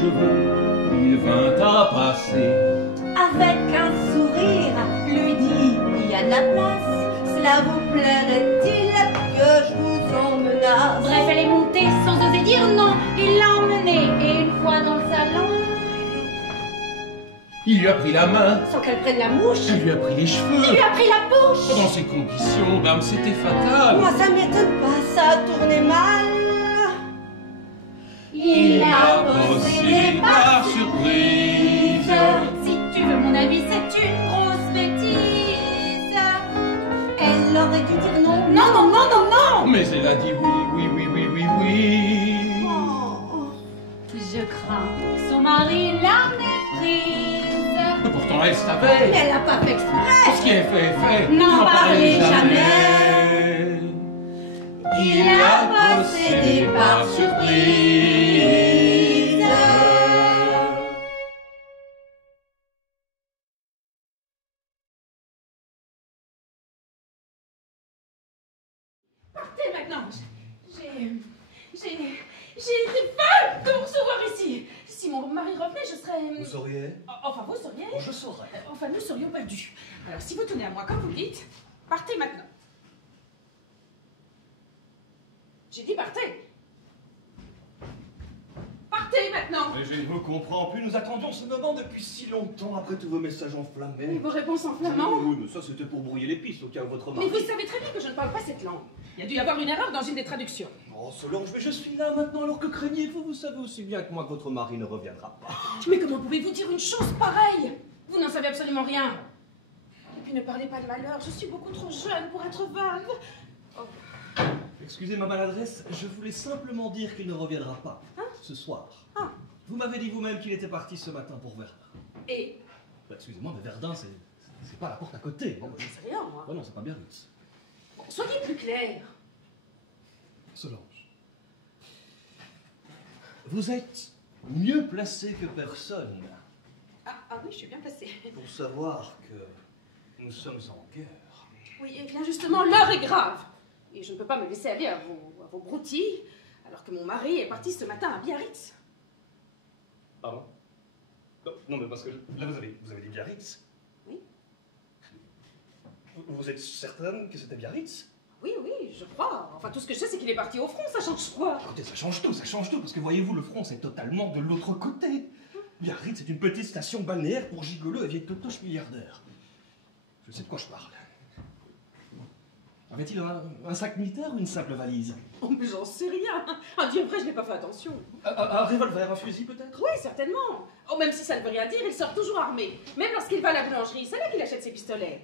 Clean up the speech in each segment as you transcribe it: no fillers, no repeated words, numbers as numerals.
cheveux, il vint à passer. Avec un sourire, lui dit, il y a de la place, cela vous plairait-il que je vous emmenasse? Bref, elle est montée sans oser dire non. Il l'a emmenée et une fois dans le salon, Il lui a pris la main, Sans qu'elle prenne la mouche, il lui a pris les il cheveux. lui a pris la bouche. Dans ces conditions, dame, c'était fatal. moi ça m'étonne pas, ça a tourné mal. Il a l'a possédé par surprise. Si tu veux mon avis, c'est une grosse bêtise. Elle aurait dû dire non. Non, non, non, non, non. Mais elle a dit oui, oui, oui, oui, oui, oui. Oh. Je crains que son mari la méprise. Pourtant, elle savait. Mais elle l'a pas fait exprès. Ce qui est fait est fait. N'en parlez jamais. Il a possédé par surprise. Partez maintenant. J'ai été folle de vous recevoir ici. Si mon mari revenait, je serais... Vous sauriez? Enfin, vous sauriez. Je saurais. Enfin, nous serions perdus. Alors, si vous tenez à moi comme vous le dites, partez maintenant. J'ai dit partez. Partez maintenant. Mais je ne vous comprends plus, nous attendions ce moment depuis si longtemps après tous vos messages Et enflammés. vos réponses en flamand. Oui, mais ça c'était pour brouiller les pistes au cas où votre Mais mari... vous savez très bien que je ne parle pas cette langue. Il y a dû y avoir une erreur dans une des traductions. Oh Solange, mais je suis là maintenant, alors que craignez-vous? Vous savez aussi bien que moi que votre mari ne reviendra pas. Mais comment pouvez-vous dire une chose pareille? Vous n'en savez absolument rien. Et puis ne parlez pas de malheur, je suis beaucoup trop jeune pour être veuve. Oh. Excusez ma maladresse, je voulais simplement dire qu'il ne reviendra pas, ce soir. Ah. Vous m'avez dit vous-même qu'il était parti ce matin pour Verdun. Et Bah, excusez-moi, mais Verdun, c'est pas la porte à côté. je sais rien, moi. Oh non, c'est pas Biarritz. Soyez plus clair. Solange, vous êtes mieux placé que personne Ah oui, je suis bien placée. pour savoir que nous sommes en guerre. Oui, et bien justement, l'heure est grave. Et je ne peux pas me laisser aller à vos broutilles, alors que mon mari est parti ce matin à Biarritz. Pardon? Non, mais parce que là, vous avez dit Biarritz. Oui. Vous êtes certaine que c'était Biarritz? Oui, oui, je crois. Enfin, tout ce que je sais, c'est qu'il est parti au front, ça change quoi? Écoutez, ça change tout, parce que voyez-vous, le front, c'est totalement de l'autre côté. Biarritz, c'est une petite station balnéaire pour gigolos et vieilles totoches milliardaires. Je sais de quoi je parle. Avait-il un sac militaire ou une simple valise? Oh, mais j'en sais rien. Ah, Dieu vrai, je n'ai pas fait attention. Un revolver, un fusil peut-être? Oui, certainement. Oh, même si ça ne veut rien dire, il sort toujours armé. Même lorsqu'il va à la boulangerie, c'est là qu'il achète ses pistolets.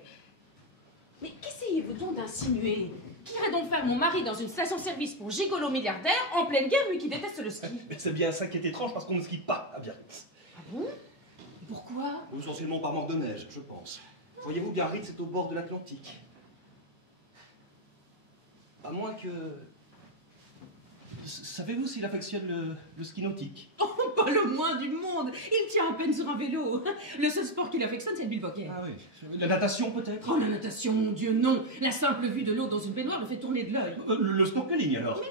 Mais qu'essayez-vous donc d'insinuer? Qu'irait donc faire mon mari dans une station-service pour gigolo milliardaire en pleine guerre, lui qui déteste le ski? Mais c'est bien ça qui est étrange, parce qu'on ne skie pas à Biarritz. Ah bon? Et pourquoi? Essentiellement par manque de neige, je pense. Voyez-vous, Biarritz est au bord de l'Atlantique. À moins que... Savez-vous s'il affectionne le ski nautique? Oh, pas le moins du monde. Il tient à peine sur un vélo. Le seul sport qu'il affectionne, c'est le billboquet. Ah oui. La natation peut-être? Oh, la natation, mon Dieu, non. La simple vue de l'eau dans une baignoire le fait tourner de l'œil. Le snorkeling alors?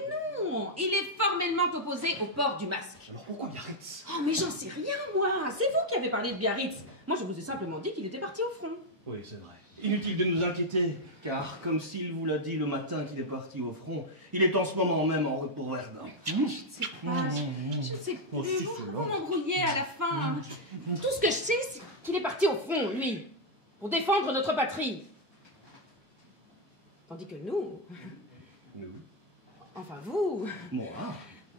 Non, il est formellement opposé au port du masque. Alors pourquoi Biarritz? Oh, mais j'en sais rien, moi. C'est vous qui avez parlé de Biarritz. Moi, je vous ai simplement dit qu'il était parti au front. Oui, c'est vrai. Inutile de nous inquiéter, car comme s'il vous l'a dit le matin qu'il est parti au front, il est en ce moment même en route pour Verdun. Je ne sais pas, je ne sais Oh, plus. si, Vous c'est long. m'embrouillez à la fin. Tout ce que je sais, c'est qu'il est parti au front, lui, pour défendre notre patrie. Tandis que nous, Nous? enfin vous, Moi?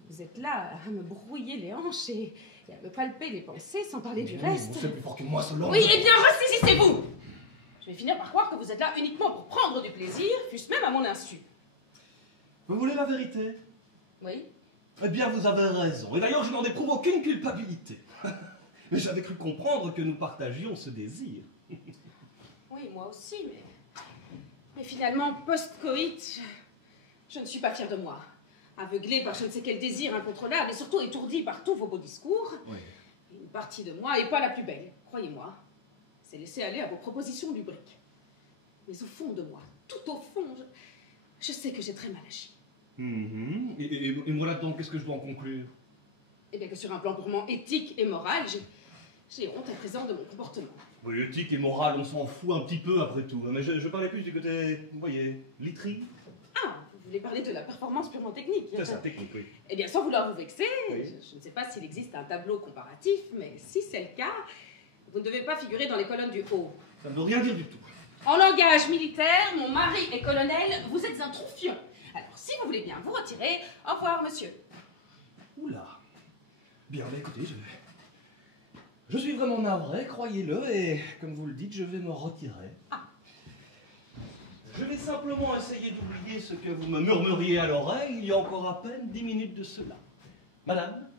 vous êtes là à me brouiller les hanches et à me palper les pensées sans parler du Mais reste. c'est plus fort que moi, Solange. Oui, eh bien, ressaisissez-vous. Je vais finir par croire que vous êtes là uniquement pour prendre du plaisir, fût-ce même à mon insu. Vous voulez la vérité? Oui? Eh bien, vous avez raison. Et d'ailleurs, je n'en éprouve aucune culpabilité. Mais j'avais cru comprendre que nous partagions ce désir. Oui, moi aussi, mais finalement, post-coït, je ne suis pas fière de moi. Aveuglée par je ne sais quel désir incontrôlable et surtout étourdie par tous vos beaux discours, Oui. une partie de moi, et pas la plus belle, croyez-moi, s'est laissée aller à vos propositions du brick. Mais au fond de moi, tout au fond, je sais que j'ai très mal agi. Et moi là-dedans, qu'est-ce que je dois en conclure? Eh bien que sur un plan purement éthique et moral, j'ai honte à présent de mon comportement. Oui, éthique et morale, on s'en fout un petit peu après tout. Mais je parlais plus du côté, vous voyez, literie. Ah, vous voulez parler de la performance purement technique. C'est ça, technique, oui. Eh bien, sans vouloir vous vexer, Oui. je ne sais pas s'il existe un tableau comparatif, mais si c'est le cas, vous ne devez pas figurer dans les colonnes du haut. Ça ne veut rien dire du tout. En langage militaire, mon mari est colonel, vous êtes un troufion. Alors, si vous voulez bien vous retirer, au revoir, monsieur. Oula. Bien, bah, écoutez, je suis vraiment navré, croyez-le, et comme vous le dites, je vais me retirer. Ah. Je vais simplement essayer d'oublier ce que vous me murmuriez à l'oreille il y a encore à peine 10 minutes de cela. Madame,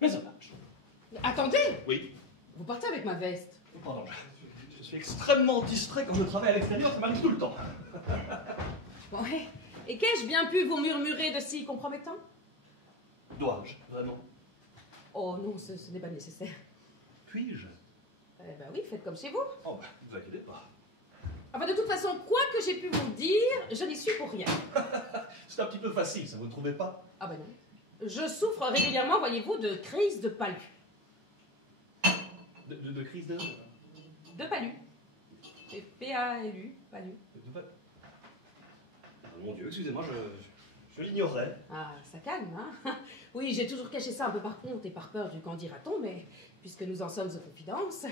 mes hommages. Attendez, Oui. vous partez avec ma veste. Oh, pardon, je suis extrêmement distrait quand je travaille à l'extérieur, ça m'arrive tout le temps. Ouais. Et qu'ai-je bien pu vous murmurer de si compromettant? Dois-je, vraiment? Oh non, ce n'est pas nécessaire. Puis-je? Eh ben oui, faites comme chez vous. Oh, bah, ne vous inquiétez pas. Enfin, de toute façon, quoi que j'ai pu vous dire, je n'y suis pour rien. C'est un petit peu facile, ça vous ne trouvez pas? Ah ben non. Je souffre régulièrement, voyez-vous, de crise de palu. De crise de... De palu. C'est P-A-L-U, palu. Ah, mon Dieu, excusez-moi, je l'ignorais. Ah, ça calme, hein? Oui, j'ai toujours caché ça un peu par honte et par peur du qu'en dira-t-on, mais puisque nous en sommes aux confidences...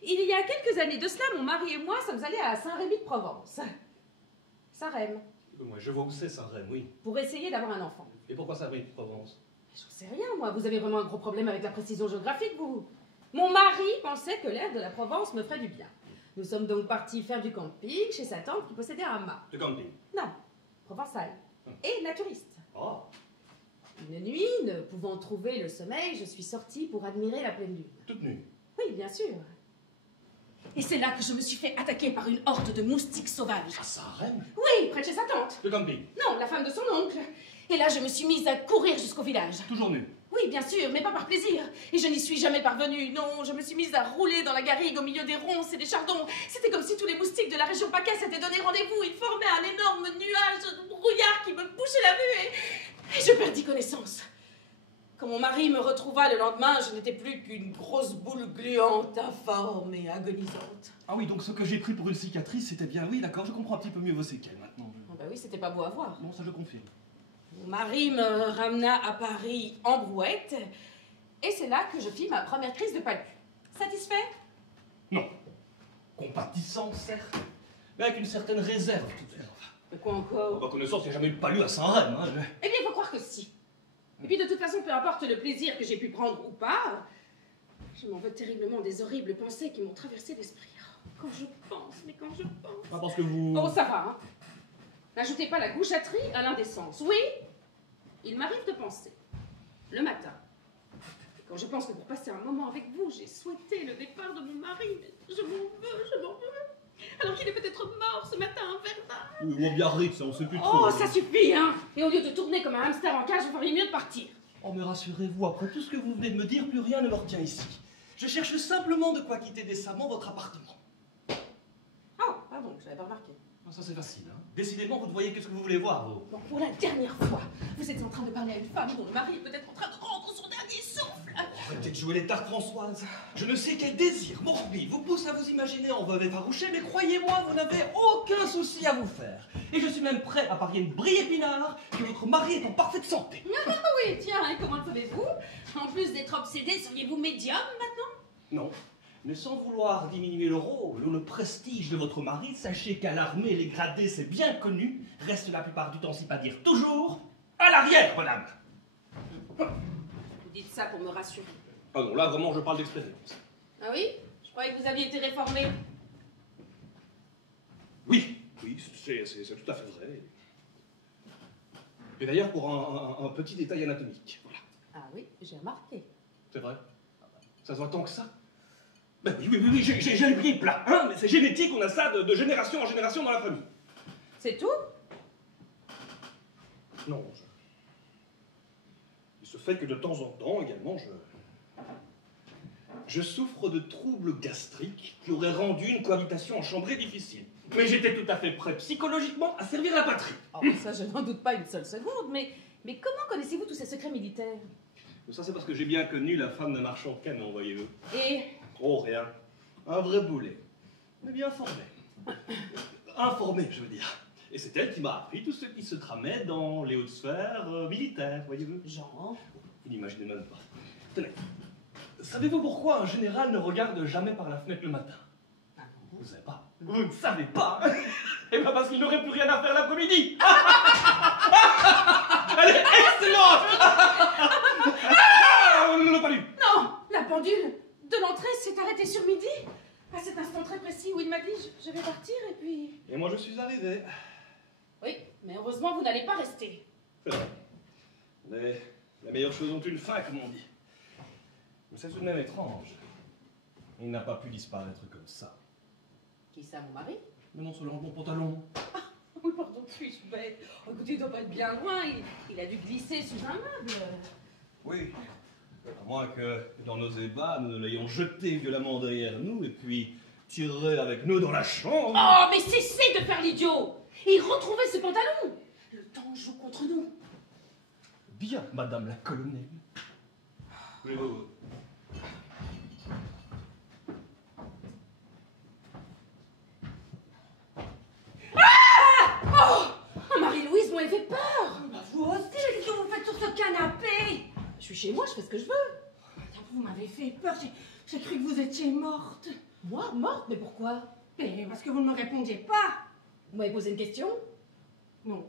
Il y a quelques années de cela, mon mari et moi sommes allés à Saint-Rémy-de-Provence. Saint-Rème. Moi, je vois où c'est, Saint-Rème, oui. Pour essayer d'avoir un enfant. Et pourquoi Saint-Rémy-de-Provence? J'en sais rien, moi. Vous avez vraiment un gros problème avec la précision géographique, vous. Mon mari pensait que l'air de la Provence me ferait du bien. Nous sommes donc partis faire du camping chez sa tante qui possédait un mât. De camping? Non, provençal. Et naturiste. Oh. Une nuit, ne pouvant trouver le sommeil, je suis sortie pour admirer la pleine lune. Toute nue? Oui, bien sûr. Et c'est là que je me suis fait attaquer par une horde de moustiques sauvages. À Saint-Rème? Oui, près de chez sa tante. De camping? Non, la femme de son oncle. Et là, je me suis mise à courir jusqu'au village. Toujours nue? Oui, bien sûr, mais pas par plaisir. Et je n'y suis jamais parvenue. Non, je me suis mise à rouler dans la garrigue au milieu des ronces et des chardons. C'était comme si tous les moustiques de la région PACA s'étaient donné rendez-vous. Ils formaient un énorme nuage de brouillard qui me bouchait la vue et je perdis connaissance. Quand mon mari me retrouva le lendemain, je n'étais plus qu'une grosse boule gluante, informe et agonisante. Ah oui, donc ce que j'ai pris pour une cicatrice, c'était bien... Oui, d'accord, je comprends un petit peu mieux vos séquelles maintenant. Ah bah oui, c'était pas beau à voir. Non, ça je confirme. Mon mari me ramena à Paris en brouette, et c'est là que je fis ma première crise de palu. Satisfait? Non. Compatissant, certes, mais avec une certaine réserve, tout de même. De quoi À encore? ma connaissance, il n'y a jamais eu de palu à Saint-Rème, hein. Eh bien, il faut croire que si. Et puis, de toute façon, peu importe le plaisir que j'ai pu prendre ou pas, je m'en veux terriblement des horribles pensées qui m'ont traversé l'esprit. Oh, quand je pense, mais quand je pense... Pas parce que vous... Oh, ça va, hein. N'ajoutez pas la goujaterie à l'indécence. Oui, il m'arrive de penser, le matin, et quand je pense que pour passer un moment avec vous, j'ai souhaité le départ de mon mari, mais je m'en veux, alors qu'il est peut-être mort ce matin à Verdun. Oui, ou bien Biarritz, on sait plus trop. Oh, ça suffit, hein. Et au lieu de tourner comme un hamster en cage, vous feriez mieux de partir. Oh, mais rassurez-vous, après tout ce que vous venez de me dire, plus rien ne me retient ici. Je cherche simplement de quoi quitter décemment votre appartement. Oh, pardon, je l'avais pas remarqué. Ah, ça c'est facile, hein. Décidément, vous ne voyez que ce que vous voulez voir, vous. Bon, pour la dernière fois, vous êtes en train de parler à une femme dont le mari est peut-être en train de rendre son dernier souffle. Arrêtez de jouer les tartes Françoise. Je ne sais quel désir morbide vous pousse à vous imaginer en veuve effarouchée, mais croyez-moi, vous n'avez aucun souci à vous faire. Et je suis même prêt à parier une brille épinard que votre mari est en parfaite santé. Oui, tiens, et comment le savez-vous? En plus d'être obsédé, seriez-vous médium maintenant? Non. Mais sans vouloir diminuer le rôle ou le prestige de votre mari, sachez qu'à l'armée, les gradés, c'est bien connu, restent la plupart du temps, si pas dire toujours, à l'arrière, madame. Vous dites ça pour me rassurer. Ah non, là, vraiment, je parle d'expérience. Ah oui? Je croyais que vous aviez été réformé. Oui, c'est tout à fait vrai. Et d'ailleurs, pour un petit détail anatomique, voilà. Ah oui, j'ai remarqué. C'est vrai? Ça se voit tant que ça? Ben oui, j'ai le pied plat, hein, mais c'est génétique, on a ça de génération en génération dans la famille. C'est tout? Non, il se fait que de temps en temps, également, je souffre de troubles gastriques qui auraient rendu une cohabitation en chambrée difficile. Mais j'étais tout à fait prêt psychologiquement à servir la patrie. Oh, ça, je n'en doute pas une seule seconde, mais Mais comment connaissez-vous tous ces secrets militaires? Ça, c'est parce que j'ai bien connu la femme d'un marchand de canon, voyez-vous. Et? Oh, rien. Un vrai boulet. Mais bien formé. Informé, je veux dire. Et c'est elle qui m'a appris tout ce qui se tramait dans les hautes sphères militaires, voyez-vous. Genre? Vous n'imaginez même pas. Tenez. Savez-vous pourquoi un général ne regarde jamais par la fenêtre le matin? Ah non. Vous ne savez pas. Vous ne savez pas. Et bien parce qu'il n'aurait plus rien à faire l'après-midi. Elle est excellente. On ne l'a pas lu. Non, la pendule de l'entrée s'est arrêtée sur midi. À cet instant très précis où il m'a dit je vais partir et puis... Et moi je suis arrivé. Oui, mais heureusement vous n'allez pas rester. C'est vrai. Mais les meilleures choses ont une fin, comme on dit. Mais c'est tout de même étrange. Il n'a pas pu disparaître comme ça. Qui ça, mon mari? Mais non seulement mon pantalon. Oui, pardon, suis-je bête. Oh, écoutez, il doit pas être bien loin. Il a dû glisser sous un meuble. Oui. À moins que dans nos ébats, nous l'ayons jeté violemment derrière nous et puis tiré avec nous dans la chambre. Oh, mais cessez de faire l'idiot! Et retrouvez ce pantalon! Le temps joue contre nous. Bien, madame la colonelle. Voulez-vous... Oh, Marie-Louise, moi, elle fait peur! Bah, vous aussi, qu'est-ce que vous faites sur ce canapé? Je suis chez moi, je fais ce que je veux. Vous m'avez fait peur, j'ai cru que vous étiez morte. Moi, morte? Mais pourquoi? Mais parce que vous ne me répondiez pas. Vous m'avez posé une question? Non.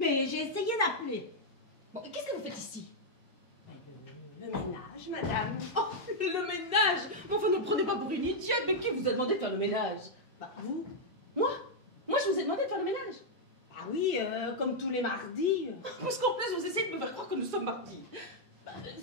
Mais j'ai essayé d'appeler. Bon, qu'est-ce que vous faites ici? Le ménage, madame. Oh, le ménage! Mais enfin, ne me prenez pas pour une idiote, mais qui vous a demandé de faire le ménage? Bah, vous? Moi? Moi, je vous ai demandé de faire le ménage. Ah oui, comme tous les mardis. Parce qu'en plus, vous essayez de me faire croire que nous sommes mardis.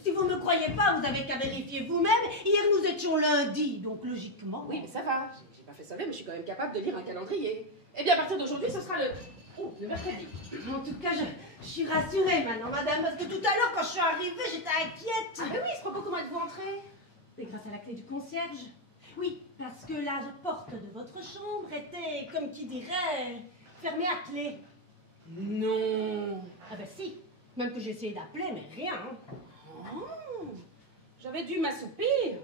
Si vous ne me croyez pas, vous avez qu'à vérifier vous-même. Hier, nous étions lundi, donc logiquement. Oui, mais ça va. J'ai pas fait ça, mais je suis quand même capable de lire un calendrier. Et bien, à partir d'aujourd'hui, ce sera le mercredi. En tout cas, je suis rassurée maintenant, madame, parce que tout à l'heure, quand je suis arrivée, j'étais inquiète. Ah, mais oui, ce propos, comment êtes-vous entrée? C'est grâce à la clé du concierge. Oui, parce que la porte de votre chambre était, comme qui dirait, fermée à clé. Non. Ah ben si, même que j'ai essayé d'appeler, mais rien. Hein. Oh, j'avais dû m'assoupir.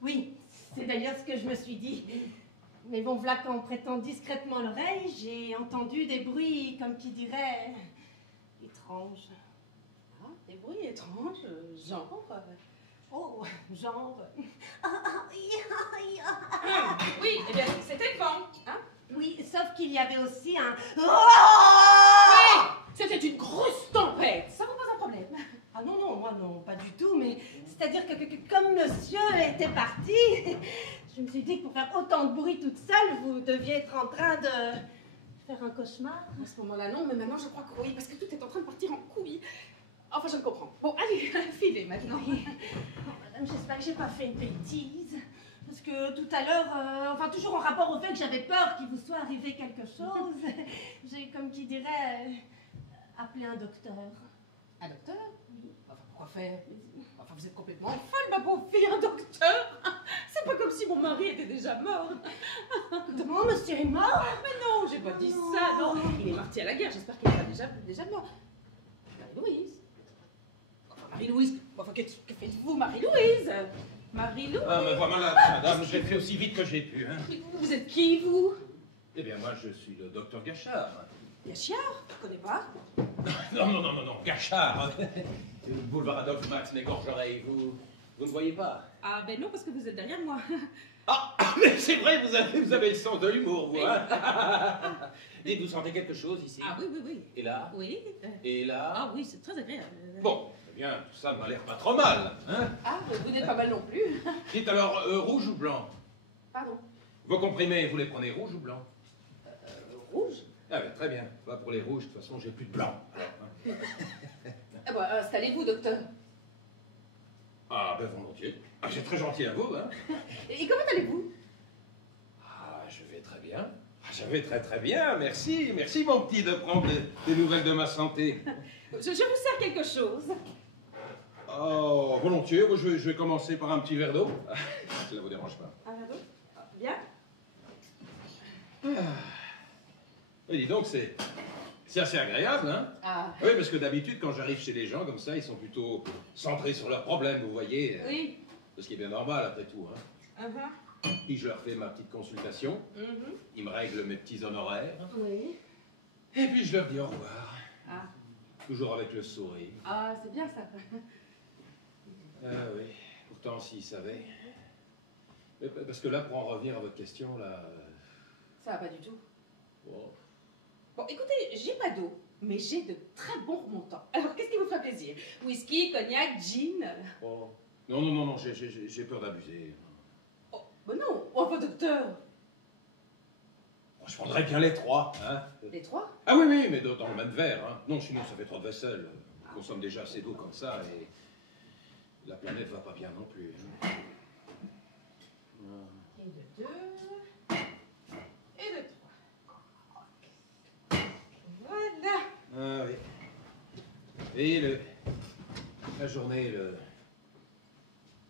Oui, c'est d'ailleurs ce que je me suis dit. Mais bon, voilà qu'en prêtant discrètement l'oreille, j'ai entendu des bruits, comme qui dirait, étranges. Ah, des bruits étranges, genre... Oh, genre... Oui, eh bien, c'était le vent, hein? Oui, sauf qu'il y avait aussi un... Oui, c'était une grosse tempête. Ça vous pose un problème? Ah non, non, moi non, pas du tout, mais c'est-à-dire que comme monsieur était parti, je me suis dit que pour faire autant de bruit toute seule, vous deviez être en train de faire un cauchemar. À ce moment-là, non, mais maintenant, je crois que oui, parce que tout est en train de partir en couille. Enfin, je ne comprends. Bon, allez, filez maintenant. Oh, madame, j'espère que j'ai pas fait une bêtise. Parce que tout à l'heure, enfin toujours en rapport au fait que j'avais peur qu'il vous soit arrivé quelque chose, j'ai, comme qui dirait, appelé un docteur. Un docteur? Oui. Enfin, pourquoi faire? Enfin, vous êtes complètement folle, ma pauvre fille, un docteur? C'est pas comme si mon mari était déjà mort. Comment, monsieur est mort? Mais non, j'ai pas dit ça, non. Il est parti à la guerre, j'espère qu'il est pas déjà mort. Marie-Louise. Enfin, Marie-Louise. Enfin, que faites-vous, Marie-Louise? Marie-Louise. Ah, me voilà malade, madame, j'ai fait aussi vite que j'ai pu, hein. Mais vous êtes qui, vous? Eh bien, moi, je suis le docteur Gachard. Gachard? Je connais pas. Non, Gachard. Le boulevard Adolphe Max m'égorgerait, vous ne voyez pas? Ah, ben non, parce que vous êtes derrière moi. Ah, mais c'est vrai, vous avez le sens de l'humour, vous, hein. Dites, vous sentez quelque chose ici? Ah oui. Et là? Oui. Et là? Ah oui, c'est très agréable. Bon, eh bien, tout ça m'a l'air pas trop mal, hein. Ah, vous n'êtes pas mal non plus. Dites alors, rouge ou blanc? Pardon. Vos comprimés, vous les prenez rouge ou blanc? Rouge? Ah ben, très bien. Pas pour les rouges, de toute façon, j'ai plus de blanc. Alors, hein. Ah bah, installez-vous, docteur. Ah, ben, volontiers. Ah, c'est très gentil à vous, hein. Et comment allez-vous? Ah, je vais très bien. Ah, je vais très bien, merci. Merci, mon petit, de prendre des nouvelles de ma santé. Je vous sers quelque chose. Oh, volontiers. Moi, je vais commencer par un petit verre d'eau. Ça ne vous dérange pas. Un verre d'eau? Bien. Et dis donc, c'est assez agréable, hein. Ah, Oui, parce que d'habitude, quand j'arrive chez les gens comme ça, ils sont plutôt centrés sur leurs problèmes, vous voyez. Oui. Ce qui est bien normal, après tout. Hein. Puis je leur fais ma petite consultation. Ils me règlent mes petits honoraires. Oui. Et puis je leur dis au revoir. Ah. Toujours avec le sourire. Ah, c'est bien ça. Ah oui, pourtant s'ils savaient. Mais parce que là, pour en revenir à votre question, là... Ça va pas du tout. Bon. Bon, écoutez, j'ai pas d'eau, mais j'ai de très bons remontants. Alors, qu'est-ce qui vous ferait plaisir? Whisky, cognac, gin? Oh. Non, j'ai peur d'abuser. Oh, ben non, enfin, docteur. Je prendrais bien les trois, hein. Les trois? Ah oui, mais dans le même verre, hein. Non, sinon ça fait trop de vaisselle. On consomme déjà assez d'eau comme ça et la planète va pas bien non plus. Hein. Et de deux. Et de trois. Voilà. Ah oui. Et la journée,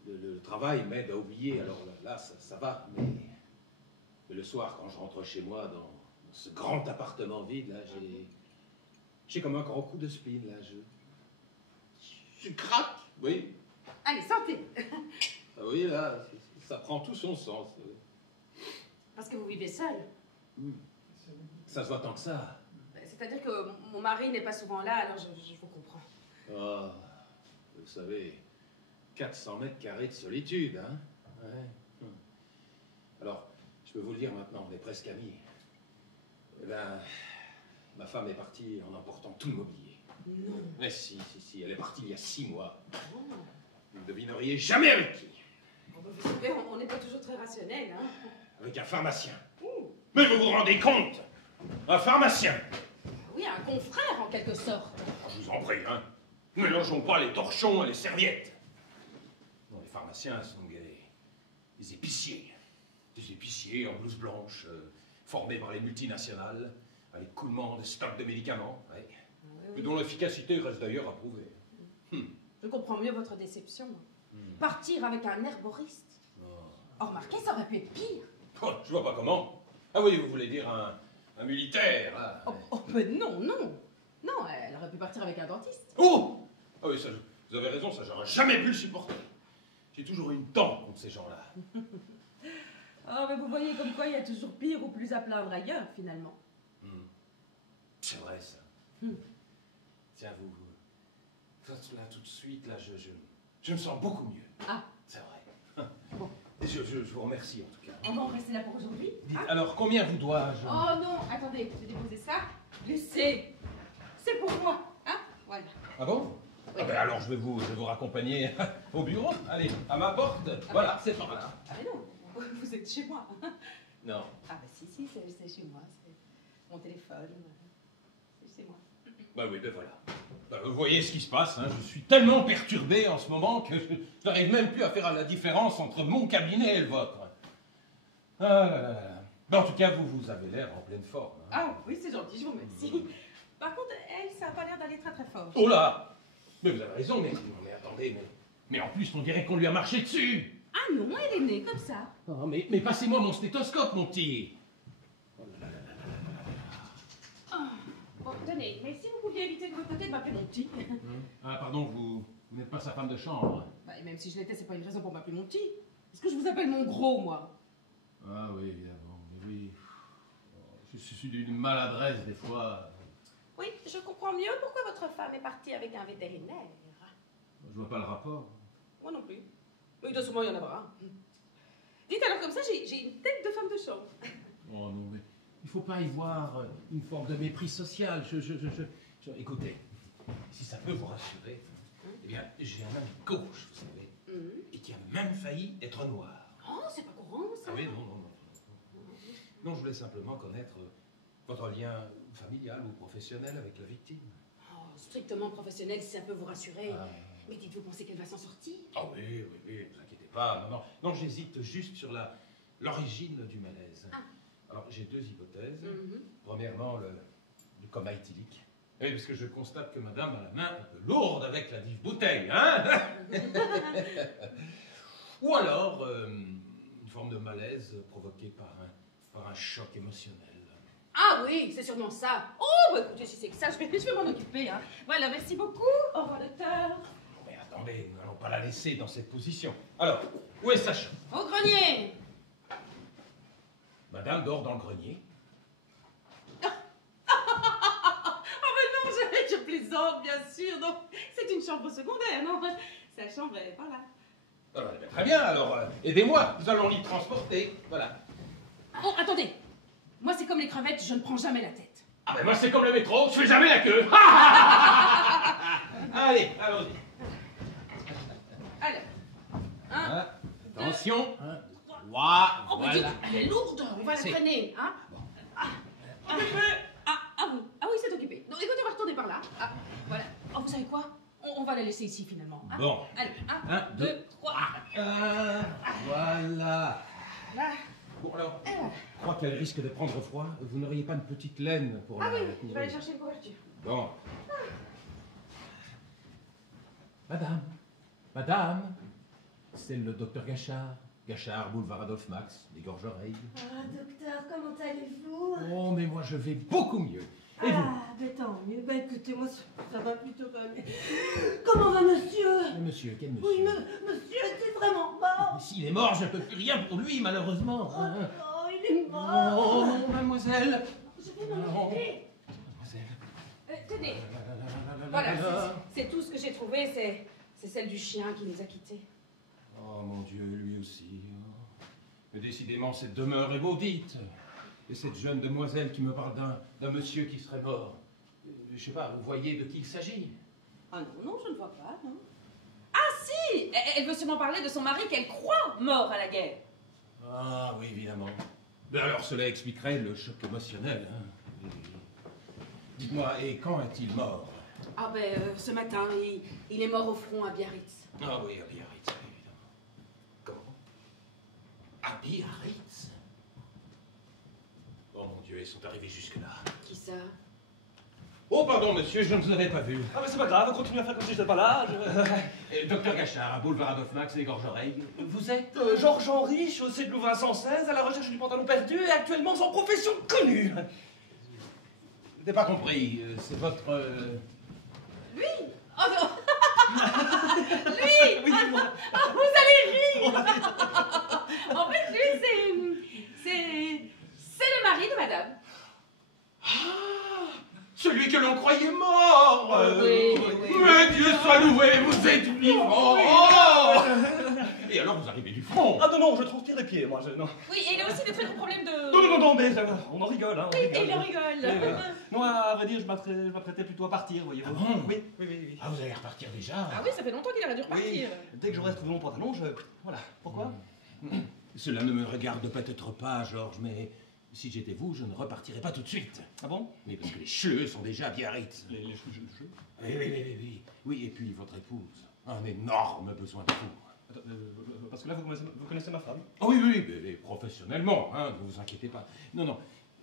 le travail m'aide à oublier. Alors là ça va, mais le soir, quand je rentre chez moi dans ce grand appartement vide, là, j'ai comme un grand coup de spleen, là. Je craque, oui. Allez, santé. Ah oui, là, ça prend tout son sens. Parce que vous vivez seul. Ça se voit tant que ça. C'est-à-dire que mon mari n'est pas souvent là, alors je vous comprends. Ah, vous savez, 400 mètres carrés de solitude, hein. Ouais. Alors, je peux vous le dire maintenant, on est presque amis. Eh ben, ma femme est partie en emportant tout le mobilier. Non. Mais si, elle est partie il y a 6 mois. Vous ne devineriez jamais avec qui. Bon, vous savez, on n'est pas toujours très rationnel, hein. Avec un pharmacien. Mais vous vous rendez compte? Un pharmacien. Oui, un confrère, en quelque sorte. Je vous en prie, hein. Ne mélangeons pas les torchons et les serviettes. Non, les pharmaciens sont des épiciers. Des épiciers en blouse blanche, formés par les multinationales, à l'écoulement de stocks de médicaments, ouais. Oui. Dont l'efficacité reste d'ailleurs à prouver. Je comprends mieux votre déception. Partir avec un herboriste. Oh, remarquez, ça aurait pu être pire. Oh, je vois pas comment. Ah oui, vous voulez dire un militaire, là. Oh, ben non. Non, elle aurait pu partir avec un dentiste. Oh! Ah oui, ça, vous avez raison, ça, j'aurais jamais pu le supporter. J'ai toujours eu une dent contre ces gens-là. Oh, mais vous voyez comme quoi il y a toujours pire ou plus à plaindre ailleurs, finalement. C'est vrai, ça. Tiens, là, tout de suite, là, je me sens beaucoup mieux. Ah. C'est vrai. Bon. Et je vous remercie, en tout cas. On va en rester là pour aujourd'hui. Dites, alors, combien vous dois-je? Oh non, attendez, je vais déposer ça. Laissez. C'est pour moi, hein. Voilà. Ah bon? Oui. Ah ben alors, je vais vous raccompagner au bureau. Allez, à ma porte. Voilà, c'est par là. Ah mais non, vous êtes chez moi. Non. Ah bah si, c'est chez moi. C'est mon téléphone. C'est chez moi. Bah oui, ben voilà. Bah, vous voyez ce qui se passe, hein. Je suis tellement perturbé en ce moment que je n'arrive même plus à faire la différence entre mon cabinet et le vôtre. Ah là là là. Ben, en tout cas, vous avez l'air en pleine forme. Hein. Ah oui, c'est gentil, je vous remercie. Par contre, elle, ça n'a pas l'air d'aller très très fort. Oh là! Mais vous avez raison, mais attendez, mais en plus, on dirait qu'on lui a marché dessus. Ah non, elle est née comme ça. Oh, mais passez-moi mon stéthoscope, mon petit. Bon, tenez, mais si vous pouviez éviter de votre côté de m'appeler mon petit. Ah, pardon, vous n'êtes pas sa femme de chambre. Bah, et même si je l'étais, c'est pas une raison pour m'appeler mon petit. Est-ce que je vous appelle mon gros, moi? Ah oui, évidemment, mais oui. Je suis d'une maladresse, des fois. Oui, je comprends mieux pourquoi votre femme est partie avec un vétérinaire. Je vois pas le rapport. Moi non plus. Oui, de ce moment, il y en a pas un. Dites alors comme ça, j'ai une tête de femme de chambre. Oh non, mais il faut pas y voir une forme de mépris social. Écoutez, si ça peut vous rassurer, eh bien, j'ai un ami gauche, vous savez, et qui a même failli être noir. Oh, c'est pas courant, ça. Ah oui, non. Non, je voulais simplement connaître votre lien familial ou professionnel avec la victime. Oh, strictement professionnel, si ça peut vous rassurer. Ah. Mais dites-vous, pensez qu'elle va s'en sortir? Oh oui, ne vous inquiétez pas. Non, j'hésite juste sur l'origine du malaise. Ah. Alors, j'ai 2 hypothèses. Premièrement, le coma éthylique. Oui, parce que je constate que madame a la main un peu lourde avec la vive bouteille, hein. Ou alors, une forme de malaise provoquée par un choc émotionnel. Ah oui, c'est sûrement ça. Oh, bah écoutez, si c'est que ça, je vais m'en occuper. Hein. Voilà, merci beaucoup. Au revoir, docteur. Mais attendez, nous n'allons pas la laisser dans cette position. Alors, où est Sacha? Au grenier. Madame dort dans le grenier. Non, je plaisante, bien sûr. Donc, c'est une chambre secondaire, non? Sa chambre est par là. Alors, eh bien, très bien, alors, aidez-moi, nous allons l'y transporter. Voilà. Oh, attendez. Moi, c'est comme les crevettes, je ne prends jamais la tête. Ah ben moi, c'est comme le métro, je fais jamais la queue. Allez, allons-y. Allez. Un, Attention. deux, 1, 2, trois. 3, Oh, mais dites, elle est lourde, on va la C'est- traîner, hein? Ah oui, c'est occupé. Donc, écoutez, on va retourner par là. Ah, voilà. Oh, vous savez quoi? On va la laisser ici, finalement. Hein? Bon. Allez, 1, Un, 2, deux, 3. Voilà. Là. Bon alors, je crois qu'elle risque de prendre froid. Vous n'auriez pas une petite laine pour Ah la oui, je vais couvrir? aller chercher une couverture. Bon. Madame, c'est le docteur Gachard. Gachard, boulevard Adolphe Max, les gorges-oreilles. Ah, docteur, comment allez-vous? Oh, mais moi je vais beaucoup mieux. Et vous? Ah, ben tant mieux. Ben écoutez, moi, ça va plutôt quand même. Comment va monsieur? Mais monsieur, quel monsieur? Oui, monsieur est-il vraiment mort? Mais s'il est mort, je ne peux plus rien pour lui, malheureusement. Oh, Hein. non, il est mort. Oh, non, mademoiselle. Je vais m'en occuper. Mademoiselle. Tenez, La, voilà, la, la. c'est tout ce que j'ai trouvé, c'est celle du chien qui nous a quittés. Oh mon Dieu, lui aussi. Oh. Mais décidément, cette demeure est maudite. Et cette jeune demoiselle qui me parle d'un monsieur qui serait mort. Je sais pas, vous voyez de qui il s'agit? Ah non, je ne vois pas, non. Ah si! Elle veut sûrement parler de son mari qu'elle croit mort à la guerre. Ah oui, évidemment. Mais alors cela expliquerait le choc émotionnel. Hein. Dites-moi, et quand est-il mort? Ah ben, ce matin, il est mort au front à Biarritz. Ah oui, à Biarritz, évidemment. Comment? À Biarritz? Oh mon Dieu, ils sont arrivés jusque-là. Qui ça? Oh pardon monsieur, je ne vous avais pas vu. Ah mais c'est pas grave, continuez à faire comme si j'étais pas là. Docteur Gachard, à boulevard Adolphe Max, les gorges-oreilles. Vous êtes? Georges-Henri, chaussée de Louvain 116, à la recherche du pantalon perdu et actuellement sans profession connue. Je n'ai pas compris, c'est votre... Lui? Oh non! Lui! Oui, dis-moi. Ah, vous allez rire! En fait, lui, c'est le mari de madame. Ah, celui que l'on croyait mort. Oui. Mais Dieu soit loué, vous êtes vivant. Oh. Et alors vous arrivez du front. Ah non, je transpire les pieds, moi. Non. Oui, et il a aussi des très gros problèmes de... Non, mais on en rigole, hein. Oui, il en rigole. Oui. Moi, à vrai dire, je m'apprêtais plutôt à partir, voyez-vous. Ah bon? Oui. Ah, vous allez repartir déjà? Ah oui, ça fait longtemps qu'il aurait dû Oui, repartir. dès que j'aurai trouvé mon pantalon, Voilà. Pourquoi? Cela ne me regarde peut-être pas, Georges, mais si j'étais vous, je ne repartirais pas tout de suite. Ah bon? Mais parce que les chleux sont déjà à Biarritz. Les Oui, et puis votre épouse. Un énorme besoin de vous. Attends, parce que là, vous connaissez ma femme? Ah oui, mais professionnellement, hein, ne vous inquiétez pas. Non,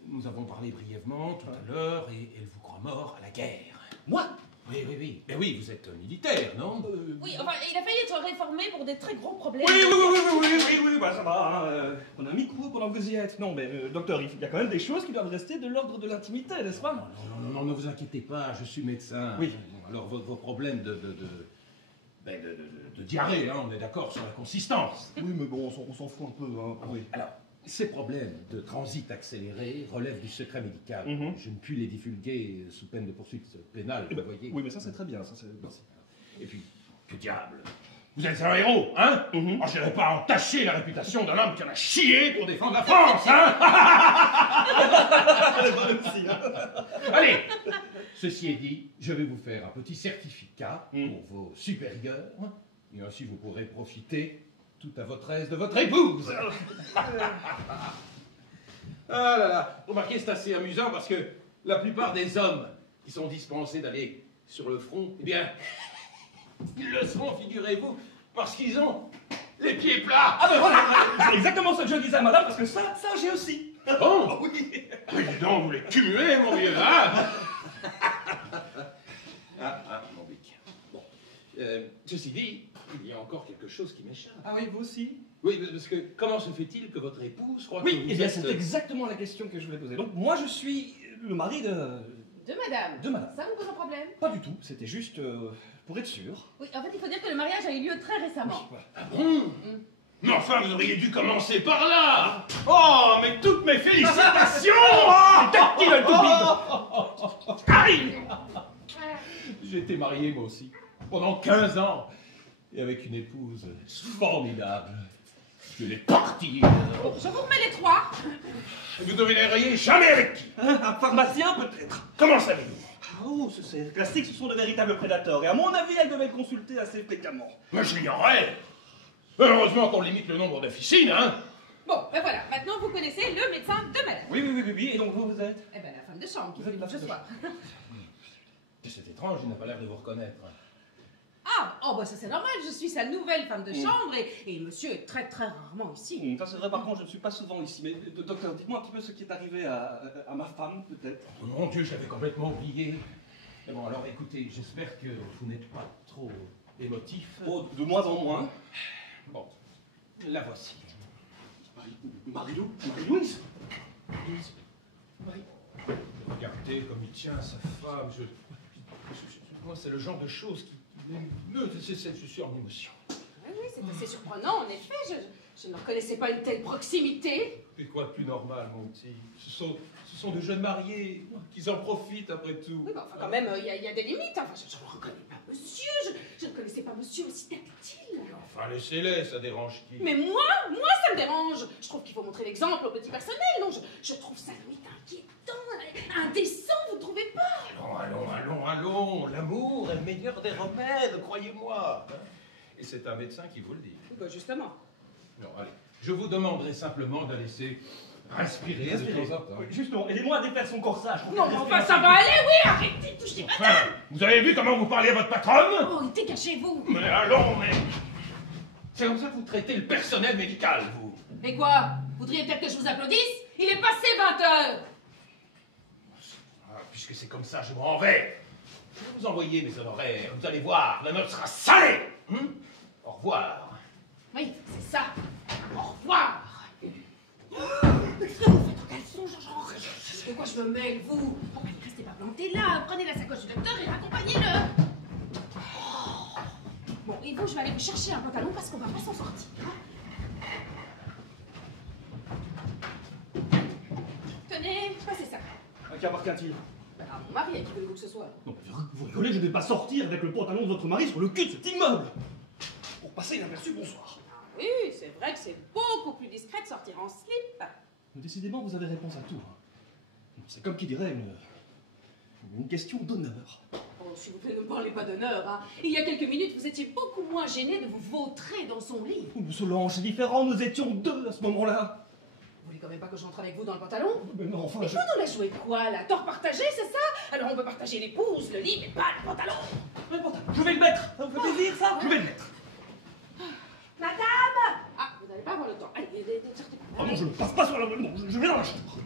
nous avons parlé brièvement tout à l'heure et elle vous croit mort à la guerre. Moi? Oui. Mais oui, vous êtes militaire, non? Oui, enfin, il a failli être réformé pour des très gros problèmes. Oui, bah ça va, hein. On a mis court pendant que vous y êtes. Non, mais docteur, il y a quand même des choses qui doivent rester de l'ordre de l'intimité, n'est-ce pas? Non, ne vous inquiétez pas, je suis médecin. Oui. Alors, vos problèmes de diarrhée, hein, on est d'accord sur la consistance. Oui, mais bon, on s'en fout un peu, hein. Oui. Alors, ces problèmes de transit accéléré relèvent du secret médical. Mhm. Je ne puis les divulguer sous peine de poursuite pénale, vous voyez. Oui, mais ça, c'est très bien, ça, c'est... Et puis, que diable, vous êtes un héros, hein? Mhm. Oh, je n'irai pas entacher la réputation d'un homme qui en a chié pour défendre la France, hein? Allez, ceci est dit, je vais vous faire un petit certificat pour vos supérieurs, et ainsi vous pourrez profiter tout à votre aise de votre épouse. Ah là là, remarquez, c'est assez amusant parce que la plupart des hommes qui sont dispensés d'aller sur le front, eh bien, ils le seront, figurez-vous, parce qu'ils ont les pieds plats. Ah ben voilà, c'est exactement ce que je disais à madame, parce que ça j'ai aussi. Bon, Oui. mais dis donc, vous les cumulez, mon vieux, hein? Mon bic. Bon, ceci dit, il y a encore quelque chose qui m'échappe. Ah oui, vous aussi? Oui, parce que comment se fait-il que votre épouse croit que Oui, vous eh bien, êtes... c'est exactement la question que je voulais poser. Donc, moi, je suis le mari de... De madame. De madame. Ça vous pose un problème? Pas du tout, c'était juste pour être sûr. Oui, en fait, il faut dire que le mariage a eu lieu très récemment. Voilà. Ah bon? Mais enfin, vous auriez dû commencer par là. Oh, mais toutes mes félicitations. Tactile, le toupide. Aïe. J'ai été marié, moi aussi, pendant 15 ans, et avec une épouse formidable. Je l'ai partie. Bon, je vous remets les trois. Et vous ne verriez jamais avec qui? Un pharmacien, peut-être. Comment savez-vous? Oh, c'est classique, ce sont de véritables prédateurs. Et à mon avis, elle devait le consulter assez fréquemment. Moi, je l'ignorais. Heureusement qu'on limite le nombre d'officines, hein. Bon, ben voilà, maintenant vous connaissez le médecin de madame. Oui. Et donc, vous êtes? Eh ben, la femme de chambre qui Vous êtes fait la ce femme de soir. C'est étrange, il n'a pas l'air de vous reconnaître. Ah, oh, bah ça c'est normal, je suis sa nouvelle femme de chambre et monsieur est très très rarement ici. Ça, c'est vrai, par contre, je ne suis pas souvent ici. Mais, docteur, dites-moi un petit peu ce qui est arrivé à ma femme, peut-être. Oh mon Dieu, je l'avais complètement oublié. Mais bon, alors écoutez, j'espère que vous n'êtes pas trop émotif. Oh, de moins en moins. Bon, la voici. Marie-Louise. Regardez comme il tient sa femme. Moi, c'est le genre de choses qui m'émeut. Je suis en émotion. Oui, c'est assez surprenant, en effet. Je ne reconnaissais pas une telle proximité. Et quoi de plus normal, mon petit? Ce sont de jeunes mariés qui en profitent après tout. Oui, mais enfin, quand même, il y a des limites. Enfin, je ne reconnais pas monsieur. Je ne connaissais pas monsieur aussi tactile. Enfin, laissez-les, ça dérange qui? Mais moi, ça me dérange. Je trouve qu'il faut montrer l'exemple au petit personnel. Non, je trouve ça limite inquiétant, indécent, vous ne trouvez pas? Allons. L'amour est le meilleur des remèdes, croyez-moi. Et c'est un médecin qui vous le dit. Bah, justement. Non, allez. Je vous demanderai simplement de la laisser respirer de temps en temps. Oui, justement, aidez-moi à défaire son corsage. Non, mais enfin, ça va aller, oui, arrêtez de toucher madame. Enfin, vous avez vu comment vous parlez à votre patronne? Oh, dégagez-vous. Mais allons, mais... C'est comme ça que vous traitez le personnel médical, vous. Et quoi? Vous voudriez peut-être que je vous applaudisse? Il est passé 20 heures. Ah, puisque c'est comme ça, je m'en vais. Je vais vous envoyer mes honoraires. Vous allez voir, la note sera salée. Au revoir. Oui, c'est ça. Au revoir. Qu'est-ce que vous faites en caleçon, Jean-Jean? De quoi je me mêle, vous? Oh, mais restez pas plantés là. Prenez la sacoche du docteur et raccompagnez-le. Bon, et vous, je vais aller vous chercher un pantalon parce qu'on va pas s'en sortir. Tenez, passez ça. À qui appartient-il? À mon mari, à qui voulez-vous que ce soit? Non, mais vous rigolez, je ne vais pas sortir avec le pantalon de votre mari sur le cul de cet immeuble. Pour passer inaperçu, bonsoir. Oui, c'est vrai que c'est beaucoup plus discret de sortir en slip. Mais décidément, vous avez réponse à tout. C'est comme qui dirait une question d'honneur. Oh, s'il vous plaît, ne parlez pas d'honneur, hein. Il y a quelques minutes, vous étiez beaucoup moins gêné de vous vautrer dans son lit. Oh, Solange, c'est différent, nous étions deux à ce moment-là. Vous voulez quand même pas que j'entre avec vous dans le pantalon? Mais non, enfin, Mais vous nous la jouez quoi, là? Tort partagé, c'est ça? Alors on peut partager l'épouse, le lit, mais pas le pantalon. Le pantalon, je vais le mettre. Ça vous fait plaisir, ça? Je vais le mettre. Madame! Ah, vous n'allez pas avoir le temps. Allez, sortez pas. Ah non, je ne passe pas sur la... Non, je vais dans la chambre.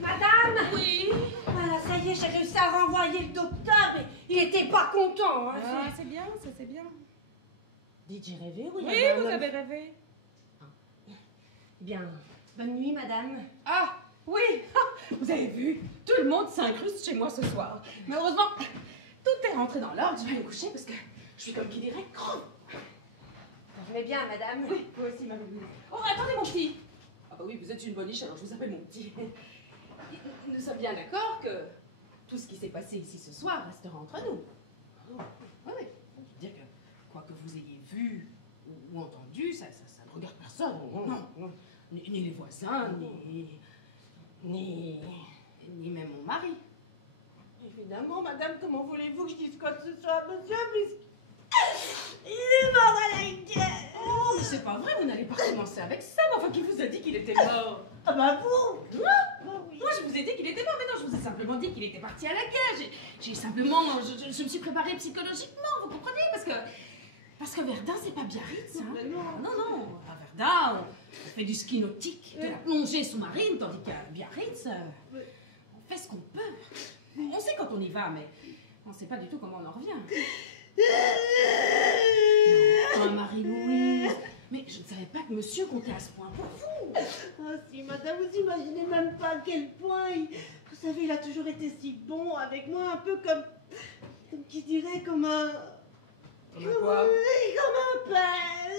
Madame! Oui. Voilà, ça y est, j'ai réussi à renvoyer le docteur, mais il était pas content. Hein, Ah, c'est bien, ça c'est bien. Dites, j'ai rêvé ou il y Oui, avait un vous homme- avez rêvé. Bien. Bonne nuit, madame. Ah, oui. Vous avez vu? Tout le monde s'incruste chez moi ce soir. Mais heureusement, tout est rentré dans l'ordre. Je vais me coucher parce que je suis comme qui dirait creux. Dormez bien, madame. Oui, vous aussi, ma Louise. Oh, attendez, mon petit. Ah bah oui, vous êtes une boniche, alors je vous appelle mon petit. Nous sommes bien d'accord que tout ce qui s'est passé ici ce soir restera entre nous. Oui, oui. Je veux dire que quoi que vous ayez vu ou entendu, ça ne regarde personne. Non. Ni les voisins, ni même mon mari. Évidemment, madame, comment voulez-vous que je dise quoi que ce soit à monsieur, puisque... Il est mort à la guerre. Oh, mais c'est pas vrai, vous n'allez pas commencer avec ça. Mais enfin, qui vous a dit qu'il était mort? Ah bah vous! Moi? Bah oui. Moi, je vous ai dit qu'il était mort, mais non, je vous ai simplement dit qu'il était parti à la guerre. J'ai simplement... Je me suis préparée psychologiquement, vous comprenez? Parce que Verdun, c'est pas Biarritz, hein? Non. À Verdun, on fait du ski nautique, de la plongée sous-marine, tandis qu'à Biarritz, on fait ce qu'on peut. On sait quand on y va, mais on sait pas du tout comment on en revient. Non, Marie-Louise, Mais je ne savais pas que monsieur comptait à ce point pour vous. Oh si, madame, vous imaginez même pas à quel point vous savez, il a toujours été si bon avec moi, un peu comme qui dirait, comme un... Comme un quoi? Oui, comme un père.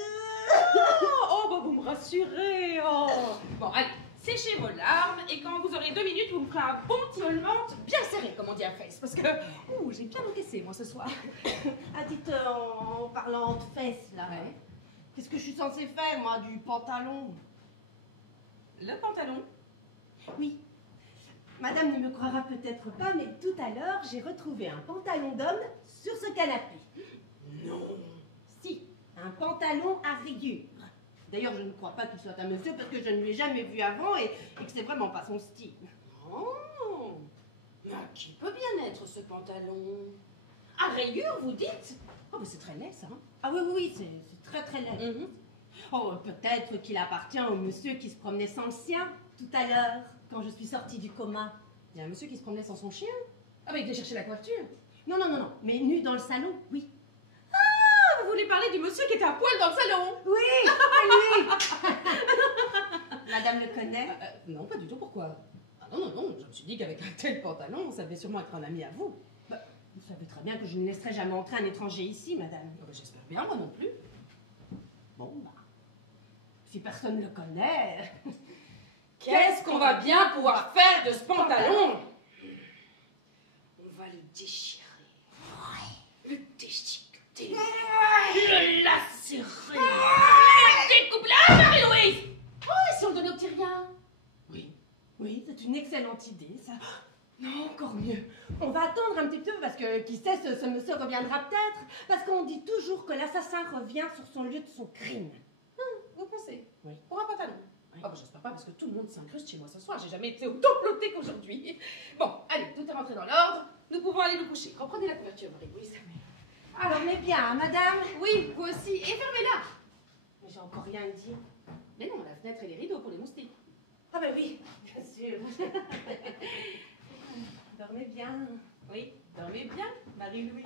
Oh, bah vous me rassurez. Oh. Bon, allez, séchez vos larmes et quand vous aurez 2 minutes, vous me ferez un bon petit hurlement bien serré, comme on dit à Face. Parce que, j'ai bien encaissé, moi, ce soir. Ah, dites, en parlant de fesses, là, Ouais. qu'est-ce que je suis censée faire, moi, du pantalon? Le pantalon? Oui. Madame ne me croira peut-être pas, mais tout à l'heure, j'ai retrouvé un pantalon d'homme sur ce canapé. Non. Si, un pantalon à rayures. D'ailleurs, je ne crois pas qu'il soit un monsieur parce que je ne l'ai jamais vu avant et que c'est vraiment pas son style. Oh. Mais à qui peut bien être ce pantalon? À rayures, vous dites? Oh, mais c'est très laid, ça. Hein? Ah oui, oui, oui, c'est très très laid. Oh, peut-être qu'il appartient au monsieur qui se promenait sans le sien tout à l'heure, quand je suis sortie du coma. Il y a un monsieur qui se promenait sans son chien? Ah, mais il devait chercher la coiffure. Non, non, non, non, mais nu dans le salon, oui. Ah, vous voulez parler du monsieur qui était à poil dans le salon? Oui, c'est lui. Madame le connaît? Non, pas du tout, pourquoi? Ah non, non, non, je me suis dit qu'avec un tel pantalon, ça devait sûrement être un ami à vous. Vous savez très bien que je ne laisserai jamais entrer un étranger ici, madame. Ah, bah, j'espère bien, moi non plus. Bon, bah, si personne ne le connaît... Qu'est-ce qu'on va bien pouvoir faire de ce pantalon? On va le déchirer. Le déchiqueter. Le lacérer. Le découper. Marie-Louise! Oh, et si on donnait au petit rien? Oui. Oui, c'est une excellente idée, ça. Non, encore mieux. On va attendre un petit peu parce que, qui sait, ce monsieur reviendra peut-être. Parce qu'on dit toujours que l'assassin revient sur son lieu de son crime. Vous pensez? Oui. Pour un pantalon? Oui. Ah bah j'espère pas parce que tout le monde s'incruste chez moi ce soir. J'ai jamais été autant plottée qu'aujourd'hui. Bon, allez, tout est rentré dans l'ordre. Nous pouvons aller nous coucher. Reprenez la couverture, Marie-Louise. Alors, mais bien, madame. Oui, vous aussi. Et fermez-la. Mais j'ai encore rien dit. Mais non, la fenêtre et les rideaux pour les moustiques. Ah ben oui, bien sûr. Dormez bien. Oui, dormez bien, Marie-Louise.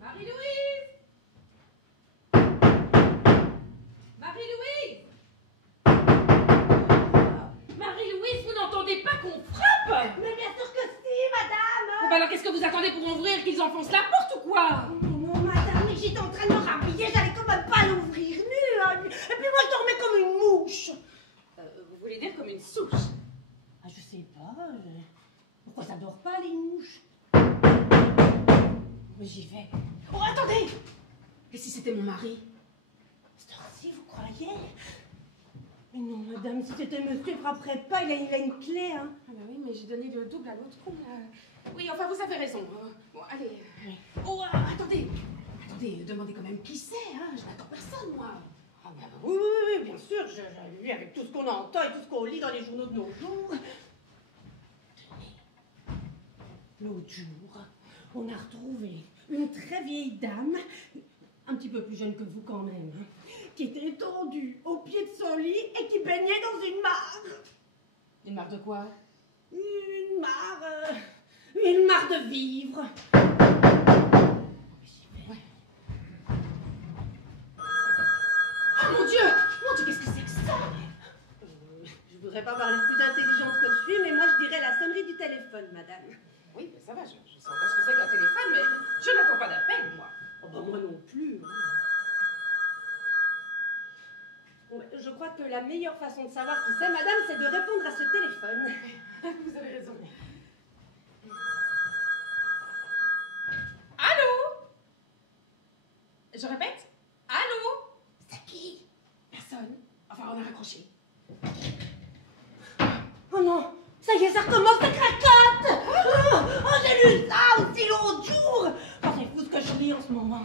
Marie-Louise! Marie-Louise! Marie-Louise, vous n'entendez pas qu'on frappe? Mais bien sûr que si, madame. Bon, bah alors qu'est-ce que vous attendez pour ouvrir, qu'ils enfoncent la porte ou quoi? Non, madame, mais j'étais en train de me rhabiller, j'allais quand même pas l'ouvrir nue. Hein. Et puis moi, je dormais comme une mouche. Vous voulez dire comme une souche? Ah, je sais pas. Pourquoi ça dort pas, les mouches? Mais j'y vais. Oh, attendez! Et si c'était mon mari? Cette heure-ci, vous croyez? Mais non, madame, si c'était monsieur, il frapperait pas, il a une clé, hein. Ah bah oui, mais j'ai donné le double à l'autre con, là. Oui, enfin, vous avez raison. Bon, allez. Oui. Oh, attendez! Attendez, demandez quand même qui c'est, hein. Je n'attends personne, moi. Ah bah oui, oui, oui, bien sûr, lui, avec tout ce qu'on entend et tout ce qu'on lit dans les journaux de nos jours. L'autre jour, on a retrouvé une très vieille dame, un petit peu plus jeune que vous quand même, hein, qui était étendue au pied de son lit et qui baignait dans une mare. Une marque de quoi? Une mare de vivre. Ouais. Oh mon Dieu! Mon Dieu, qu'est-ce que c'est que ça? Je voudrais pas parler plus intelligente que je suis, mais moi je dirais la sonnerie du téléphone, madame. Oui, ben ça va, je sais encore ce que c'est qu'un téléphone, mais je n'attends pas d'appel, moi. Oh bah moi non plus. Hein. Bon, je crois que la meilleure façon de savoir qui c'est, madame, c'est de répondre à ce téléphone. Vous avez raison. Allô? Je répète? Allô? C'est qui? Personne. Enfin, on a raccroché. Oh non, ça y est, ça recommence, ça cracote. Oh, j'ai lu ça aussi l'autre jour. Oh, c'est fou ce que je lis en ce moment.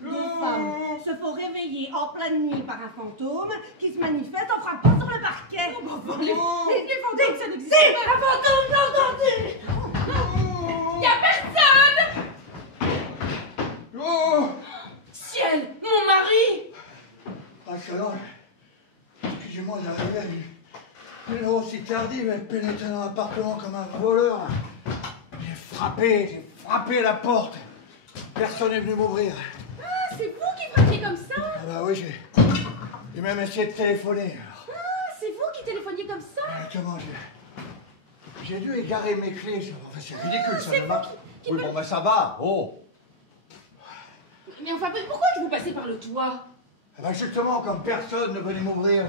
Deux femmes se font réveiller en pleine nuit par un fantôme qui se manifeste en frappant sur le parquet. Les fantômes, ça n'existe Si, pas. un fantôme, j'ai entendu. Y a personne! Oh! Ciel, mon mari! Ah, alors, excusez-moi, tardive est pénétré dans l'appartement comme un voleur. J'ai frappé la porte. Personne n'est venu m'ouvrir. Ah, c'est vous qui frappiez comme ça? Ah bah oui, j'ai même essayé de téléphoner. Alors. Ah, c'est vous qui téléphoniez comme ça? Comment j'ai dû égarer mes clés. Enfin, c'est ridicule, ça. C'est vous qui Oui, bon, bah ça va. Oh. Mais enfin, pourquoi que vous passez par le toit? Ah bah justement, comme personne ne venait m'ouvrir,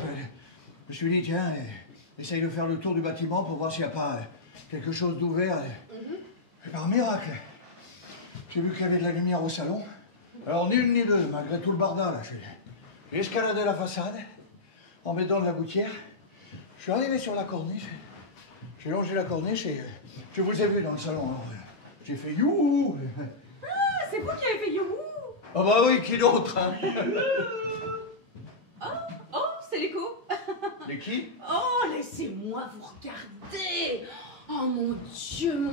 je me suis dit, tiens, essaye de faire le tour du bâtiment pour voir s'il n'y a pas quelque chose d'ouvert. Et par miracle, j'ai vu qu'il y avait de la lumière au salon. Alors, ni une ni deux, malgré tout le bardal, là, j'ai escaladé la façade, en mettant de la gouttière. Je suis arrivé sur la corniche. J'ai longé la corniche et je vous ai vu dans le salon. Alors, j'ai fait youhou. Ah, c'est vous qui avez fait youhou. Ah bah oui, qui d'autre, hein? Oh, c'est l'écho. Et qui? Oh, laissez-moi vous regarder. Oh mon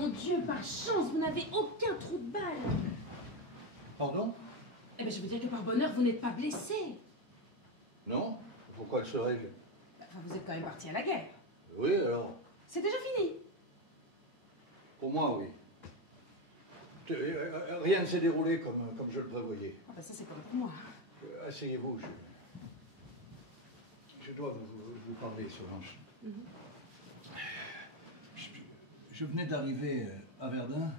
Dieu, par chance, vous n'avez aucun trou de balle. Pardon? Eh bien, je veux dire que par bonheur, vous n'êtes pas blessé. Non? Pourquoi le serais-je? Enfin, vous êtes quand même parti à la guerre. Oui, alors? C'est déjà fini. Pour moi, oui. Rien ne s'est déroulé comme je le prévoyais. Ah ben ça, c'est pas pour moi. Asseyez-vous, je dois vous parler, Solange. Je venais d'arriver à Verdun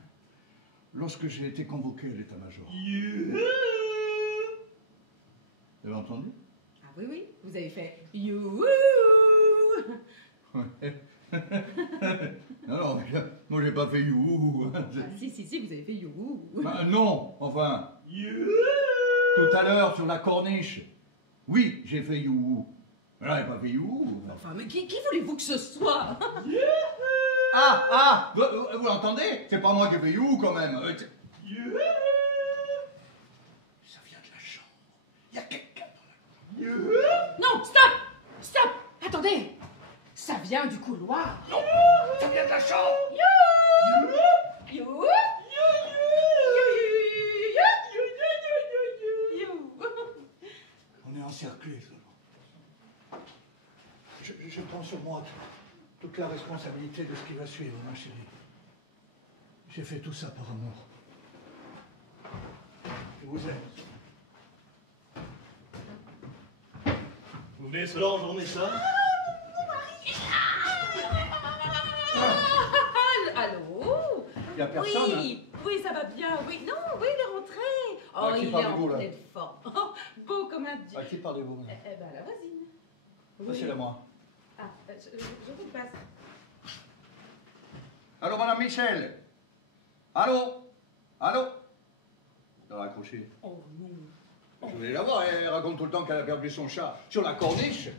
lorsque j'ai été convoqué à l'état-major. Vous avez entendu? Ah oui, vous avez fait youhou. Non, moi j'ai pas fait youhou. Ah, si, vous avez fait youhou. Non, enfin. Tout à l'heure sur la corniche. Oui, j'ai fait youhou. Mais là, j'ai pas fait youhou. Enfin, mais qui voulez-vous que ce soit? Vous l'entendez? C'est pas moi qui ai fait youhou quand même. Ça vient de la chambre. Il y a quelqu'un dans la chambre. Non, stop. Attendez. Ça vient du couloir. Non, ça vient de la chambre. Youhou. On est encerclés, seulement. Je prends sur moi toute la responsabilité de ce qui va suivre, ma chérie. J'ai fait tout ça par amour. Je vous aime. Vous venez, Solange, on est ça? Allô? Il n'y a personne, Oui, ça va bien. Oui, non, oui, il est rentré. Oh, qui il est parlez-vous, en là? pleine forme. Oh, beau comme un dieu. À qui parlez-vous? Eh ben, la voisine. Passez-la moi. Ah, je vous le passe. Allô, madame Michel? Allô? Elle a raccroché. Oh non. Je voulais la voir, elle raconte tout le temps qu'elle a perdu son chat sur la corniche.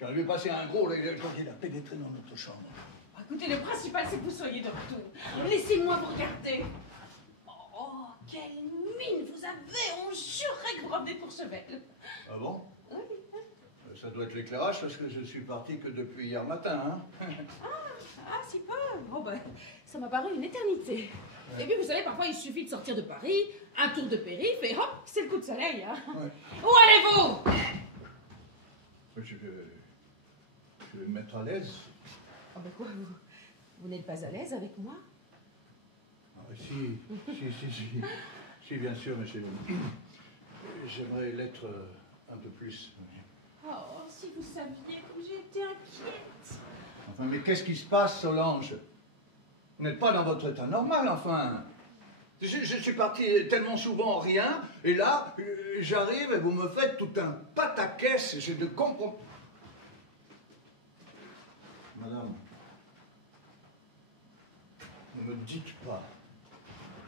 J'en ai vu passer un gros, quand il a pénétré dans notre chambre. Écoutez, le principal, c'est que vous soyez de retour. Laissez-moi vous regarder. Oh, quelle mine vous avez. On jurerait que vous revenez pour Chevel. Ah bon? Oui. Ça doit être l'éclairage parce que je suis parti que depuis hier matin, hein. Ah, si peu. Bon, ben, ça m'a paru une éternité. Ouais. Et puis, vous savez, parfois, il suffit de sortir de Paris, un tour de périph', et hop, c'est le coup de soleil, hein. Ouais. Où allez-vous? Je vais me mettre à l'aise. Ah ben quoi, vous n'êtes pas à l'aise avec moi? Ah, si, bien sûr, mais j'aimerais l'être un peu plus. Oh, si vous saviez comme j'ai été inquiète. Enfin, mais qu'est-ce qui se passe, Solange? Vous n'êtes pas dans votre état normal, enfin. Je suis parti tellement souvent en rien, et là, j'arrive et vous me faites tout un pataquès, j'ai de comprendre. Madame, ne me dites pas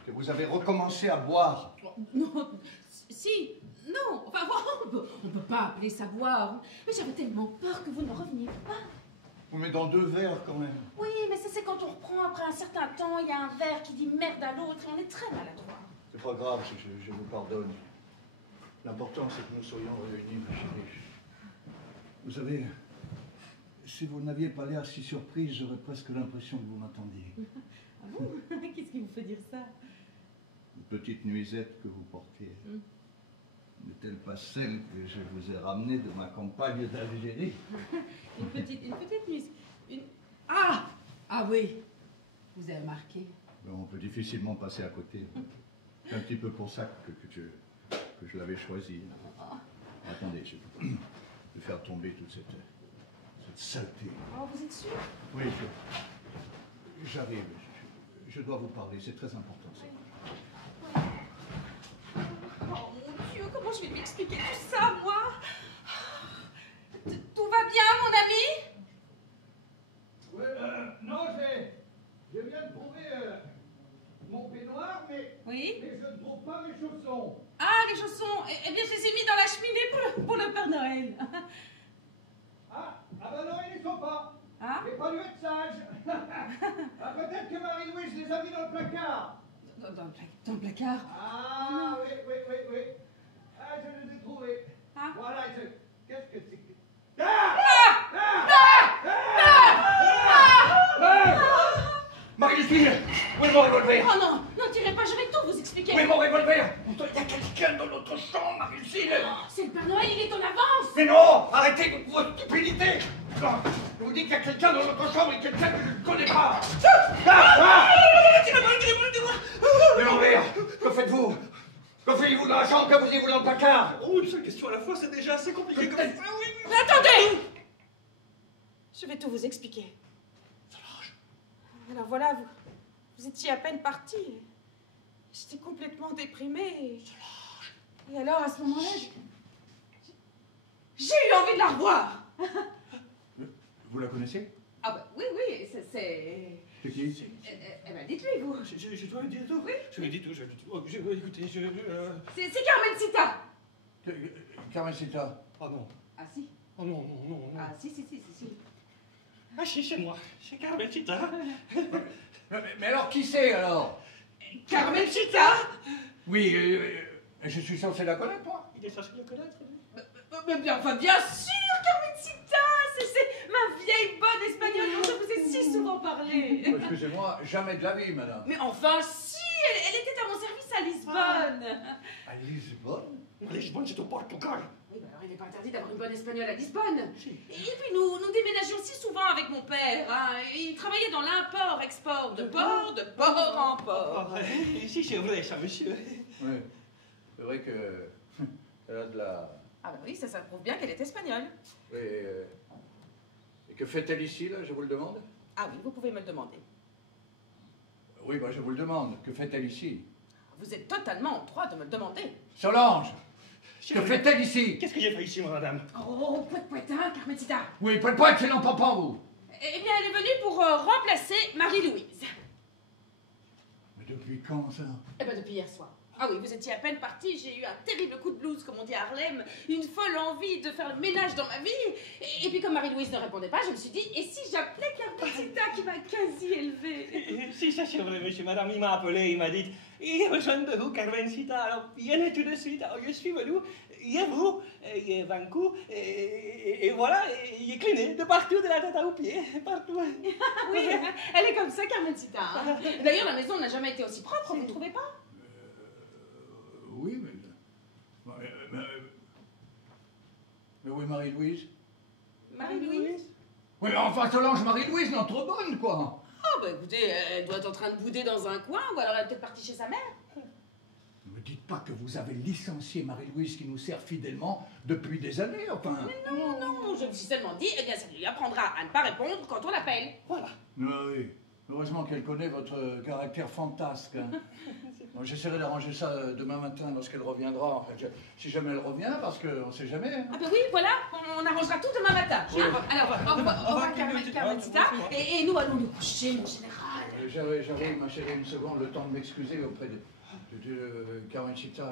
que vous avez recommencé à boire. Non, si, non, enfin, on peut pas appeler ça boire. Mais j'avais tellement peur que vous ne reveniez pas. Vous mettez dans 2 verres, quand même. Oui, mais ça, c'est quand on reprend après un certain temps, il y a un verre qui dit merde à l'autre, et on est très maladroit. C'est pas grave, je vous pardonne. L'important, c'est que nous soyons réunis, ma chérie. Vous savez, si vous n'aviez pas l'air si surprise, j'aurais presque l'impression que vous m'attendiez. Ah bon? Qu'est-ce qui vous fait dire ça? Une petite nuisette que vous portiez. N'est-elle pas celle que je vous ai ramenée de ma campagne d'Algérie? Une petite nuisette. Ah! Ah oui. Vous avez remarqué. On peut difficilement passer à côté. C'est un petit peu pour ça que je l'avais choisi. Attendez, je vais faire tomber toute cette saleté. Oh, vous êtes sûr? Oui, j'arrive. Je dois vous parler, c'est très important. Ça. Oh mon Dieu, comment je vais lui expliquer tout ça, moi? Tout va bien, mon ami? Oui, non, je viens de trouver mon peignoir, mais Oui? je ne trouve pas mes chaussons. Ah, les chaussons. Eh bien, je les ai mis dans la cheminée pour le Père Noël. Ah ben non, ils n'y sont pas. Ah? J'ai pas dû être sage. Ah, peut-être que Marie-Louise les a mis dans le placard. Dans le placard? Ah, oui. Ah, je les ai trouvés. Ah? Voilà, qu'est-ce que c'est que... Marie-Louise, où est mon revolver? Oh non, n'en tirez pas, je vais tout vous expliquer. Où est mon revolver? Il y a quelqu'un dans notre chambre, Marie-Louise. Oh, c'est le Père Noël, il est en avance. Mais non, arrêtez votre stupidité. Non, je vous dis qu'il y a quelqu'un dans notre chambre et quelqu'un que je ne connais pas. Mais mon père, que faites-vous? Que faites-vous dans la chambre? Que faisiez-vous dans le placard? Oh, une seule question à la fois, c'est déjà assez compliqué comme ça. Oui. Mais attendez! Je vais tout vous expliquer. Alors voilà, vous étiez à peine parti. J'étais complètement déprimée. Et alors, à ce moment-là, j'ai eu envie de la revoir. Vous la connaissez? Ah bah oui, c'est... C'est qui? Eh ben, dites-lui, vous. Je dois lui dire tout. Oui. Je lui dis tout. Oh, écoutez, C'est Carmencita. Carmencita. Oh non. Ah si. Oh non. Ah si. Ah si, c'est moi. C'est Carmencita. Mais alors, qui c'est, alors? Carmencita. Oui, je suis censé la connaître, moi. Il est censé le connaître, lui. Enfin, bien sûr, Carmencita. C'est ma vieille bonne espagnole dont je vous ai si souvent parlé. Excusez-moi, jamais de la vie, madame. Mais enfin, si, elle était à mon service à Lisbonne. À Lisbonne? Lisbonne, c'est au Portugal. Oui, bah alors il n'est pas interdit d'avoir une bonne espagnole à Lisbonne. Et puis nous déménagions si souvent avec mon père. Hein. Il travaillait dans l'import-export de port en port. Si, c'est vrai, ça, monsieur. Oui, c'est vrai que... Elle a de la... Ah bah oui, ça prouve bien qu'elle est espagnole. Oui, et que fait-elle ici, là, je vous le demande? Ah oui, vous pouvez me le demander. Oui, bah je vous le demande. Que fait-elle ici? Vous êtes totalement en droit de me le demander. Solange! Que fait-elle ici? Qu'est-ce que j'ai fait ici, madame? Oh, poète, hein, Carmencita. Oui, pas excellent papa, vous! Eh bien, elle est venue pour remplacer Marie-Louise. Mais depuis quand, ça? Eh bien, depuis hier soir. Ah oui, vous étiez à peine parti, j'ai eu un terrible coup de blues, comme on dit à Harlem, une folle envie de faire le ménage dans ma vie. Et puis, comme Marie-Louise ne répondait pas, je me suis dit, et si j'appelais Carmencita qui m'a quasi élevée? Si, ça c'est vrai, monsieur. Madame, il m'a appelé, il m'a dit, il a besoin de vous, Carmencita. Alors, venez tout de suite. Alors, je suis venu, il y a vous, il y a Vancouver, et voilà, il est cliné de partout, de la tête aux pieds, partout. Oui, elle est comme ça, Carmencita. Hein. D'ailleurs, la maison n'a jamais été aussi propre, vous ne trouvez pas? Oui, mais où est Marie-Louise? Marie-Louise? Oui, mais enfin, Solange, Marie-Louise, notre bonne, quoi! Ah, bah écoutez, elle doit être en train de bouder dans un coin, ou alors elle est peut-être partie chez sa mère. Ne me dites pas que vous avez licencié Marie-Louise qui nous sert fidèlement depuis des années, enfin... Mais non, je me suis seulement dit, eh bien, ça lui apprendra à ne pas répondre quand on l'appelle. Voilà. Ah oui, heureusement qu'elle connaît votre caractère fantasque. Hein. Bon, j'essaierai d'arranger ça demain matin lorsqu'elle reviendra. En fait, si jamais elle revient, parce qu'on ne sait jamais. Hein. Ah ben oui, voilà, on arrangera tout demain matin. Oui. Alors, au revoir, Carmencita, et nous allons nous coucher, mon général. J'arrive, ma chérie, une seconde, le temps de m'excuser auprès de Carmencita.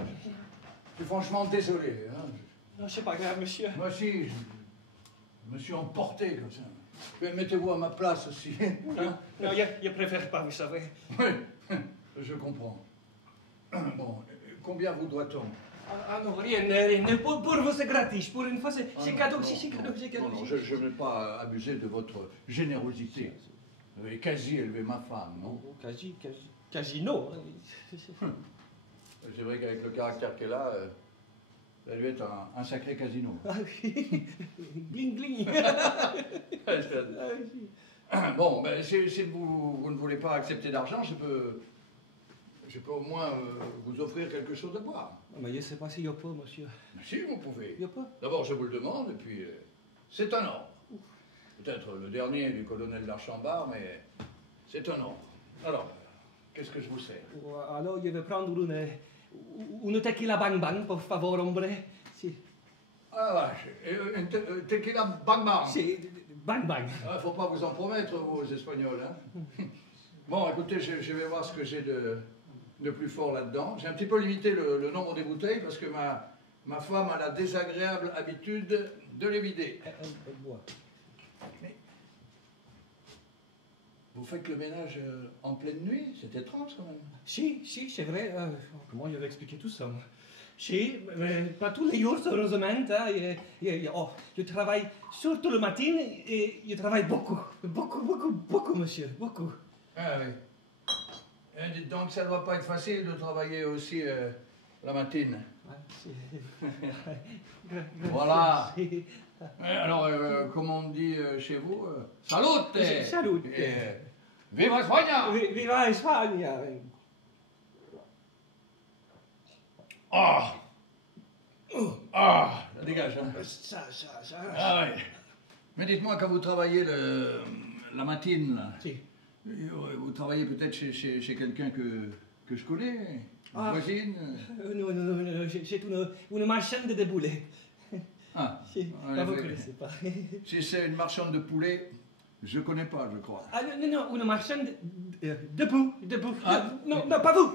Je suis franchement désolé. Hein. Non, c'est pas grave, monsieur. Moi aussi, je me suis emporté comme ça. Mais mettez-vous à ma place aussi. Hein. Non, je préfère pas, vous savez. Oui, je comprends. Bon, combien vous doit-on? Ah non, rien. Pour vous, c'est gratis. Pour une fois, c'est cadeau. C'est cadeau. Non, je ne vais pas abuser de votre générosité. Vous avez quasi élevé ma femme, non? Quasi non. C'est vrai qu'avec le caractère qu'elle a, elle doit être un sacré casino. Ah oui. Bling bling. Bon, ben, si vous ne voulez pas accepter d'argent, je peux au moins vous offrir quelque chose de boire. Mais je ne sais pas si je peux, monsieur. Si, vous pouvez. Je peux. D'abord, je vous le demande, et puis c'est un ordre. Peut-être le dernier du colonel d'Archambard, mais c'est un ordre. Alors, qu'est-ce que je vous sers? Alors, je vais prendre une tequila bang bang, por favor, hombre. Si. Ah, vache. Une tequila bang bang. Si, bang bang. Ah, faut pas vous en promettre, vous, aux Espagnols, hein. Bon, écoutez, je vais voir ce que j'ai de plus fort là-dedans. J'ai un petit peu limité le nombre des bouteilles parce que ma femme a la désagréable habitude de les vider. Mais vous faites le ménage en pleine nuit? C'est étrange quand même. Si, c'est vrai. Comment je vais expliquer tout ça, moi? Si, mais pas tous les jours, heureusement. Hein, je travaille surtout le matin et je travaille beaucoup. Beaucoup, monsieur. Beaucoup. Ah oui. Et dites donc, ça ne doit pas être facile de travailler aussi la matinée. Voilà. Alors, comme on dit chez vous, salute! Salute! Viva España! Viva España! Ah! Ah! Ça dégage, hein? Ça. Ah oui. Mais dites-moi, quand vous travaillez la matinée, là, Si. vous travaillez peut-être chez quelqu'un que je connais? Une voisine? Non, c'est une marchande de boulets. Ah, Si, vous ne connaissez pas. Si c'est une marchande de poulet, je ne connais pas, je crois. Ah, non, une marchande debout. Ah, non, pas vous,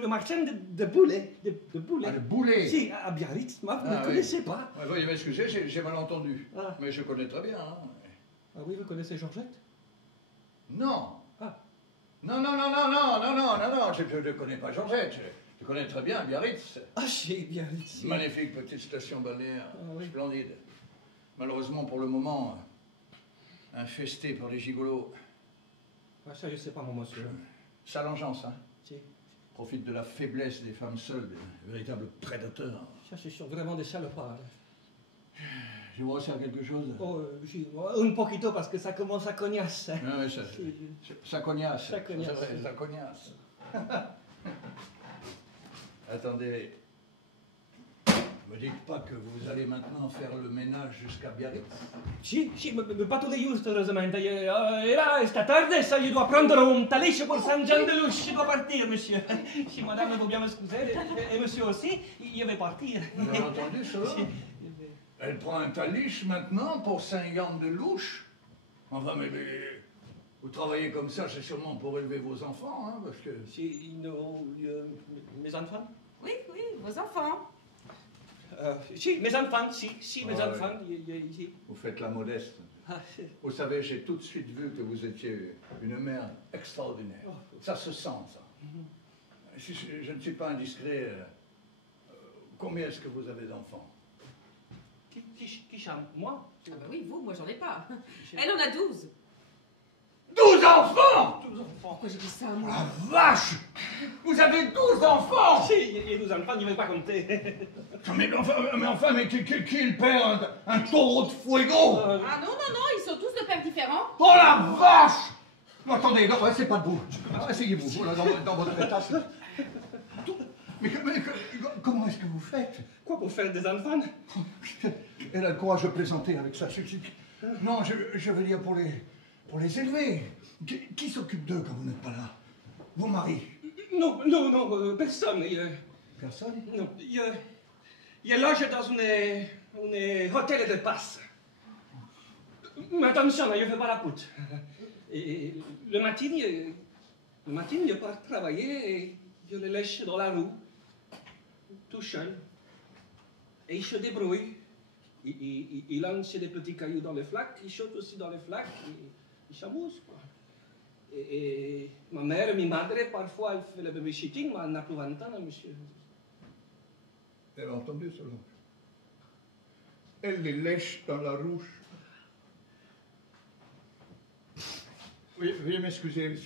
une marchande de boulets. De boulets. Ah, le boulet? Si, à Biarritz, moi, vous ne connaissez pas. Ouais, veuillez m'excuser, j'ai mal entendu. Ah. Mais je connais très bien. Hein. Ah oui, vous connaissez Georgette? Non. Ah. Non, je ne connais pas Georgette. Je connais très bien Biarritz. Ah, chez Biarritz. Magnifique petite station balnéaire. Oui. Splendide. Malheureusement, pour le moment, infestée par les gigolos. Ah, ça, je sais pas, mon monsieur. Salangeance, hein. Si. Profite de la faiblesse des femmes seules, des véritables prédateurs. Ça, ce sont vraiment des salopards. Je vous resserre quelque chose? Si, un poquito, parce que ça commence à cognasse. Ah oui, ça cognasse. Ça cognasse. C'est vrai, ça cognasse. Attendez. Me dites pas que vous allez maintenant faire le ménage jusqu'à Biarritz? Si, mais pas tous les jours, heureusement. Et là, esta tarde, ça, je dois prendre un taliche pour Saint-Jean-de-Luz. Je dois partir, monsieur. Si madame veut bien m'excuser, et monsieur aussi, je vais partir. Vous avez entendu cela? Elle prend un taliche maintenant pour Saint-Yann-de-Louche? Enfin, mais vous travaillez comme ça, c'est sûrement pour élever vos enfants, hein, parce que... Si, mes enfants? Oui, vos enfants. Si, mes enfants, si, mes Ah, enfants. Vous faites la modeste. Vous savez, j'ai tout de suite vu que vous étiez une mère extraordinaire. Ça se sent, ça. Si je ne suis pas indiscret, combien est-ce que vous avez d'enfants? Qui chante? Moi? Ah bah oui, vous, moi j'en ai pas. Elle en a 12. 12 enfants! 12 enfants. Pourquoi j'ai dit ça, moi? La vache! Vous avez 12 enfants! Si, il y a 12 enfants, je ne vais pas compter. Mais qui est le père? Un taureau de fuego? Ah non, ils sont tous de pères différents. Oh la vache! Non, attendez, non, c'est pas debout. Asseyez-vous, voilà, dans votre étage. Mais comment est-ce que vous faites? Quoi, pour faire des enfants? Elle a le courage de plaisanter avec ça. Non, je veux dire pour les élever. Qui s'occupe d'eux quand vous n'êtes pas là? Vos maris? Non, personne. Personne? Non, je loge dans un hôtel de passe. Mais attention, je ne fais pas la pute. Et le matin, je pars travailler et je les laisse dans la rue, tout seul. Et ils se débrouillent. Ils lancent des petits cailloux dans les flaques, ils sautent aussi dans les flaques, ils s'amusent, quoi. Et ma mère, ma madre, parfois, elle fait le babysitting, mais elle n'a plus 20 ans, monsieur. Elle a entendu cela. Elle les lèche dans la rouge. Oui, veuillez m'excuser,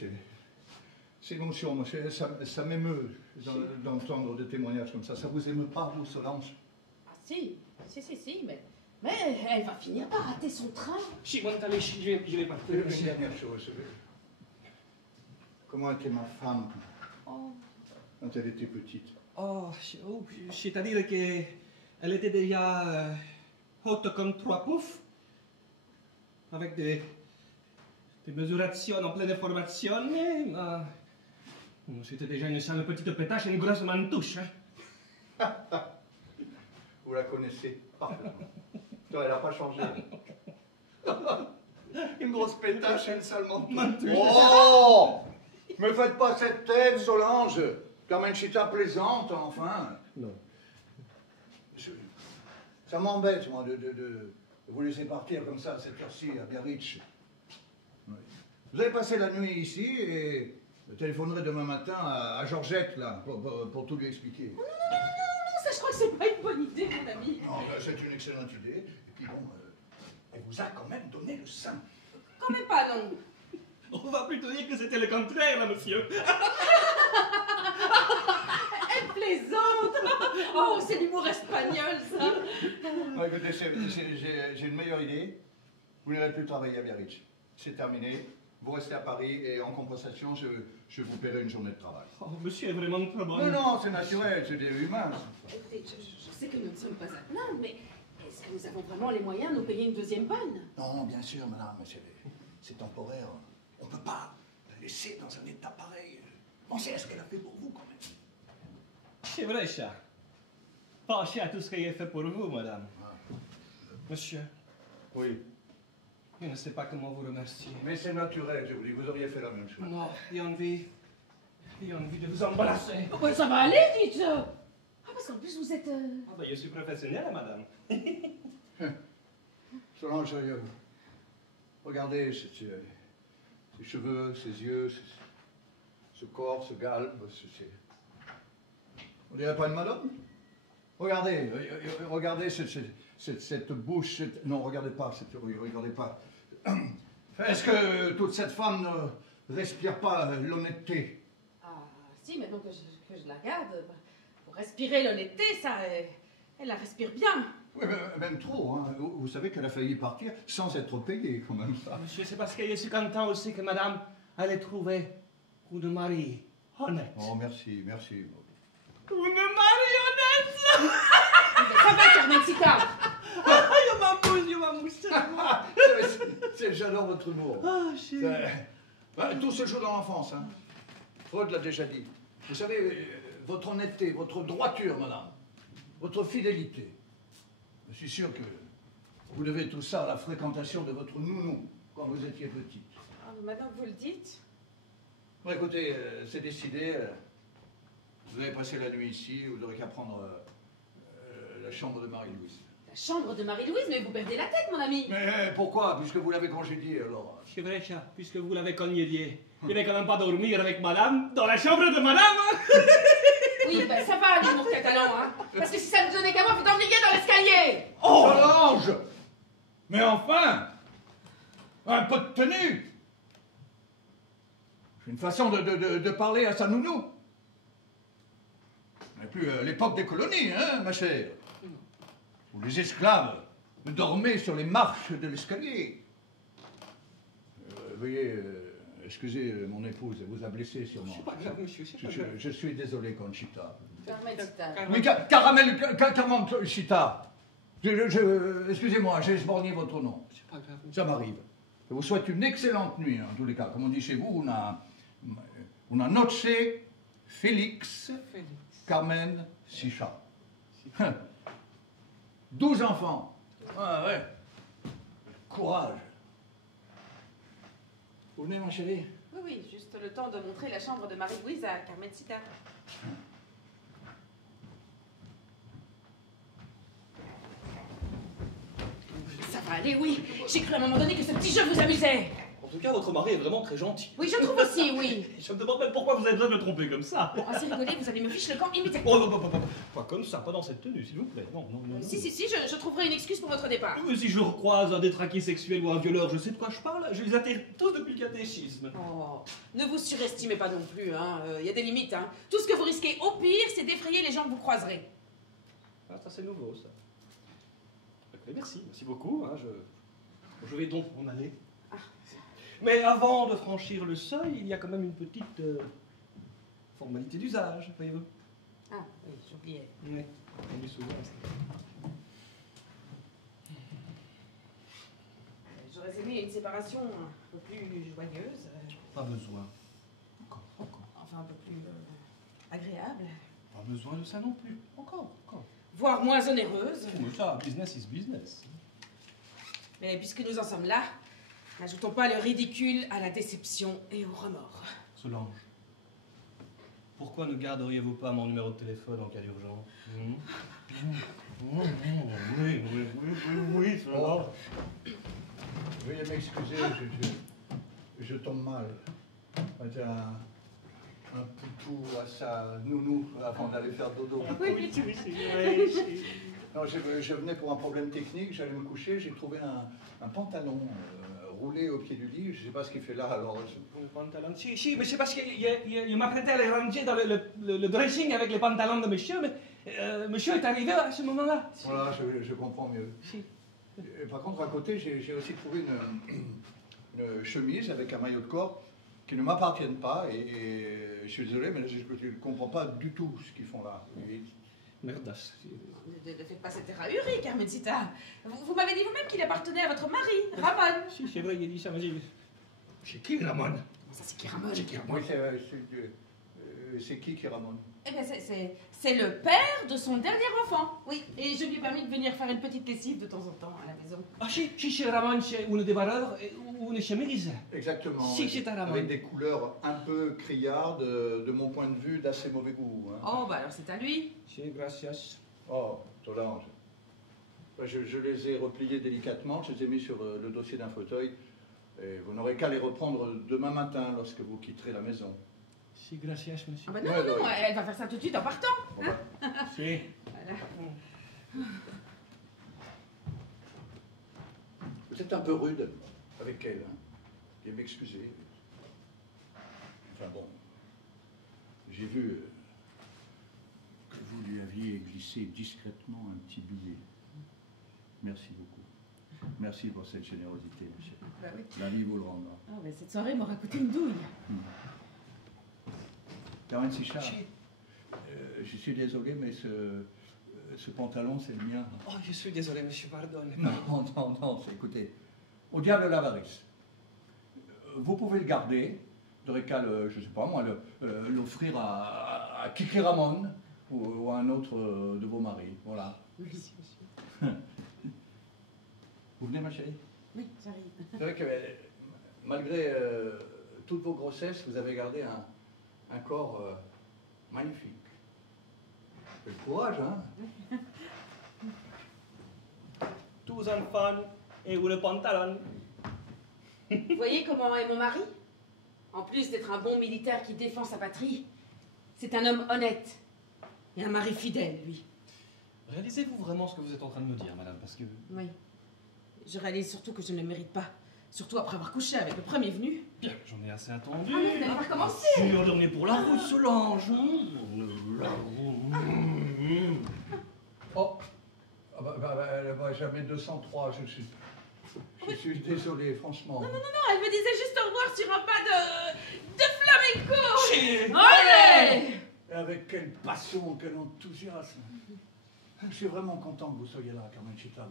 c'est émotion, monsieur. Ça m'émeut d'entendre des témoignages comme ça. Ça vous émeut pas, vous, Solange? Ah si, mais Mais elle va finir par rater son train. Shimon, allez, je vais partir. Une dernière chose. Comment était ma femme quand elle était petite? C'est-à-dire qu'elle était déjà haute comme 3 poufs, avec des mesurations en pleine formation. C'était déjà une sale petite pétache et une grosse mantouche. Hein. Vous la connaissez parfaitement. Non, elle n'a pas changé. Une grosse pétache et une sale mantouche. Oh! Me faites pas cette tête, Solange. Carmencita plaisante, enfin. Non. Ça m'embête, moi, de vous laisser partir comme ça à cette heure-ci à Biarritz. Oui. Vous avez passé la nuit ici et je téléphonerai demain matin à Georgette, là, pour tout lui expliquer. Non, ça je crois que c'est pas une bonne idée, mon ami. Non, c'est une excellente idée. Et puis bon, elle vous a quand même donné le sein. Quand même pas, non. On va plutôt dire que c'était le contraire, là, monsieur. Elle plaisante. Oh, c'est l'humour espagnol, ça. Non, écoutez, j'ai une meilleure idée. Vous n'irez plus travailler à Biarritz. C'est terminé. Vous restez à Paris et en compensation, je vous paierai une journée de travail. Oh, monsieur est vraiment très bon. Non, c'est naturel, c'est humain. Écoutez, je sais que nous ne sommes pas à plaindre, mais est-ce que nous avons vraiment les moyens de nous payer une deuxième bonne? Non, bien sûr, madame, c'est temporaire. On ne peut pas la laisser dans un état pareil. Pensez à ce qu'elle a fait pour vous, quand même. C'est vrai, ça. Pensez à tout ce qu'elle a fait pour vous, madame. Monsieur, Oui. je ne sais pas comment vous remercier. Mais c'est naturel, je vous dis, vous auriez fait la même chose. Non, j'ai envie de vous embrasser. Oh, ben, ça va aller, dites. Ah, parce qu'en plus, vous êtes... Ah ben, je suis professionnel, madame. Solange, regardez ses cheveux, ses yeux, ce corps, ce galbe, on dirait pas une madone? Regardez, regardez cette bouche, non, regardez pas, regardez pas. Est-ce que toute cette femme ne respire pas l'honnêteté? Ah, si, maintenant que je la regarde, pour respirer l'honnêteté, ça, elle la respire bien. Oui, même trop, hein. Vous savez qu'elle a failli partir sans être payée, quand même, ça. Monsieur, c'est parce que je suis content aussi que madame allait trouver une mari honnête. Oh, merci, merci. Une mari honnête. Ça va, Carmencita. Je m'amuse tellement. J'adore votre humour. Ah, chérie. Tout se joue dans l'enfance, hein. Freud l'a déjà dit. Vous savez, votre honnêteté, votre droiture, madame, votre fidélité. Je suis sûr que vous devez tout ça à la fréquentation de votre nounou quand vous étiez petite. Ah, maintenant que vous le dites... Bon, écoutez, c'est décidé. Vous avez passé la nuit ici, vous n'aurez qu'à prendre la chambre de Marie-Louise. La chambre de Marie-Louise, mais vous perdez la tête, mon ami. Mais pourquoi? Puisque vous l'avez congédiée, alors. C'est vrai, ça, puisque vous l'avez congédié. Je ne vais quand même pas dormir avec madame dans la chambre de madame. Oui, ben ça va, l'humour catalan, hein. Parce que si ça ne tenait qu'à moi, vous dormiriez dans l'escalier. Oh, Solange! Mais enfin! Un peu de tenue! C'est une façon de parler à sa nounou. Ce n'est plus l'époque des colonies, hein, ma chère? Où les esclaves dormaient sur les marches de l'escalier. Veuillez excuser mon épouse, elle vous a blessé sûrement. C'est pas grave, monsieur, c'est pas grave. Je suis désolé, Conchita. Carmencita. Mais Carmencita, excusez-moi, j'ai esborgné votre nom. C'est pas grave. Ça m'arrive. Je vous souhaite une excellente nuit, en tous les cas. Comme on dit chez vous, una noche Félix Carmen Sicha. 12 enfants. Ah ouais. Courage. Vous venez, ma chérie? Oui, oui, juste le temps de montrer la chambre de Marie-Louise à Carmencita. Ça va aller, oui. J'ai cru à un moment donné que ce petit jeu vous amusait. En tout cas, votre mari est vraiment très gentil. Oui, je trouve aussi, oui. Je me demande même pourquoi vous avez besoin de me tromper comme ça. Bon, assez rigolé, vous allez me ficher le camp immédiatement. Oh, pas comme ça, pas dans cette tenue, s'il vous plaît. Non. Si, je trouverai une excuse pour votre départ. Si je recroise un détraqué sexuel ou un violeur, je sais de quoi je parle. Je les attire tous depuis le catéchisme. Oh, ne vous surestimez pas non plus, hein. Y a des limites, hein. Tout ce que vous risquez au pire, c'est d'effrayer les gens que vous croiserez. Ah, ça c'est nouveau, ça. Merci beaucoup. Hein, je vais donc m'en aller. Mais avant de franchir le seuil, il y a quand même une petite formalité d'usage, voyez-vous. Ah, oui, j'oubliais. Oui, on dit souvent ça. J'aurais aimé une séparation un peu plus joyeuse. Pas besoin. Encore. Enfin, un peu plus agréable. Pas besoin de ça non plus. Encore. Voire moins onéreuse. Mais ça, business is business. Mais puisque nous en sommes là, n'ajoutons pas le ridicule à la déception et au remords. Solange, pourquoi ne garderiez-vous pas mon numéro de téléphone en cas d'urgence? Oui, Solange. Veuillez m'excuser, je tombe mal. J'ai un poutou à sa nounou avant d'aller faire dodo. Oui. Non, je venais pour un problème technique, j'allais me coucher, j'ai trouvé un pantalon roulé au pied du lit, je ne sais pas ce qu'il fait là, alors... Le pantalon, si, mais c'est parce que je m'apprêtais à les ranger dans le dressing avec les pantalons de monsieur, mais monsieur est arrivé à ce moment-là. Voilà, je comprends mieux. Si. Et par contre, à côté, j'ai aussi trouvé une chemise avec un maillot de corps qui ne m'appartiennent pas, et je suis désolé, mais je ne comprends pas du tout ce qu'ils font là. Merdasse. Ne faites pas cette raillerie, Carmencita. Vous m'avez dit vous-même qu'il appartenait à votre mari, Ramon. Si, c'est vrai, il a dit ça, mais c'est qui Ramon? Ça, c'est qui, Ramon? Oui, c'est qui Ramon? Eh bien, c'est le père de son dernier enfant. Oui, et je lui ai permis de venir faire une petite lessive de temps en temps à la maison. Ah si, c'est Ramon, c'est une débarreur ou une chemise. Exactement. Si, c'est un Ramon. Avec des couleurs un peu criardes, de mon point de vue, d'assez mauvais goût. Hein. Oh, bah alors c'est à lui. Si, gracias. Oh, Solange. Je les ai repliés délicatement, je les ai mis sur le dossier d'un fauteuil, et vous n'aurez qu'à les reprendre demain matin lorsque vous quitterez la maison. Si, gracias, monsieur. Ah bah non, elle va faire ça tout de suite en partant. Hein? Si. Voilà. Vous êtes un peu rude avec elle, hein. Veuillez m'excuser. Enfin bon, j'ai vu que vous lui aviez glissé discrètement un petit billet. Merci beaucoup. Merci pour cette générosité, monsieur. Bah oui. La vie vous le rendra. Ah, mais cette soirée m'aura coûté une douille. Carmen Sichard, je suis désolé, mais ce pantalon, c'est le mien. Oh, je suis désolé, monsieur, pardonne. Non, écoutez, au diable l'avarice. Vous pouvez le garder, vous n'aurez qu'à, je ne sais pas moi, l'offrir à Kiki Ramon ou à un autre de vos maris, voilà. Oui, monsieur. Vous venez, ma chérie? Oui, j'arrive. C'est vrai que malgré toutes vos grossesses, vous avez gardé un corps magnifique. Le courage, hein? Tous enfants et où le pantalon. Vous voyez comment est mon mari? En plus d'être un bon militaire qui défend sa patrie, c'est un homme honnête. Et un mari fidèle, lui. Réalisez-vous vraiment ce que vous êtes en train de me dire, madame, parce que... Oui. Je réalise surtout que je ne le mérite pas. Surtout après avoir couché avec le premier venu. Bien, j'en ai assez attendu. Ah non, vous n'allez pas recommencer. Sûr, dormez pour la route, Solange. Oh, elle va jamais 203, je suis désolé, franchement. Non, elle me disait juste au revoir sur un pas de flamenco. Allez! Et avec quelle passion, quel enthousiasme. Je suis vraiment content que vous soyez là, Carmencita.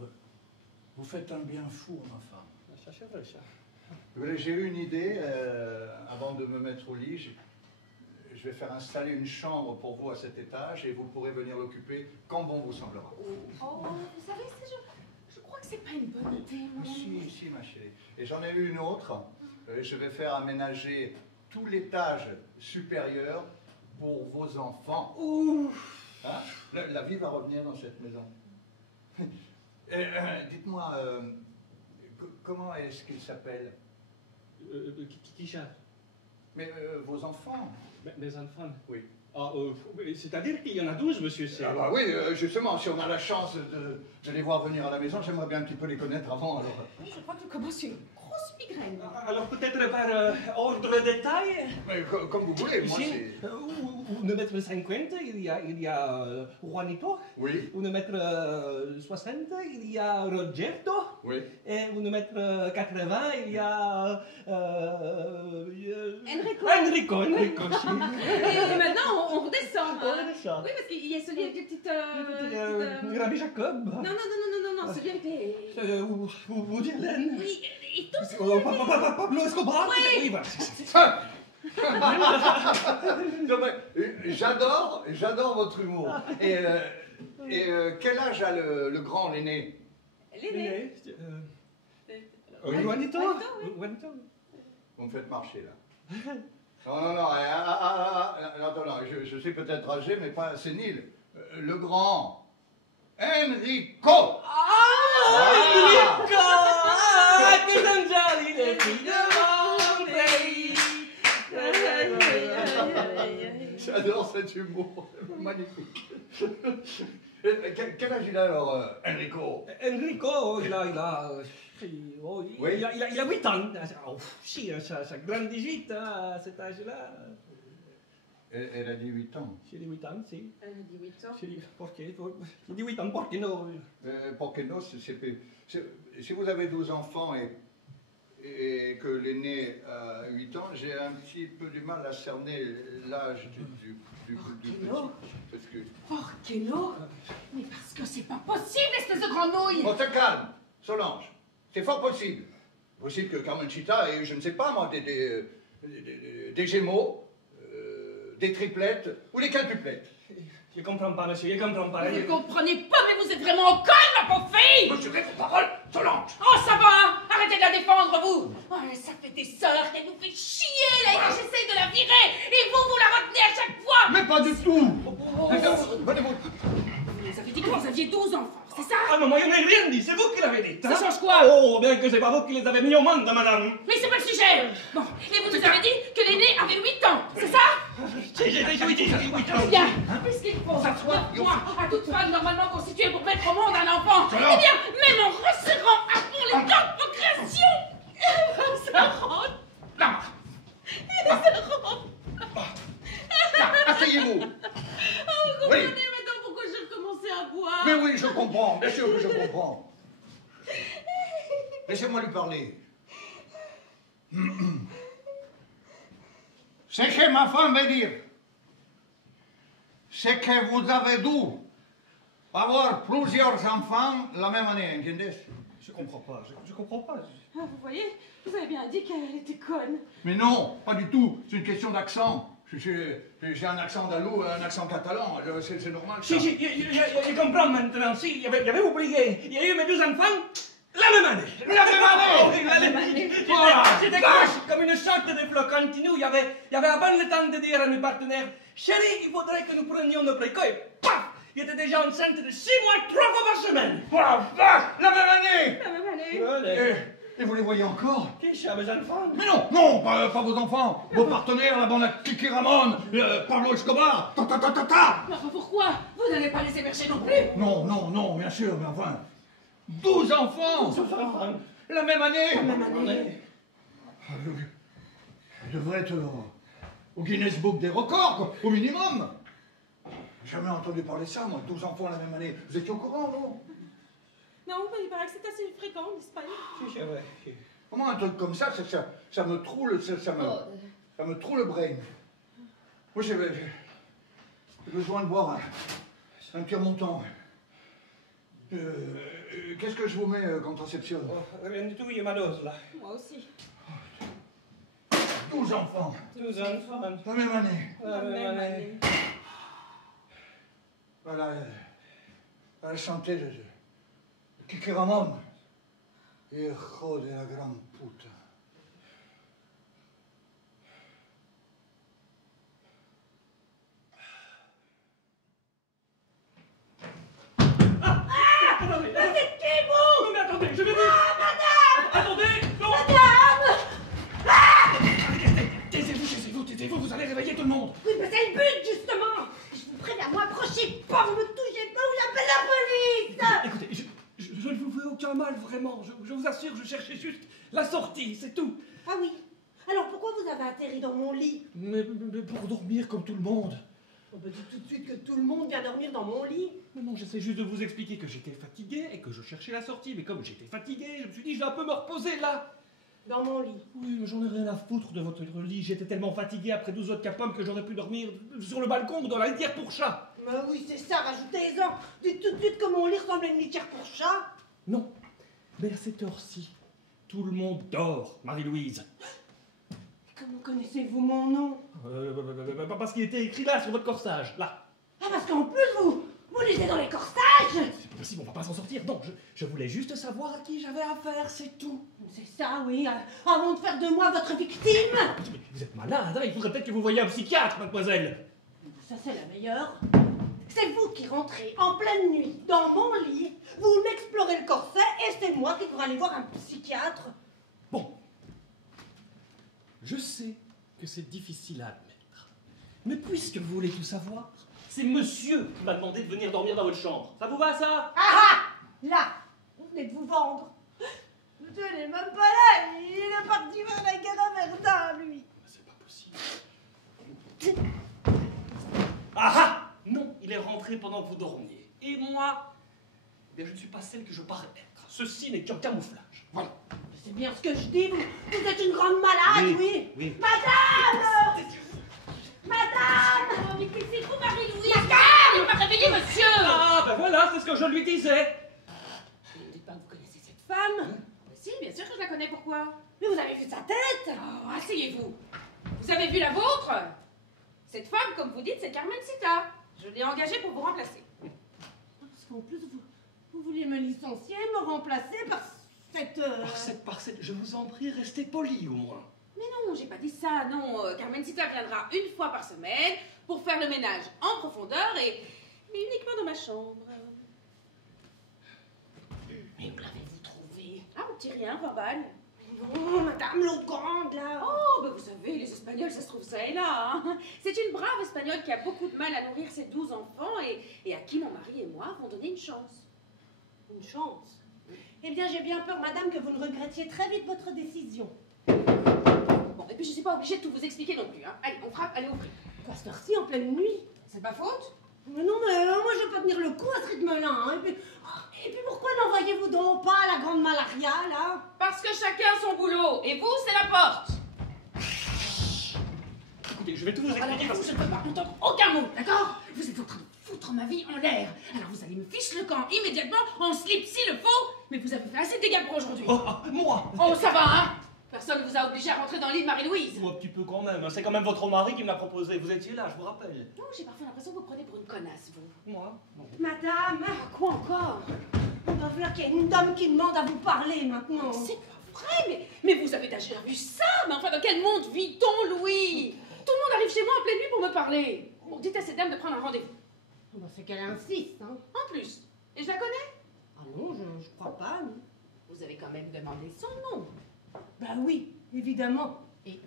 Vous faites un bien fou à ma femme. Ça, c'est vrai, ça. J'ai eu une idée, avant de me mettre au lit, je vais faire installer une chambre pour vous à cet étage et vous pourrez venir l'occuper quand bon vous semblera. Oh, vous savez, je crois que c'est pas une bonne idée, mon ami. Si, ma chérie. Et j'en ai eu une autre. Je vais faire aménager tout l'étage supérieur pour vos enfants. Ouf. Hein? La vie va revenir dans cette maison. Dites-moi, comment est-ce qu'il s'appelle? Qui ça? Mais vos enfants? Mes enfants? Oui. Ah, c'est-à-dire qu'il y en a 12, monsieur, c'est... Ah bah oui, justement, si on a la chance de les voir venir à la maison, j'aimerais bien un petit peu les connaître avant, alors... Je crois que je commence une grosse migraine. Alors peut-être par ordre de taille. Mais comme vous voulez, moi Ici, c'est... ou 1m50, il y a Juanito. Oui, Ou 1m60, il y a Rogerto. oui. Et ou 1m80, il y a... Enrico. Enrico, si. Et maintenant, on redescend, quoi. On redescend. Oui, parce qu'il y a celui avec les petites... Rabbi Jacob. Non, celui avec les... Woody Allen. Oui, et tous ces... Pablo Escobar. Oui. Voilà. Non, mais, j'adore votre humour. Et quel âge a le grand, l'aîné? L'aîné. Juanito. Juanito, Vous me faites marcher, là. Non, attends, je suis peut-être âgé, mais pas sénile. Le grand, Enrico. Enrico! Che Angeli, le figlie de J'adore cet humour, magnifique. Quel âge il a alors, Enrico? Enrico, il a 8 ans. Oh, si, ça grandit vite à cet âge-là. Elle a 18 ans. J'ai dit 8 ans, si. Elle a dit 8 ans. J'ai dit, j'ai dit 8 ans, pourquoi non? Pourquoi non, si vous avez 12 enfants et que l'aîné a 8 ans, j'ai un petit peu du mal à cerner l'âge du petit. Parce que... Porquello? Mais parce que c'est pas possible, espèce de grenouille! On te calme, Solange. C'est fort possible. Possible que Carmencita ait, je ne sais pas moi, des gémeaux, des triplettes ou des quintuplettes. Je comprends pas, monsieur, je comprends pas. Vous ne comprenez pas, mais vous êtes vraiment conne, ma pauvre fille! Monsieur, vos paroles, Solange. Oh, ça va! Arrêtez de la défendre, vous! Oh, ça fait des sœurs qu'elle nous fait chier, là, et que j'essaye de la virer! Et vous la retenez à chaque fois! Mais pas du tout. Vous avez dit que vous aviez 12 enfants, c'est ça? Ah non, moi je n'ai rien dit, c'est vous qui l'avez dit. Ça change quoi? Oh, bien que c'est pas vous qui les avez mis au monde, madame. Mais c'est pas le sujet! Bon, et vous nous avez dit que l'aîné avait 8 ans, c'est ça? Si, j'ai dit 8 ans. Bien, puisqu'il faut 9 mois à toute femme normalement constituée pour mettre au monde un enfant, eh bien, même en resserrant à fond les dents de procréation, ça rentre. Là, Ça rentre. asseyez-vous. Oh, vous comprenez maintenant pourquoi j'ai recommencé à boire? Mais oui, je comprends, bien sûr que je comprends. Laissez-moi lui parler. Ce que ma femme veut dire, c'est que vous avez dû avoir plusieurs enfants la même année, entendez? Je comprends pas, je comprends pas. Ah, vous voyez, vous avez bien dit qu'elle était conne. Mais non, pas du tout, c'est une question d'accent. J'ai un accent d'Allou, un accent catalan, c'est normal. Ça. Si, je comprends maintenant. Si, j'avais oublié. Il y a eu mes 2 enfants la même année. La même année. Voilà. C'était comme une sorte de flot continu. Il y avait à peine le temps de dire à mes partenaires, chérie, il faudrait que nous prenions nos précoces. Et paf, il était déjà enceinte de 6 mois, 3 fois par semaine. Voilà, la même année. La même année. Et vous les voyez encore? Qui sont mes enfants? Mais non, pas vos enfants, vos partenaires, la bande à Kiki Ramon, Pablo Escobar, Mais enfin, pourquoi? Vous n'allez pas les héberger non plus? Non, bien sûr, mais enfin, 12 enfants. La même année. La même année. Je devrais être au Guinness Book des records, quoi, au minimum. Jamais entendu parler de ça, moi, 12 enfants la même année. Vous étiez au courant, non? Non, mais il paraît que c'est assez fréquent en Espagne. C'est vrai. Comment un truc comme ça, ça me troule, ça me troule le brain. Moi, j'ai besoin de boire un petit remontant. Qu'est-ce que je vous mets, contraception? Oh, rien du tout, il y a ma dose, là. Moi aussi. 12 enfants. 12 enfants. La même année. La même année. Voilà, elle chantait de Kiki Ramon. Hijo de la gran puta. Attendez, non, mais attendez, je vais vous... Madame! Attendez, non! Madame! Taisez-vous, vous allez réveiller tout le monde. Oui, mais c'est le but, justement! Je vous préviens, moi, approchez pas, vous me touchez pas, ou j'appelle la police! Écoutez, je ne vous veux aucun mal, vraiment. Je vous assure, je cherchais juste La sortie, c'est tout. Ah oui. Alors pourquoi vous avez atterri dans mon lit? Mais pour dormir comme tout le monde. On me dit tout de suite que tout le monde vient dormir dans mon lit. Mais non, j'essaie juste de vous expliquer que j'étais fatigué et que je cherchais la sortie. Mais comme j'étais fatigué, je me suis dit, je vais un peu me reposer là. Dans mon lit. Oui, mais j'en ai rien à foutre de votre lit. J'étais tellement fatigué après 12 autres pommes que j'aurais pu dormir sur le balcon ou dans la litière pour chat. Bah oui, c'est ça, rajoutez-en. Dites tout de suite que mon lit ressemble à une litière pour chat. Non, mais à cette heure-ci, tout le monde dort, Marie-Louise. Comment connaissez-vous mon nom? Parce qu'il était écrit là, sur votre corsage, là. Ah, parce qu'en plus, vous lisez dans les corsages. C'est pas possible, on va pas s'en sortir. Non, je voulais juste savoir à qui j'avais affaire, c'est tout. C'est ça, oui, avant de faire de moi votre victime. Mais vous êtes malade, hein. Il faudrait peut-être que vous voyiez un psychiatre, mademoiselle. Ça, c'est la meilleure. C'est vous qui rentrez en pleine nuit dans mon lit, vous m'explorez le corset et c'est moi qui devrais aller voir un psychiatre. Bon. Je sais que c'est difficile à admettre. Mais puisque vous voulez tout savoir, c'est monsieur qui m'a demandé de venir dormir dans votre chambre. Ça vous va, ça? Là, vous venez de vous vendre. Monsieur n'est même pas là, il est parti vers la guerre à Verdun, lui. C'est pas possible. Ah! Non, il est rentré pendant que vous dormiez. Et moi, eh bien, je ne suis pas celle que je parais être. Ceci n'est qu'un camouflage. Voilà. C'est bien ce que je dis, vous êtes une grande malade, oui. Oui. Madame! Madame! Oh, mais qu'est-ce Marie-Louise? Madame! Il m'a réveillé, monsieur! Ah, ben voilà, c'est ce que je lui disais. Ne dites pas que vous connaissez cette femme? Mais si, bien sûr que je la connais, pourquoi? Mais vous avez vu sa tête? Oh, asseyez-vous. Vous avez vu la vôtre? Cette femme, comme vous dites, c'est Carmen Sita. Je l'ai engagée pour vous remplacer. Parce qu'en plus, vous vouliez me licencier, me remplacer par cette... Par cette, je vous en prie, restez poli au moins. Mais non, j'ai pas dit ça, non. Carmen Sita viendra une fois par semaine pour faire le ménage en profondeur et uniquement dans ma chambre. Mais où l'avez-vous trouvé? Ah, un petit rien, verbal. Non, madame, l'autre grande, là. Oh, ben vous savez, les Espagnols, ça se trouve ça et là. Hein. C'est une brave Espagnole qui a beaucoup de mal à nourrir ses 12 enfants et à qui mon mari et moi avons donné une chance. Une chance. Eh bien, j'ai bien peur, madame, que vous ne regrettiez très vite votre décision. Bon, et puis je suis pas obligée de tout vous expliquer non plus. Hein. Allez, on frappe, allez, ouvrir. Quoi, cette heure-ci, en pleine nuit? C'est pas faute? Mais non, mais moi, je vais pas tenir le coup à ce rythme-là. Hein. Et puis, pourquoi n'envoyez-vous donc pas à la grande malaria, là? Parce que chacun son boulot. Et vous, c'est la porte. Écoutez, je vais tout vous Alors, expliquer parce que... je ne peux pas entendre aucun mot, d'accord? Vous êtes en train de foutre ma vie en l'air. Alors vous allez me fiche le camp immédiatement, en slip s'il le faut. Mais vous avez fait assez de dégâts pour aujourd'hui. Moi Oh, ça va, hein? Personne ne vous a obligé à rentrer dans le lit de Marie-Louise. Un petit peu quand même, c'est quand même votre mari qui me l'a proposé. Vous étiez là, je vous rappelle. Non, j'ai parfois l'impression que vous prenez pour une connasse, vous. Moi? Madame, Quoi encore? on va voir qu'il y a une dame qui demande à vous parler, maintenant. C'est pas vrai, mais vous avez déjà vu ça? Mais enfin, dans quel monde vit-on, Louis? Tout le monde arrive chez moi en pleine nuit pour me parler. Bon, dites à cette dame de prendre un rendez-vous. Bon, c'est qu'elle insiste, hein. En plus. Et je la connais? Ah non, je crois pas, non. Vous avez quand même demandé son nom. Bah oui, évidemment. Et...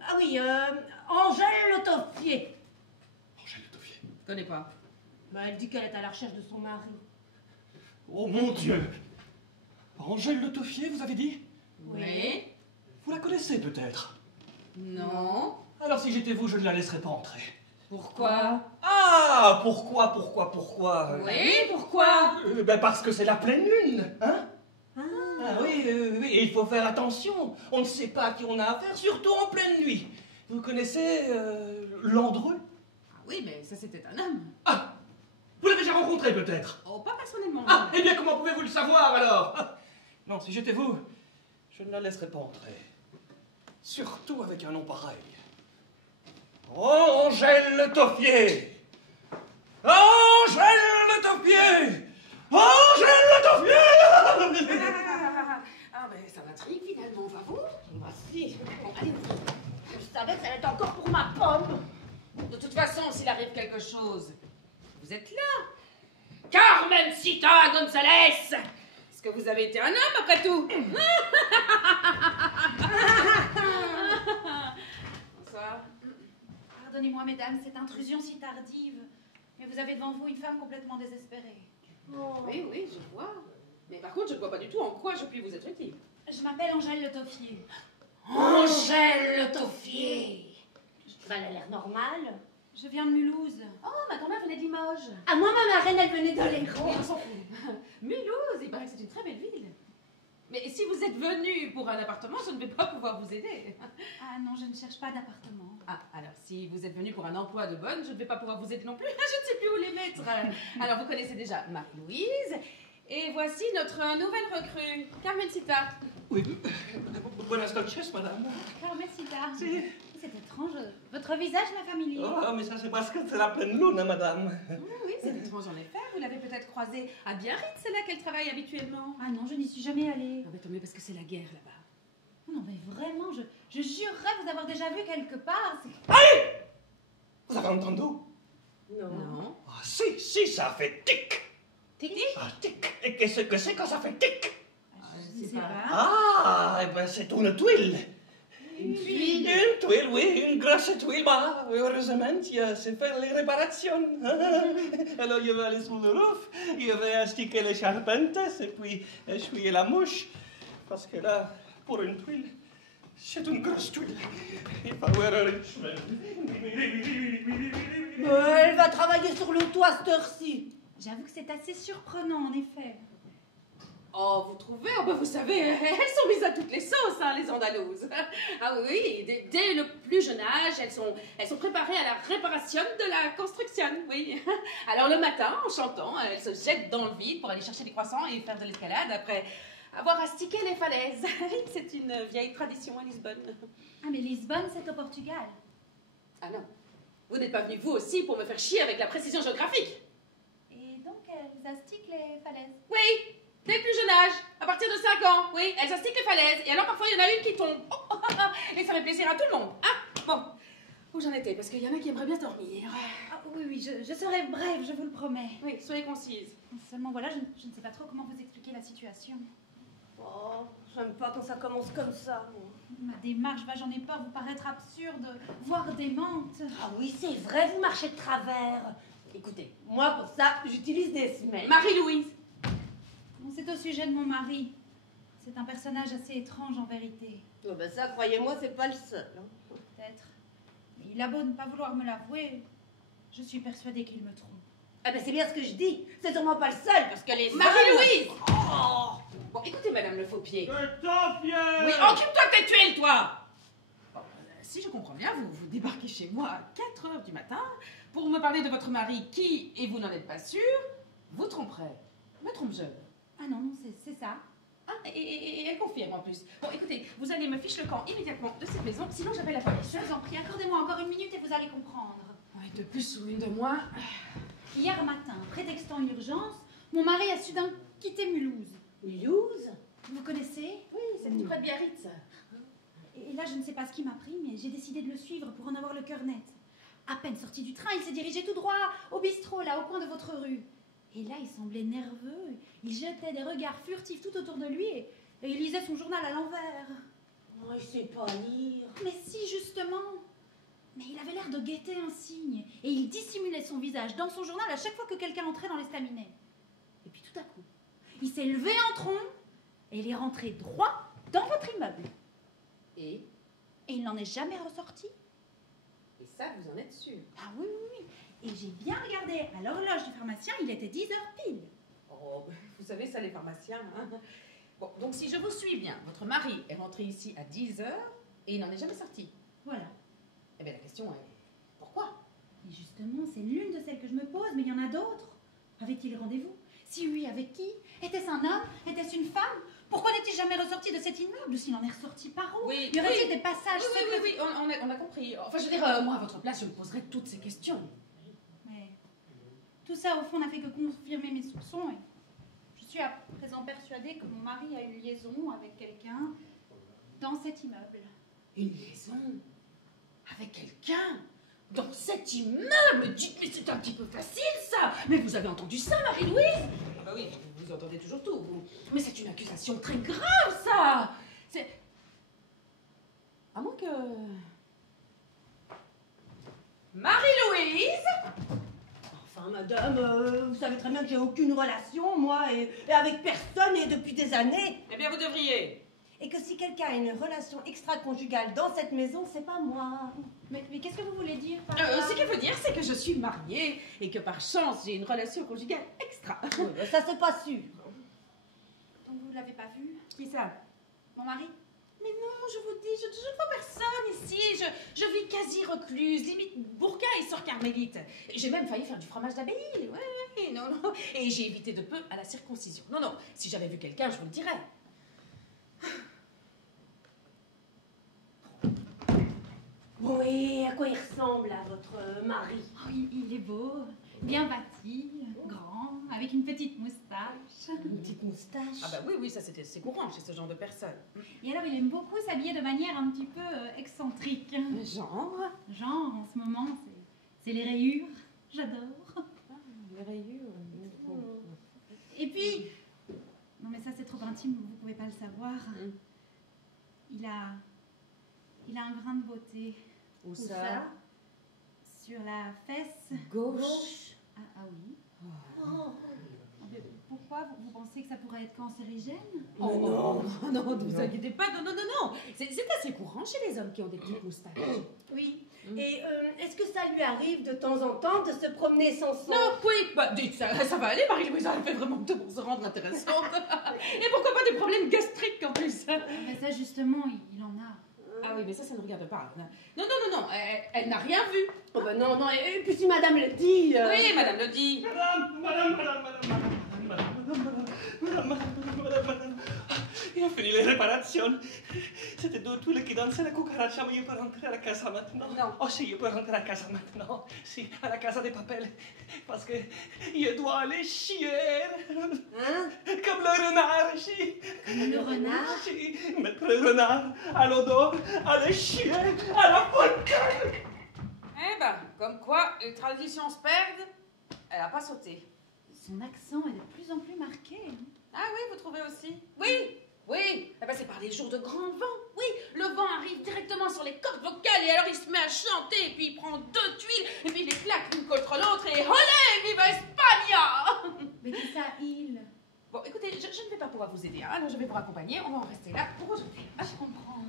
Ah oui, Angèle Le Toffier. Angèle Le Toffier. Je connais pas. Bah, elle dit qu'elle est à la recherche de son mari. Oh mon Dieu! Angèle Le Toffier, vous avez dit? Oui. Vous la connaissez peut-être? Non. Alors si j'étais vous, je ne la laisserais pas entrer. Pourquoi? Ah! Pourquoi? Oui, pourquoi? Parce que c'est la pleine lune, hein? Ah oui, et il faut faire attention. On ne sait pas à qui on a affaire, surtout en pleine nuit. Vous connaissez Landreux? Ah oui, mais ça c'était un homme. Ah! Vous l'avez déjà rencontré peut-être? Oh, pas personnellement. Ah! Eh bien, comment pouvez-vous le savoir alors? Non, si j'étais vous, je ne la laisserais pas entrer. Surtout avec un nom pareil. Angèle Le Toffier! Angèle Le Toffier! Angèle Le Toffier! Ah, ben ça m'intrigue finalement, va vous? Bah si, Bon, allez, je savais que ça allait être encore pour ma pomme. de toute façon, s'il arrive quelque chose, vous êtes là. Carmen Sita González! Est-ce que vous avez été un homme après tout? Bonsoir. Pardonnez-moi, mesdames, cette intrusion si tardive. Mais vous avez devant vous une femme complètement désespérée. Oh. Oui, oui, je vois. Mais par contre, je ne vois pas du tout en quoi je puis vous être utile. Je m'appelle Angèle Le Toffier. Angèle Le Toffier. Elle a l'air normale. Je viens de Mulhouse. Oh, ma grand-mère venait de Limoges. Ah, moi, ma marraine, elle venait d'Oléron. Mais on s'en fout. Mulhouse, il paraît que c'est une très belle ville. Mais si vous êtes venu pour un appartement, je ne vais pas pouvoir vous aider. Ah non, je ne cherche pas d'appartement. Ah, alors si vous êtes venu pour un emploi de bonne, je ne vais pas pouvoir vous aider non plus. Je ne sais plus où les mettre. Alors vous connaissez déjà Marie-Louise. Et voici notre nouvelle recrue, Carmencita. Oui, buenas noches, madame. Carmencita. C'est étrange. Votre visage m'a familier. Oh, mais ça c'est parce que c'est la pleine lune, madame. Oui, c'est étrange en effet. Vous l'avez peut-être croisée à Biarritz, c'est là qu'elle travaille habituellement. Ah non, je n'y suis jamais allée. Ah, mais tant mieux parce que c'est la guerre là-bas. Non mais vraiment, je jurerais vous avoir déjà vu quelque part. Vous avez entendu? Non. Ah, si, ça fait tic. Tic. Ah, tic. Et qu'est-ce que c'est quand ça fait tic? Je ne sais pas. Ah, eh ben c'est une tuile. Une Une tuile, oui, une grosse tuile. Bah, heureusement, tu sais faire les réparations. Alors, je vais aller sur le roof, je vais astiquer les charpentes et puis essuyer la mouche. Parce que là, pour une tuile, c'est une grosse tuile. Il faut avoir un richement. Elle va travailler sur le toit cette heure-ci. J'avoue que c'est assez surprenant en effet. Oh, vous trouvez? Oh, ben vous savez, elles sont mises à toutes les sauces, hein, les Andalouses. Ah oui, dès le plus jeune âge, elles sont préparées à la réparation de la construction, oui. Alors le matin, en chantant, elles se jettent dans le vide pour aller chercher des croissants et faire de l'escalade après avoir astiqué les falaises. C'est une vieille tradition à Lisbonne. Ah mais Lisbonne, c'est au Portugal. Ah non, vous n'êtes pas venu vous aussi pour me faire chier avec la précision géographique. Et donc elles astiquent les falaises. Oui, dès le plus jeune âge, à partir de 5 ans, oui, elles astiquent les falaises, et alors parfois il y en a une qui tombe. Et ça fait plaisir à tout le monde. Ah, bon, où j'en étais, parce qu'il y en a qui aimeraient bien dormir. Ah oui, je serai brève, je vous le promets. Oui, soyez concise. Seulement voilà, je ne sais pas trop comment vous expliquer la situation. Oh, j'aime pas quand ça commence comme ça, moi. Ma démarche va, j'en ai peur, vous paraître absurde, voire démente. Ah oui, c'est vrai, vous marchez de travers. Écoutez, moi, pour ça, j'utilise des semelles. Marie-Louise. Bon, c'est au sujet de mon mari. C'est un personnage assez étrange en vérité. Oh, ben ça, croyez-moi, c'est pas le seul. Hein. Peut-être. Mais il a beau ne pas vouloir me l'avouer, je suis persuadée qu'il me trompe. Ah ben c'est bien ce que je dis. C'est sûrement pas le seul, parce que les Marie-Louise. Oh. Bon, écoutez, madame le faux-pied. Toffier! Oui, occupe-toi de tes tuiles, toi. Bon, si je comprends bien, vous débarquez chez moi à 4 heures du matin pour me parler de votre mari qui, et vous n'en êtes pas sûr, vous tromperait. Me trompe-je? Ah non, non, c'est ça. Ah, et elle confirme en plus. Bon, écoutez, vous allez me ficher le camp immédiatement de cette maison, sinon j'appelle la police. Je vous en prie, accordez-moi encore une minute et vous allez comprendre. Ouais, de plus ou une de moins. Hier matin, prétextant une urgence, mon mari a soudain quitté Mulhouse. Mulhouse? Vous connaissez? Oui, c'est tout près de Biarritz. Et là, je ne sais pas ce qui m'a pris, mais j'ai décidé de le suivre pour en avoir le cœur net. À peine sorti du train, il s'est dirigé tout droit au bistrot, là, au coin de votre rue. Et là, il semblait nerveux. Il jetait des regards furtifs tout autour de lui et il lisait son journal à l'envers. Oh, il sait pas lire. Mais si, justement. Mais il avait l'air de guetter un signe. Et il dissimulait son visage dans son journal à chaque fois que quelqu'un entrait dans l'estaminet. Et puis tout à coup, il s'est levé en tronc et il est rentré droit dans votre immeuble. Et il n'en est jamais ressorti. Et ça, vous en êtes sûr? Ah oui, oui, oui. Et j'ai bien regardé à l'horloge du pharmacien, il était 10 heures pile. Oh, vous savez ça, les pharmaciens. Hein. Bon, donc si je vous suis bien, votre mari est rentré ici à 10 heures et il n'en est jamais sorti. Voilà. Eh bien, la question est, pourquoi? Et justement, c'est l'une de celles que je me pose, mais il y en a d'autres. Avait-il rendez-vous? Si oui, avec qui? Était-ce un homme? Était-ce une femme? Pourquoi n'est-il jamais ressorti de cet immeuble? S'il en est ressorti par où? Oui, y aurait-il oui. des passages secrets? Oui, on a compris. Enfin, je veux dire, moi, à votre place, je me poserais toutes ces questions. Mais tout ça, au fond, n'a fait que confirmer mes soupçons. Et je suis à présent persuadée que mon mari a une liaison avec quelqu'un dans cet immeuble. Une liaison avec quelqu'un dans cet immeuble? Dites, mais c'est un petit peu facile, ça. Mais vous avez entendu ça, Marie-Louise? Bah oui, vous entendez toujours tout, vous. Mais c'est une accusation très grave, ça. C'est... À moins que... Marie-Louise? Enfin, ma madame, vous savez très bien que j'ai aucune relation, moi, et avec personne, et depuis des années. Eh bien, vous devriez. Et que si quelqu'un a une relation extra-conjugale dans cette maison, c'est pas moi. Mais qu'est-ce que vous voulez dire par Ce qu'elle veut dire, c'est que je suis mariée et que par chance, j'ai une relation conjugale extra. Ça, c'est pas sûr. Donc vous l'avez pas vu? Qui ça? Mon mari? Mais non, je vous dis, je ne vois personne ici. Je vis quasi recluse, limite burqa et sœur carmélite. J'ai même failli faire du fromage d'abbaye. Oui, non. Et j'ai évité de peu à la circoncision. Non, si j'avais vu quelqu'un, je vous le dirais. Bon, et à quoi il ressemble, à votre mari? Oh, il est beau, bien bâti, grand, avec une petite moustache. Une petite moustache. Ah bah oui, ça c'est courant chez ce genre de personnes. Et alors il aime beaucoup s'habiller de manière un petit peu excentrique. Genre? Genre, en ce moment, c'est les rayures. J'adore. Les rayures. Et puis, non mais ça c'est trop intime, vous pouvez pas le savoir. Il a un grain de beauté. Où ça? Sur la fesse Gauche. Ah oui. Oh. Mais pourquoi vous pensez que ça pourrait être cancérigène? Non, ne vous inquiétez pas, non. C'est assez courant chez les hommes qui ont des petites moustaches. Oui. Et est-ce que ça lui arrive de temps en temps de se promener sans son? Non, oui, bah dites, ça va aller, Marie-Louise, elle fait vraiment tout pour se rendre intéressante. Et pourquoi pas des problèmes gastriques en plus? Mais ça justement, il en a. Ah oui, mais ça ne regarde pas. Non, elle n'a rien vu. Oh ben non, et puis si madame le dit... Oui, madame le dit. Madame. Il a fini les réparations. C'était deux tous les qui dansaient la cucaracha, mais je peux rentrer à la casa maintenant. Non. Oh si, je peux rentrer à la casa maintenant. Si, à la casa des papels. Parce que je dois aller chier. Hein? Comme le renard, si. Comme le renard? Si, mettre le renard à l'eau, aller chier à la fontaine. Eh ben, comme quoi, les traditions se perdent, elle n'a pas sauté. Son accent est de plus en plus marqué. Ah oui, vous trouvez aussi? Oui. Eh ben, c'est par les jours de grand vent. Oui, le vent arrive directement sur les cordes vocales et alors il se met à chanter et puis il prend deux tuiles et puis il les claque l'une contre l'autre et olé, viva España! Mais qui ça, il? Bon, écoutez, je ne vais pas pouvoir vous aider, hein. Alors je vais vous raccompagner, on va en rester là pour aujourd'hui. Ah, je comprends.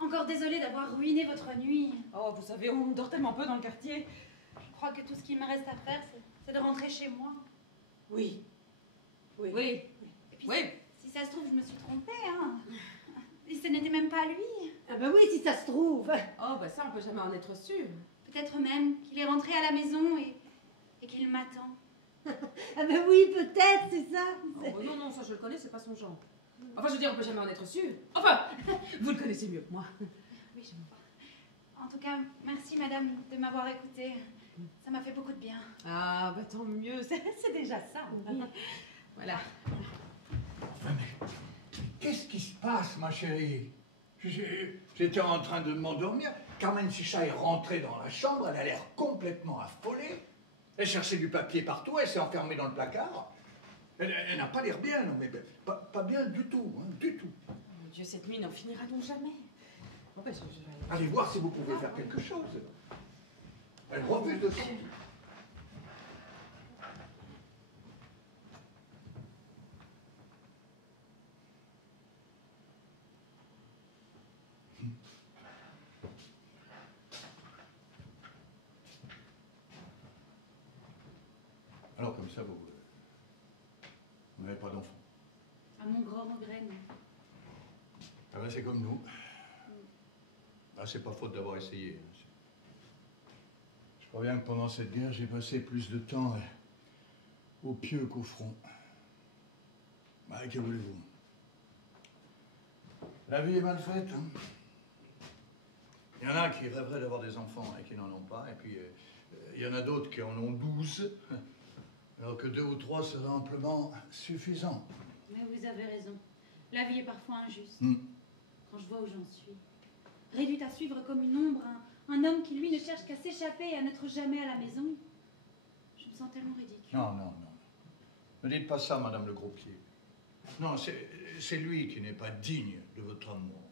Encore désolée d'avoir ruiné votre nuit. Oh, vous savez, on dort tellement peu dans le quartier. Je crois que tout ce qui me reste à faire, c'est de rentrer chez moi. Oui. Et puis, si ça se trouve, je me suis trompée, hein. Et ce n'était même pas lui. Ah ben oui, si ça se trouve. Oh, bah ça, on peut jamais en être sûr. Peut-être même qu'il est rentré à la maison et qu'il m'attend. Ah ben oui, peut-être, c'est ça. Oh, non, ça je le connais, c'est pas son genre. Enfin, je veux dire, on peut jamais en être sûr. Enfin, vous le connaissez mieux que moi. Oui, je vois. En tout cas, merci madame de m'avoir écoutée. Ça m'a fait beaucoup de bien. Ah, bah tant mieux, c'est déjà ça. Voilà. Enfin, mais qu'est-ce qui se passe, ma chérie? J'étais en train de m'endormir. Carmen Chicha est rentrée dans la chambre, elle a l'air complètement affolée. Elle cherchait du papier partout, elle s'est enfermée dans le placard. Elle n'a pas l'air bien, non, mais pas bien du tout, hein, du tout. Mon Dieu, cette nuit n'en finira donc jamais. Bon, ben, je vais Allez voir si vous pouvez faire quelque chose. Elle refuse de sortir. Alors comme ça, vous n'avez pas d'enfant? À mon grand regret, non. Ah ben c'est comme nous. Ah, c'est pas faute d'avoir essayé. Je crois bien que pendant cette guerre, j'ai passé plus de temps au pieu qu'au front. Bah, que voulez-vous? La vie est mal faite. Hein. Il y en a qui rêveraient d'avoir des enfants et qui n'en ont pas. Et puis, il y en a d'autres qui en ont 12. Alors que 2 ou 3 seraient amplement suffisants. Mais vous avez raison. La vie est parfois injuste. Mm. Quand je vois où j'en suis. Réduite à suivre comme une ombre un homme qui, lui, ne cherche qu'à s'échapper et à n'être jamais à la maison. Je me sens tellement ridicule. Non. Ne dites pas ça, Madame le Gros-Pied. Non, c'est lui qui n'est pas digne de votre amour.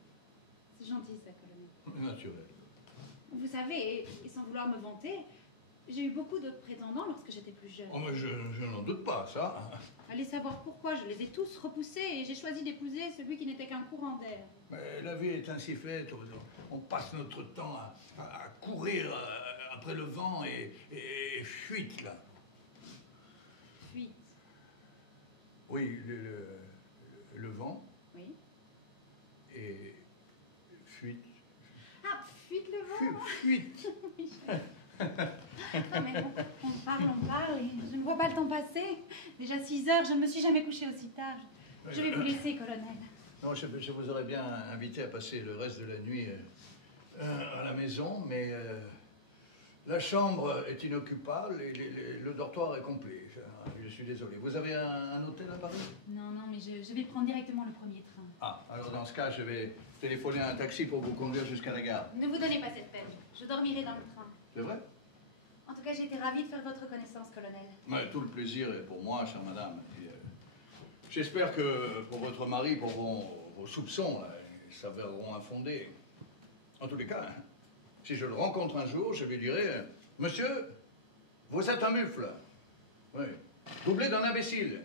C'est gentil, ça, colonel. Naturel. Vous savez, et sans vouloir me vanter, J'ai eu beaucoup de prétendants lorsque j'étais plus jeune. Oh, mais je n'en doute pas, ça. Allez savoir pourquoi, je les ai tous repoussés et j'ai choisi d'épouser celui qui n'était qu'un courant d'air. Mais la vie est ainsi faite. On passe notre temps à courir après le vent et fuite, là. Fuite. Oui, le vent Oui. et fuite. Ah, fuite le vent. Fuite. Non, mais on parle et je ne vois pas le temps passer. Déjà 6 heures, je ne me suis jamais couchée aussi tard. Je vais vous laisser, colonel. Non, je vous aurais bien invité à passer le reste de la nuit à la maison, mais la chambre est inoccupable et le dortoir est complet. Je suis désolé. Vous avez un hôtel à Paris? Non, mais je vais prendre directement le premier train. Ah, alors dans ce cas, je vais téléphoner un taxi pour vous conduire jusqu'à la gare. Ne vous donnez pas cette peine. Je dormirai dans le train. C'est vrai? En tout cas, j'ai été ravie de faire votre connaissance, colonel. Mais tout le plaisir est pour moi, chère madame. J'espère que pour votre mari, pour vos soupçons, là, ils s'avéreront infondés. En tous les cas, si je le rencontre un jour, je lui dirai « Monsieur, vous êtes un mufle. Oui. Doublé d'un imbécile.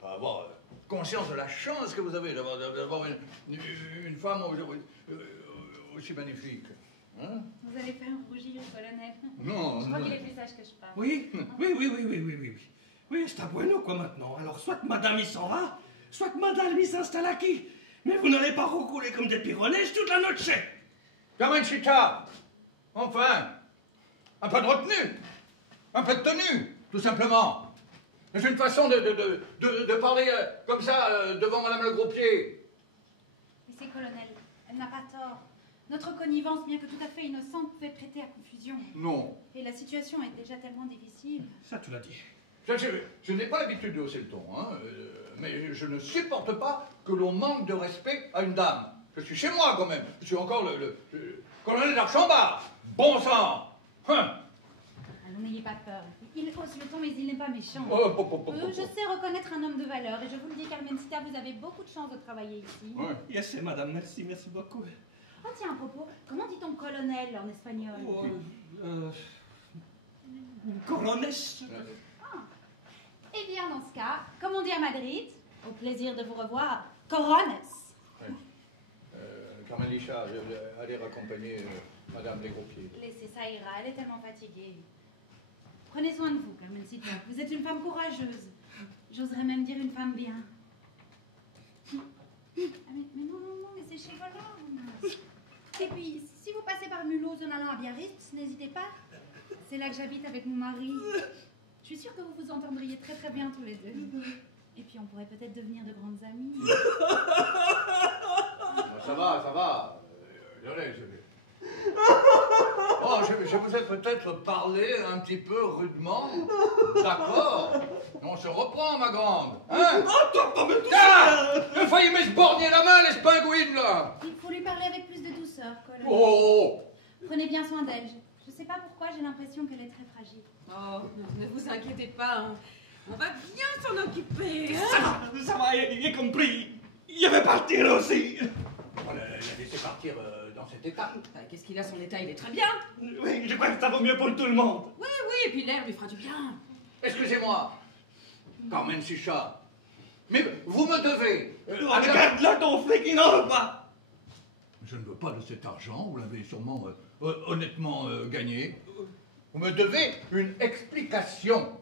Pas avoir conscience de la chance que vous avez d'avoir une femme aussi magnifique. Hein? Vous allez faire rougir le colonel. Non, Je crois non. qu'il est plus sage que je parle. Oui, c'est à bueno, quoi, maintenant. Alors, soit madame y s'en va, soit madame y s'installe aquí. Mais vous n'allez pas roucouler comme des pironèges toute la noche. Carmencita! Enfin! Un peu de retenue! Un peu de tenue, tout simplement! C'est une façon de parler comme ça devant madame le Gros-Pied. Mais c'est colonel, elle n'a pas tort. Notre connivence, bien que tout à fait innocente, pouvait prêter à confusion. Non. Et la situation est déjà tellement difficile. Ça, tu l'as dit. Je n'ai pas l'habitude de hausser le ton, hein, mais je ne supporte pas que l'on manque de respect à une dame. Je suis chez moi, quand même. Je suis encore le colonel d'Archambard. Bon sang! Hein? Allons, n'ayez pas peur. Il hausse le ton, mais il n'est pas méchant. Je Je sais reconnaître un homme de valeur, et je vous le dis, Carmencita, vous avez beaucoup de chance de travailler ici. Ouais. Yes, madame, merci beaucoup. Oh, tiens, à propos, comment dit-on colonel en espagnol? Corones. Eh bien, dans ce cas, comme on dit à Madrid, au plaisir de vous revoir, corones. Carmelita, allez raccompagner madame les Gros-Pieds. Laissez ça ira, elle est tellement fatiguée. Prenez soin de vous, Carmencita. Vous êtes une femme courageuse. J'oserais même dire une femme bien. Ah, mais non, mais c'est chez Volon. Et puis, si vous passez par Mulhouse en allant à Biarritz, n'hésitez pas. C'est là que j'habite avec mon mari. Je suis sûre que vous vous entendriez très très bien tous les deux. Et puis, on pourrait peut-être devenir de grandes amies. Ça va. Oh, je vous ai peut-être parlé un petit peu rudement. D'accord. On se reprend, ma grande. Hein? Attends, pas me toucher. Il a failli m'esborgner la main, l'espingouine, là. Il faut lui parler avec plus de douceur, colonel. Oh! Prenez bien soin d'elle. Je sais pas pourquoi, j'ai l'impression qu'elle est très fragile. Oh, ne vous inquiétez pas, hein. On va bien s'en occuper, hein. Ça va, il est compris. Il va partir aussi. On l'a laissé partir dans cet état. Qu'est-ce qu'il a, son état? Il est très bien. Oui, je crois que ça vaut mieux pour tout le monde. Oui, et puis l'air lui fera du bien. Excusez-moi, Carmen Chicha, mais vous me devez. Regarde là ton fric, il n'en veut pas. Je ne veux pas de cet argent, vous l'avez sûrement honnêtement gagné. Vous me devez une explication.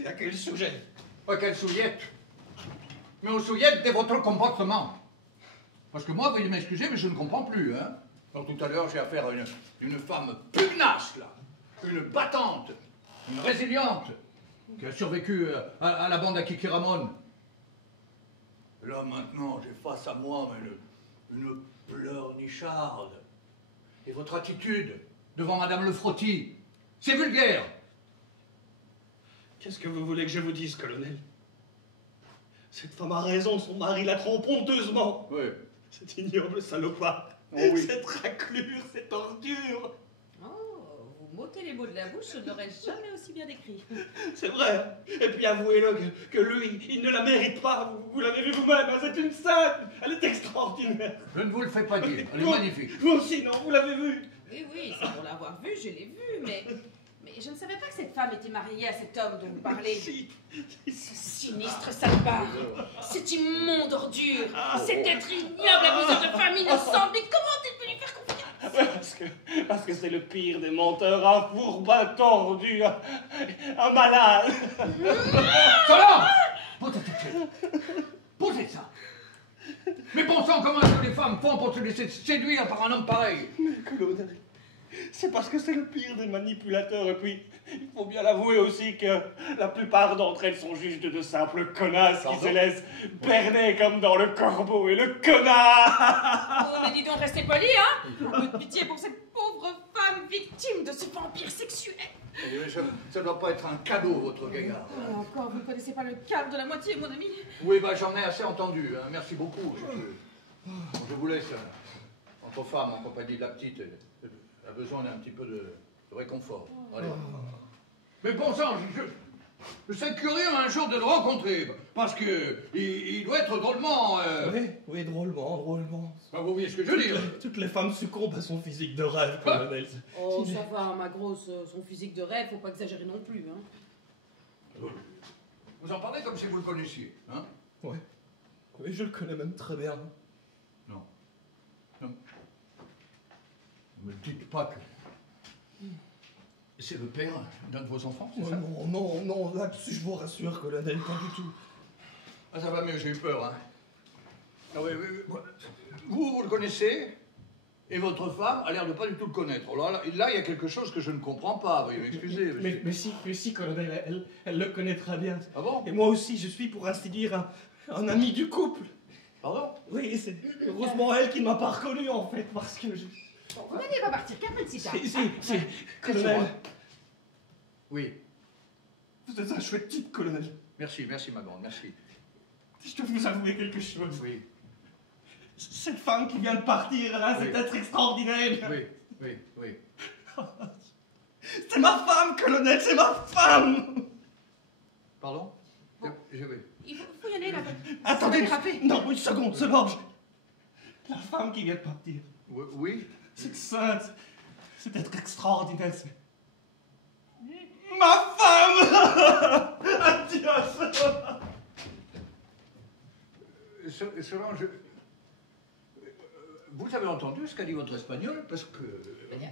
Et à quel sujet? Pas quelle souillette, mais aux souillettes de votre comportement. Parce que moi, veuillez m'excuser, mais je ne comprends plus, hein. Donc tout à l'heure, j'ai affaire à une femme pugnace, là. Une battante, une résiliente, qui a survécu à la bande à Kiki Ramon. Là, maintenant, j'ai face à moi une pleurnicharde. Et votre attitude devant Madame Le Frottis, c'est vulgaire. Qu'est-ce que vous voulez que je vous dise, colonel? Cette femme a raison, son mari la trompe honteusement. Oui. Cet ignoble salopard. Oh oui. Cette raclure, cette ordure. Oh, vous m'ôtez les mots de la bouche, je n'aurais jamais aussi bien décrit. C'est vrai. Et puis avouez-le que lui, il ne la mérite pas. Vous l'avez vu vous-même, hein, c'est une sainte. Elle est extraordinaire. Je ne vous le fais pas dire, elle est magnifique. Vous aussi, non, vous l'avez vu. Oui, oui, ça pour l'avoir vu, je l'ai vu, mais je ne savais pas que cette femme était mariée à cet homme dont vous parlez. Ce sinistre salopard, cet immonde ordure, cet être ignoble, abuseur de femme innocente, mais comment tu peux lui faire confiance? Parce que c'est le pire des menteurs, un fourba tordu, un malade. Solange! Posez ça! Mais bon sang, comment est-ce que les femmes font pour se laisser séduire par un homme pareil? Mais colonel, c'est parce que c'est le pire des manipulateurs, et puis il faut bien l'avouer aussi que la plupart d'entre elles sont juste de simples connasses qui se laissent berner comme dans Le Corbeau et le connard. Oh, mais dis donc, restez poli, hein? Un peu de pitié pour cette pauvre femme victime de ce vampire sexuel. Ça doit pas être un cadeau, votre gaillard. Oh, encore, vous ne connaissez pas le quart de la moitié, mon ami. Oui, bah j'en ai assez entendu, hein. Merci beaucoup. Je vous laisse, entre femmes, en compagnie de la petite. Elle a besoin d'un petit peu de réconfort. Allez. Mais bon sang, je serais curieux un jour de le rencontrer, parce que il doit être drôlement... Oui, drôlement. Bah, vous voyez ce que je veux dire? Toutes les femmes succombent à son physique de rêve, colonel. Oh, ça va, ma grosse, son physique de rêve, faut pas exagérer non plus, hein. Vous en parlez comme si vous le connaissiez, hein? Oui, je le connais même très bien. Non. Ne me dites pas que... C'est le père d'un de vos enfants, c'est ça? Non, là-dessus, je vous rassure, colonel, pas du tout. Ah, ça va mieux, j'ai eu peur, hein. Ah oui, vous le connaissez, et votre femme a l'air de pas du tout le connaître. Alors là, il y a quelque chose que je ne comprends pas, veuillez m'excuser. Mais si, colonel, elle le connaît très bien. Ah bon? Et moi aussi, je suis, pour ainsi dire, un ami du couple. Pardon? Oui, c'est heureusement elle qui ne m'a pas reconnu, en fait, parce que je... Bon, vous n'allez pas partir, Carmencita. Si, colonel. Oui. Vous êtes un chouette type, colonel. Merci, ma grande, merci. Je dois vous avouer quelque chose. Oui. Cette femme qui vient de partir, là, Oui. c'est être extraordinaire. Oui. C'est ma femme, colonel, c'est ma femme. Pardon? Je vais. Il faut y aller, là. Attendez, Ça va déraper. non, une seconde, Solange. La femme qui vient de partir. Oui? C'est sainte. C'est être extraordinaire. C'est... Ma femme. Adieu, Solange, vous avez entendu ce qu'a dit votre espagnol? Parce que...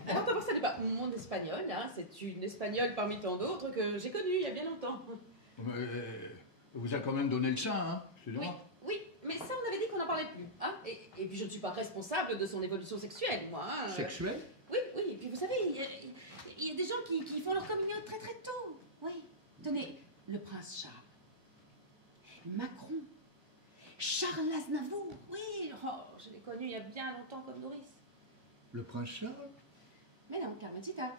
Alors, d'abord, ça n'est pas mon espagnol, hein. C'est une espagnole parmi tant d'autres que j'ai connue il y a bien longtemps. Vous a quand même donné le sein, hein? Oui, mais ça, on avait dit qu'on n'en parlait plus, hein. Et puis, je ne suis pas responsable de son évolution sexuelle, moi, hein. Sexuel? Oui, et puis vous savez, il y a des gens qui font leur communion très tôt. Oui. Tenez, le prince Charles, Macron, Charles Aznavour, oui, oh, je l'ai connu il y a bien longtemps comme nourrice. Le prince Charles? Mais non, Carmencita.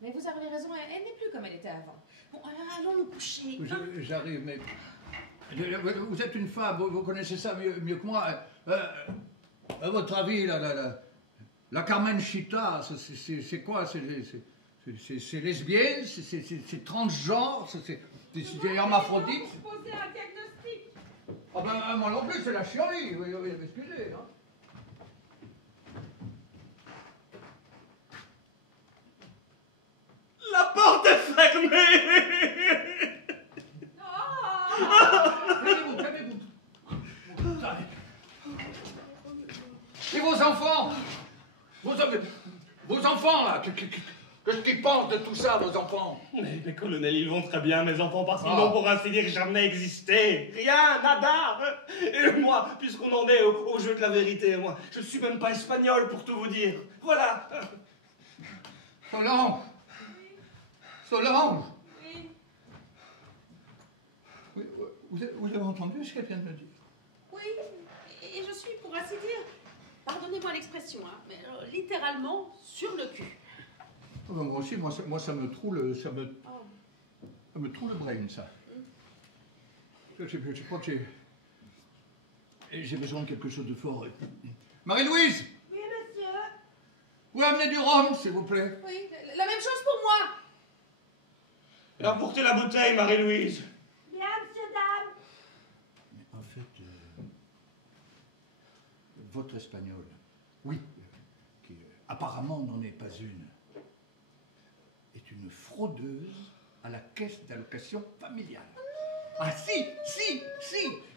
Mais vous avez raison, elle n'est plus comme elle était avant. Bon, alors allons nous coucher. J'arrive, mais... Vous êtes une femme, vous connaissez ça mieux que moi. À votre avis, la Carmencita, c'est quoi? C'est lesbienne? C'est transgenre? C'est hermaphrodite? Poser un diagnostic. Ah ben, moi non plus, c'est la chienlit, oui, excusez. Hein. La porte est fermée. Calmez-vous. Et vos enfants? Vos enfants, là, qu'est-ce qu'ils pensent de tout ça, vos enfants? Mais colonel, ils vont très bien, mes enfants, parce qu'ils n'ont pour ainsi dire jamais existé. Rien, nada. Et moi, puisqu'on en est au jeu de la vérité, moi, je ne suis même pas espagnol, pour tout vous dire. Voilà. Solange. Oui. Oui, vous avez entendu ce qu'elle vient de me dire? Oui, et je suis, pour ainsi dire, pardonnez-moi l'expression, hein, mais littéralement sur le cul. Moi aussi, moi ça me troue le... Ça me troue le brain, ça. Je crois que j'ai besoin de quelque chose de fort. Marie-Louise! Oui, monsieur. Vous amenez du rhum, s'il vous plaît? Oui, la même chose pour moi. Apportez la bouteille, Marie-Louise. Bien, monsieur, dame. En fait, votre espagnol, oui, qui apparemment n'en est pas une, est une fraudeuse à la caisse d'allocation familiale. Ah si.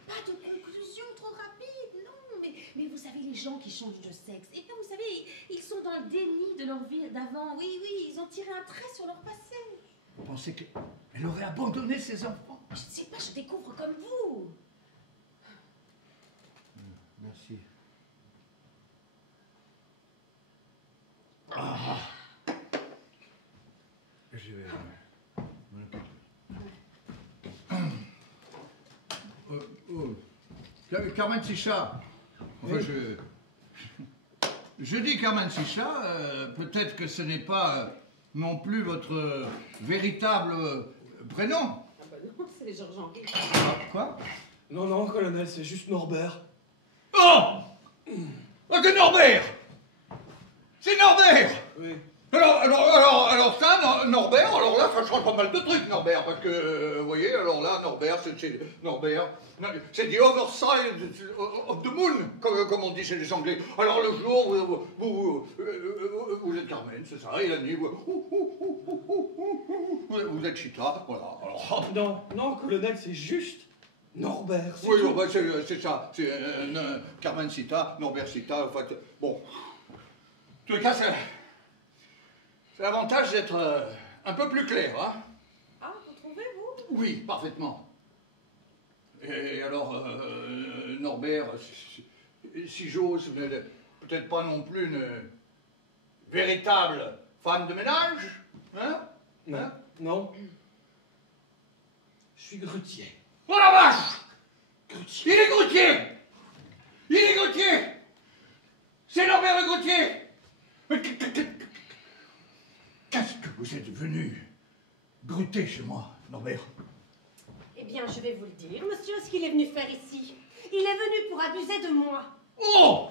Pas de conclusion trop rapide, non. Mais vous savez, les gens qui changent de sexe, et bien vous savez, ils sont dans le déni de leur vie d'avant. Oui, ils ont tiré un trait sur leur passé. Vous pensez qu'elle aurait abandonné ses enfants? Je ne sais pas, je découvre comme vous. Merci. Ah. Je vais m'en occuper. Carmen Sicha. Enfin, je dis Carmen Sicha, peut-être que ce n'est pas non plus votre véritable prénom. Ah bah non, c'est les Georges-Henri. Quoi? Non, colonel, c'est juste Norbert. Oh! Que Norbert! C'est Norbert! Oui. Alors ça, Norbert, alors là, ça change pas mal de trucs, Norbert, parce que, vous voyez, alors là, Norbert, c'est Norbert, c'est the other side of the moon, comme on dit chez les Anglais. Alors le jour, vous êtes Carmen, c'est ça, et la nuit, vous êtes Chita, voilà. Alors, Non, colonel, c'est juste Norbert. oui, bah, c'est ça, c'est Carmen Chita, Norbert Chita, en fait, bon. En tous les cas, c'est l'avantage d'être un peu plus clair, hein? Ah, vous trouvez, vous? Oui, parfaitement. Et alors, Norbert, si j'ose, vous n'êtes peut-être pas non plus une véritable femme de ménage, hein? Non. Je suis grutier. Oh la vache! Grutier. Il est grutier! C'est Norbert le grutier! Mais qu'est-ce que vous êtes venu gruter chez moi, Norbert? Eh bien, je vais vous le dire, monsieur, ce qu'il est venu faire ici. Il est venu pour abuser de moi. Oh!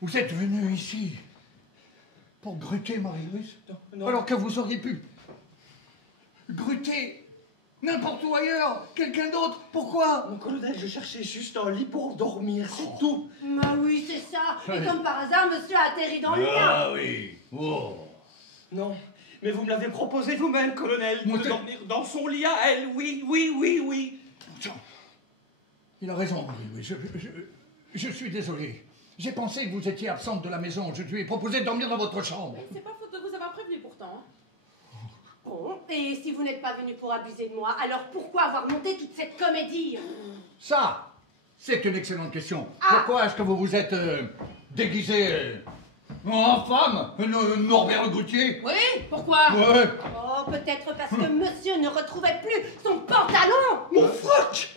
Vous êtes venu ici pour gruter Marie-Louise? Non. Alors que vous auriez pu gruter n'importe où ailleurs, quelqu'un d'autre. Pourquoi? Mon colonel, je cherchais juste un lit pour dormir, c'est tout. Bah oui, c'est ça. Et Oui. comme par hasard, monsieur a atterri dans le mien. Ah oui. Oh. Non, mais vous me l'avez proposé vous-même, colonel, Moi, de t'es- dormir dans son lit à elle, oui. Tiens, il a raison, Marie-Louise. Je suis désolé. J'ai pensé que vous étiez absente de la maison. Je lui ai proposé de dormir dans votre chambre. C'est pas faute de vous avoir prévenu pourtant. Bon, et si vous n'êtes pas venu pour abuser de moi, alors pourquoi avoir monté toute cette comédie? Ça, c'est une excellente question. Ah. Pourquoi est-ce que vous vous êtes déguisé en femme, Norbert le grutier? Oui, pourquoi? Ouais. Oh, peut-être parce que monsieur ne retrouvait plus son pantalon. Mon froc!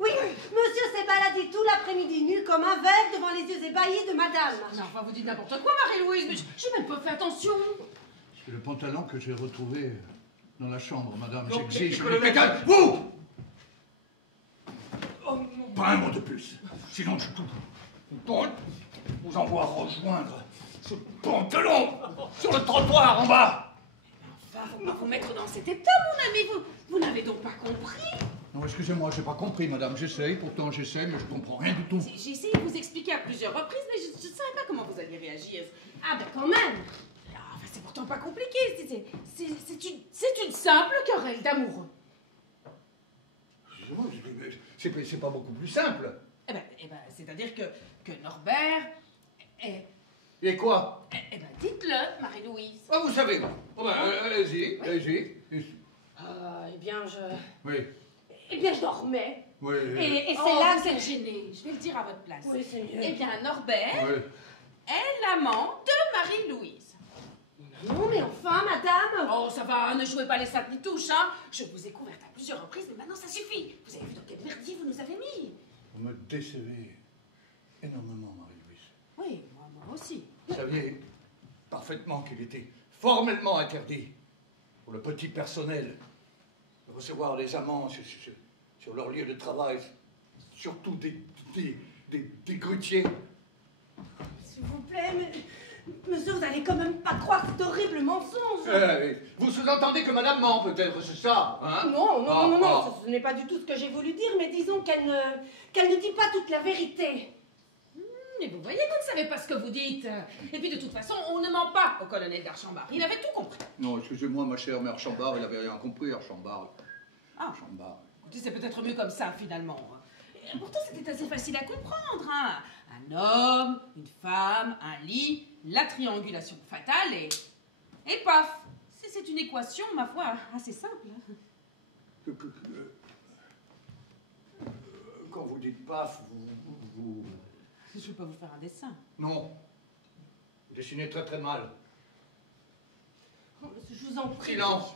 Oui, monsieur s'est baladé tout l'après-midi nu comme un verre devant les yeux ébahis de madame. Non, enfin, vous dites n'importe quoi, Marie-Louise, mais j'ai même pas fait attention. C'est le pantalon que j'ai retrouvé dans la chambre, madame. Non, J'exige mais- quelqu'un. Vous! Oh non. Pas un mot de plus. Sinon, je vous envoie rejoindre ce pantalon sur le trottoir en bas. Enfin, faut pas vous mettre dans cet état, mon ami, vous n'avez donc pas compris? Non, excusez-moi, j'ai pas compris, madame. J'essaye, pourtant j'essaie, mais je comprends rien du tout. J'ai essayé de vous expliquer à plusieurs reprises, mais je ne savais pas comment vous alliez réagir. Ah ben quand même. Ah, enfin, c'est pourtant pas compliqué, c'est une simple querelle d'amoureux. Excusez-moi, c'est pas beaucoup plus simple. Eh ben, c'est-à-dire que Norbert est... Et quoi? Eh ben, dites-le, Marie-Louise. Ah, vous savez. Oh, ben, allez-y. Eh bien, Oui, je dormais. oui. Et c'est Oh, là vous que... êtes gênée, je vais le dire à votre place. Oui, c'est mieux. Eh bien, Norbert Oui. est l'amant de Marie-Louise. Non, mais enfin, madame. Oh, ça va, ne jouez pas les sacs ni touches, hein. Je vous ai couverte à plusieurs reprises, mais maintenant ça suffit. Vous avez vu dans quel merdier vous nous avez mis? Vous me décevez énormément, Marie-Louise. Oui, moi aussi. Vous saviez parfaitement qu'il était formellement interdit pour le petit personnel de recevoir les amants sur leur lieu de travail, surtout des grutiers. S'il vous plaît, mais... Monsieur, vous allez quand même pas croire cet horrible mensonge. Vous sous-entendez que madame ment, peut-être, c'est ça, hein? Non, ce n'est pas du tout ce que j'ai voulu dire, mais disons qu'elle ne dit pas toute la vérité. Mais vous voyez, vous ne savez pas ce que vous dites. Et puis de toute façon, on ne ment pas au colonel d'Archambault. Il avait tout compris. Non, excusez-moi, ma chère mère Chambard, elle avait rien compris, Archambault. Ah. Chambard. Écoutez, c'est peut-être mieux comme ça, finalement. Et pourtant, c'était assez facile à comprendre, hein. Un homme, une femme, un lit, la triangulation fatale et paf. C'est une équation, ma foi, assez simple. Quand vous dites paf, vous... Je ne vais pas vous faire un dessin. Non. Vous dessinez très très mal. Oh, monsieur, je vous en prie. Silence.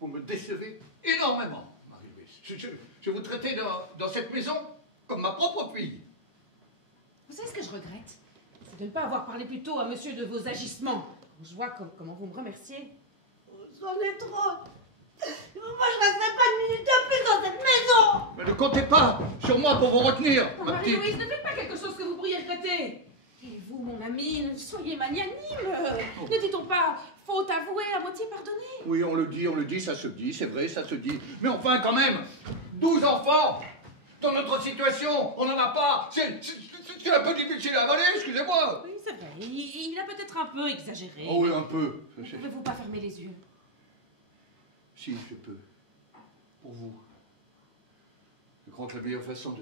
Vous me décevez énormément, Marie-Louise. Je vous traitais dans cette maison comme ma propre fille. Vous savez ce que je regrette? C'est de ne pas avoir parlé plus tôt à monsieur de vos agissements. Je vois comment vous me remerciez. J'en ai trop. Moi, je resterai pas une minute de plus dans cette maison. Mais ne comptez pas sur moi pour vous retenir, ma petite. Marie-Louise, ne faites pas quelque chose que vous pourriez regretter. Et vous, mon ami, soyez magnanime. Ne dit-on pas faute avouée, à moitié pardonnée? Oui, on le dit, ça se dit, c'est vrai, ça se dit. Mais enfin, quand même, 12 enfants, dans notre situation, on n'en a pas. C'est un peu difficile à avaler, excusez-moi. Oui, c'est vrai. Il a peut-être un peu exagéré. Oh oui, un peu. Ne pouvez-vous pas fermer les yeux? Si, je peux. Pour vous. Je crois que la meilleure façon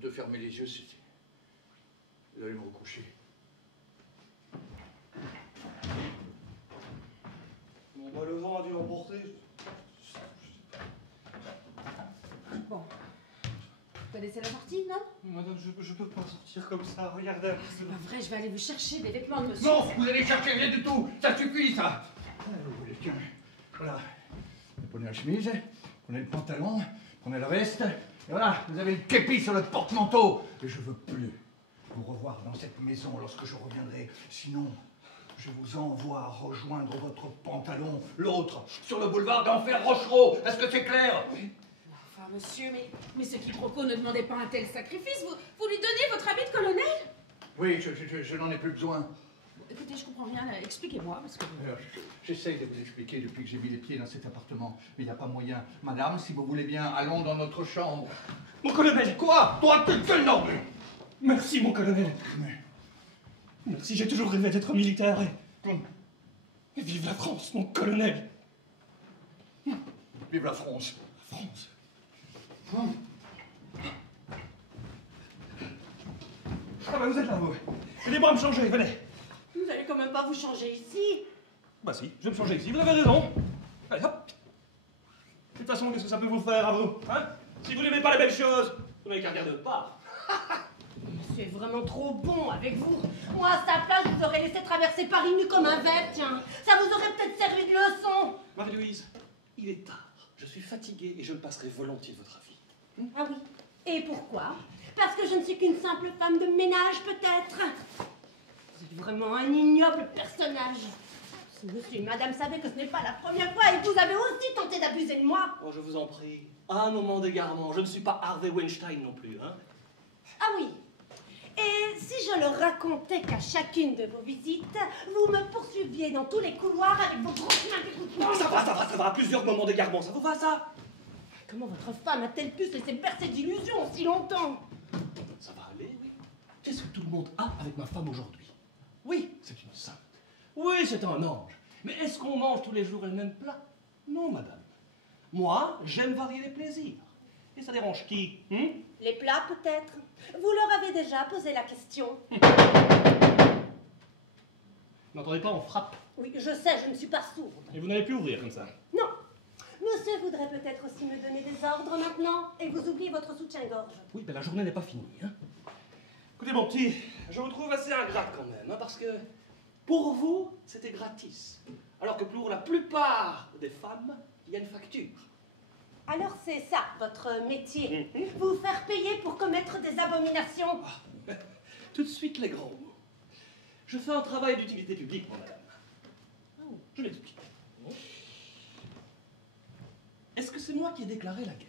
de fermer les yeux, c'est d'aller me recoucher. Bon, bah, le vent a dû l'emporter. Bon. Vous connaissez la sortie, non? Madame, je peux pas sortir comme ça, regardez. C'est pas vrai, je vais aller vous chercher des vêtements de monsieur. Non, vous allez chercher rien du tout. Ça suffit, ça. Tiens, voilà. Prenez la chemise, prenez le pantalon, prenez la veste. Et voilà, vous avez une képi sur le porte-manteau. Et je veux plus vous revoir dans cette maison lorsque je reviendrai. Sinon, je vous envoie rejoindre votre pantalon, l'autre, sur le boulevard d'Enfer Rochereau. Est-ce que c'est clair? Enfin, monsieur, mais ce quiproquo ne demandait pas un tel sacrifice. Vous lui donnez votre habit de colonel? Oui, je n'en ai plus besoin. Écoutez, je comprends rien, là. Expliquez-moi, parce que... J'essaye de vous expliquer depuis que j'ai mis les pieds dans cet appartement, mais il n'y a pas moyen. Madame, si vous voulez bien, allons dans notre chambre. Mon colonel! Quoi? Toi, tu te nommes! Merci, mon colonel! Merci, j'ai toujours rêvé d'être militaire et vive la France, mon colonel! Vive la France! La France! Ah bah vous êtes là, vous! Aidez-moi à me changer, venez! Vous allez quand même pas vous changer ici. Bah si, je vais me changer ici, vous avez raison. Allez, hop. De toute façon, qu'est-ce que ça peut vous faire à vous, hein? Si vous n'aimez pas les belles choses, vous n'avez qu'à regarder de part. C'est vraiment trop bon avec vous. Moi, à sa place, je vous aurais laissé traverser Paris nu comme un ver, tiens. Ça vous aurait peut-être servi de leçon. Marie-Louise, il est tard. Je suis fatigué et je me passerai volontiers votre avis. Ah oui. Et pourquoi? Parce que je ne suis qu'une simple femme de ménage, peut-être. Vous êtes vraiment un ignoble personnage. Si monsieur et madame savaient que ce n'est pas la première fois et que vous avez aussi tenté d'abuser de moi. Oh, je vous en prie, un moment d'égarement. Je ne suis pas Harvey Weinstein non plus, hein? Ah oui. Et si je leur racontais qu'à chacune de vos visites, vous me poursuiviez dans tous les couloirs avec vos grosses mains de coups de poing. Ça va, plusieurs moments d'égarement, ça vous va, ça? Comment votre femme a-t-elle pu se laisser bercer d'illusions si longtemps? Ça va aller, oui. Qu'est-ce que tout le monde a avec ma femme aujourd'hui? Oui, c'est une sainte. Oui, c'est un ange. Mais est-ce qu'on mange tous les jours le même plat? Non, madame. Moi, j'aime varier les plaisirs. Et ça dérange qui? Les plats, peut-être. Vous leur avez déjà posé la question. N'entendez pas, on frappe. Oui, je sais, je ne suis pas sourde. Et vous n'allez plus ouvrir comme ça. Non. Monsieur voudrait peut-être aussi me donner des ordres maintenant, et vous oubliez votre soutien-gorge. Oui, ben la journée n'est pas finie, hein. Écoutez, mon petit, je vous trouve assez ingrate quand même, hein, parce que pour vous, c'était gratis. Alors que pour la plupart des femmes, il y a une facture. Alors c'est ça, votre métier. Vous faire payer pour commettre des abominations. Tout de suite, les grands mots. Je fais un travail d'utilité publique, moi, madame. Je l'explique. Est-ce que c'est moi qui ai déclaré la guerre?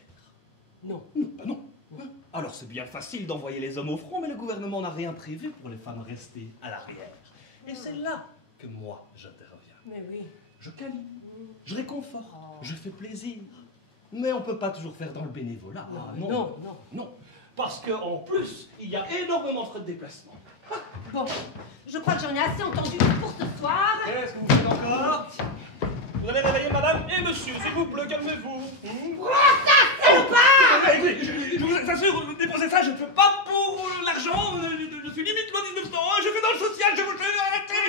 Non. Non, bah non. Alors c'est bien facile d'envoyer les hommes au front, mais le gouvernement n'a rien prévu pour les femmes restées à l'arrière. Et c'est là que moi, j'interviens. Mais oui. Je câline, je réconforte, je fais plaisir. Mais on ne peut pas toujours faire dans le bénévolat. Non. Non. Parce qu'en plus, il y a énormément de frais de déplacement. Bon, je crois que j'en ai assez entendu pour ce soir. Qu'est-ce que vous faites encore? Vous allez réveiller madame et monsieur, s'il vous plaît, calmez-vous. Oh, ça, c'est pas! Je vous assure, dépenser ça, je ne peux pas pour l'argent. Je suis limite loi 1901, je fais dans le social, je vous le fais, arrêtez.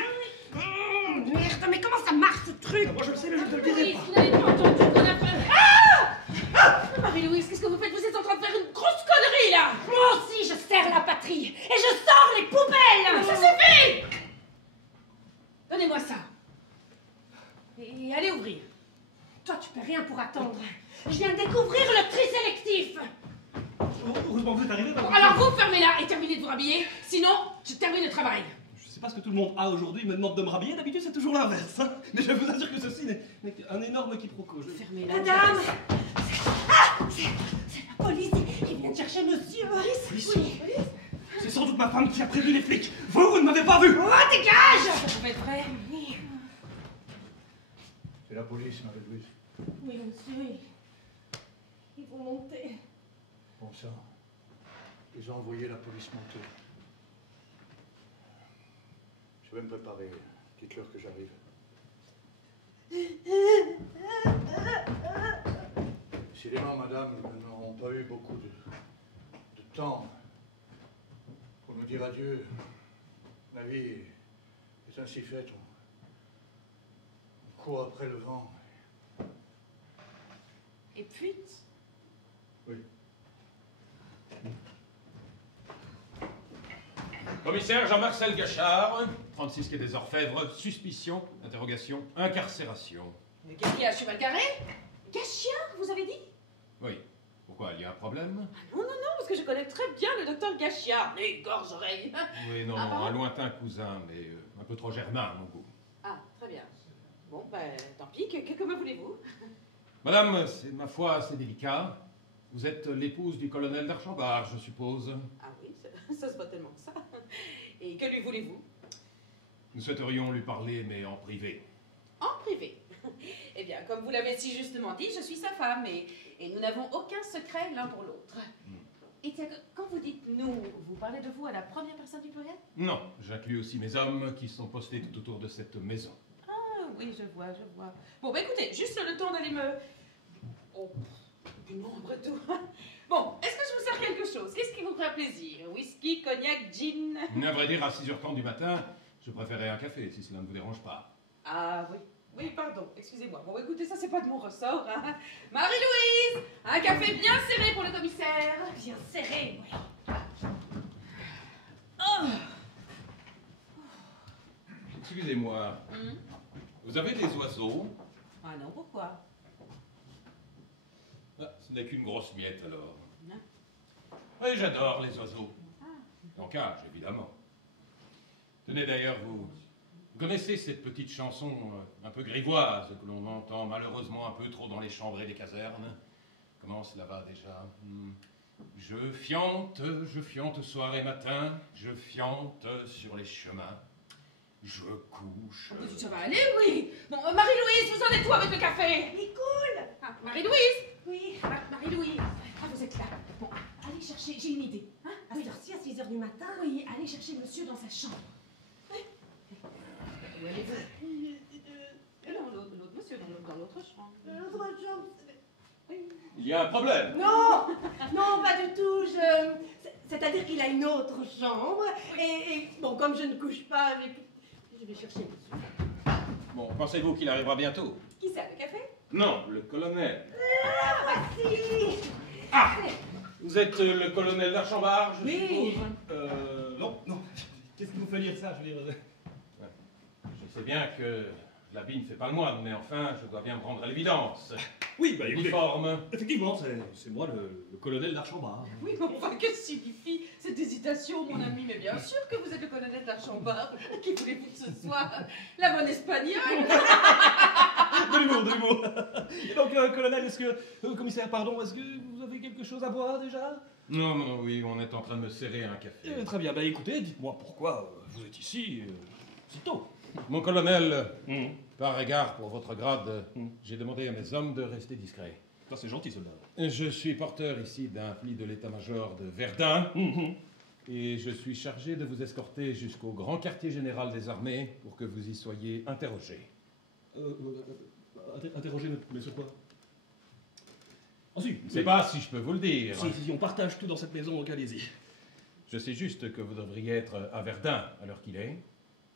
Merde, mais comment ça marche ce truc? Moi je le sais, mais je ne te le dirai Marie-Louise, pas. vous n'avez pas entendu qu'on a fait... Marie-Louise, qu'est-ce que vous faites? Vous êtes en train de faire une grosse connerie, là! Moi aussi, je sers la patrie et je sors les poubelles. Ça suffit! Donnez-moi ça. Et allez ouvrir. Toi, tu peux rien pour attendre. Je viens de découvrir le tri sélectif. Heureusement que vous êtes arrivé. Bon, alors vous fermez-la et terminez de vous rhabiller. Sinon, je termine le travail. Je sais pas ce que tout le monde a aujourd'hui, il me demande de me rhabiller, d'habitude c'est toujours l'inverse. Hein. Mais je vous assure que ceci n'est qu'un énorme quiproquo. Fermez-la. Madame! Ah! C'est la police qui vient de chercher monsieur. Police? Oui. C'est sans doute ma femme qui a prévenu les flics. Vous ne m'avez pas vu. Oh, dégage! Ça peut être vrai. Oui. C'est la police, Marie-Louise. Oui, monsieur. Ils vont monter. Bon sang. Ils ont envoyé la police monter. Je vais me préparer. Dites-leur que j'arrive. Décidément, madame, nous n'aurons pas eu beaucoup de temps pour nous dire adieu. La vie est ainsi faite. On court après le vent. Et puis... Oui. Commissaire Jean-Marcel Gachard, 36 quai des Orfèvres, suspicion, interrogation, incarcération. Mais qu'est-ce qu'il y a, cheval carré? Gachien, vous avez dit? Oui. Pourquoi, il y a un problème? Non, parce que je connais très bien le docteur Gachia. Les gorges-oreilles. Oui, non, Ah, pardon? un lointain cousin, mais un peu trop germain à mon goût. Ah, très bien. Bon, ben, tant pis, que me voulez-vous? Madame, c'est ma foi assez délicat. Vous êtes l'épouse du colonel d'Archambault, je suppose. Ah oui, ça se voit tellement ça. Et que lui voulez-vous? Nous souhaiterions lui parler, mais en privé. En privé. Eh bien, comme vous l'avez si justement dit, je suis sa femme et nous n'avons aucun secret l'un pour l'autre. Et tiens, quand vous dites nous, vous parlez de vous à la première personne du pluriel? Non, j'inclus aussi mes hommes qui sont postés tout autour de cette maison. Ah oui, je vois. Bon, bah écoutez, juste le temps d'aller me... Oh, non, après tout. Bon, est-ce que je vous sers quelque chose? Qu'est-ce qui vous ferait plaisir? Whisky, cognac, gin? À vrai dire, à 6h30 du matin, je préférerais un café, si cela ne vous dérange pas. Ah oui. Oui, pardon, excusez-moi. Bon, écoutez, ça, c'est pas de mon ressort. Hein. Marie-Louise, un café bien serré pour le commissaire. Bien serré, oui. Oh. Excusez-moi, vous avez des oiseaux? Ah non, pourquoi? Ah, ce n'est qu'une grosse miette, alors. Non. Oui, j'adore les oiseaux. En cage, évidemment. Tenez, d'ailleurs, vous connaissez cette petite chanson un peu grivoise que l'on entend malheureusement un peu trop dans les chambrées des casernes? Comment cela va déjà? Je fiante soir et matin, je fiante sur les chemins, je couche... Ça va aller, oui. Bon, Marie-Louise, vous en êtes où avec le café? Il coule. Ah, Marie-Louise. Oui. Marie-Louise. Ah, vous êtes là. Bon, allez chercher, j'ai une idée. Hein? À cette heure-ci, à 6h du matin. Oui, allez chercher monsieur dans sa chambre. Où allez-vous? Non, l'autre monsieur, dans l'autre chambre. L'autre chambre. Il y a un problème. Non, non, pas du tout. C'est-à-dire qu'il a une autre chambre. Et bon, comme je ne couche pas avec... Je vais chercher monsieur. Bon, pensez-vous qu'il arrivera bientôt? Qui c'est, le café? Non, le colonel. Voici. Ah! Vous êtes le colonel d'Archambault, je Oui. suppose? Non. Qu'est-ce qui vous fait dire ça? Je veux dire... Je sais bien que l'habit ne fait pas le moine, mais enfin, je dois bien me rendre à l'évidence. Oui, bah écoutez, Uniforme. effectivement, c'est moi le colonel d'Archambault. Oui, mais enfin, que signifie cette hésitation, mon ami? Mais bien sûr que vous êtes le colonel d'Archambault. Qui voulez-vous que ce soit? La bonne espagnole? De l'humour. Et donc, colonel, est-ce que... commissaire, pardon, est-ce que vous avez quelque chose à boire déjà? Non, oui, on est en train de me serrer un café. Très bien, bah écoutez, dites-moi pourquoi vous êtes ici si tôt. Mon colonel, par égard pour votre grade, j'ai demandé à mes hommes de rester discrets. Ça, c'est gentil, soldat. Je suis porteur ici d'un pli de l'état-major de Verdun. Et je suis chargé de vous escorter jusqu'au grand quartier général des armées pour que vous y soyez interrogé. Interroger, mais sur quoi? Ah si, Je ne sais pas si je peux vous le dire. Si, on partage tout dans cette maison, donc allez-y. Je sais juste que vous devriez être à Verdun à l'heure qu'il est,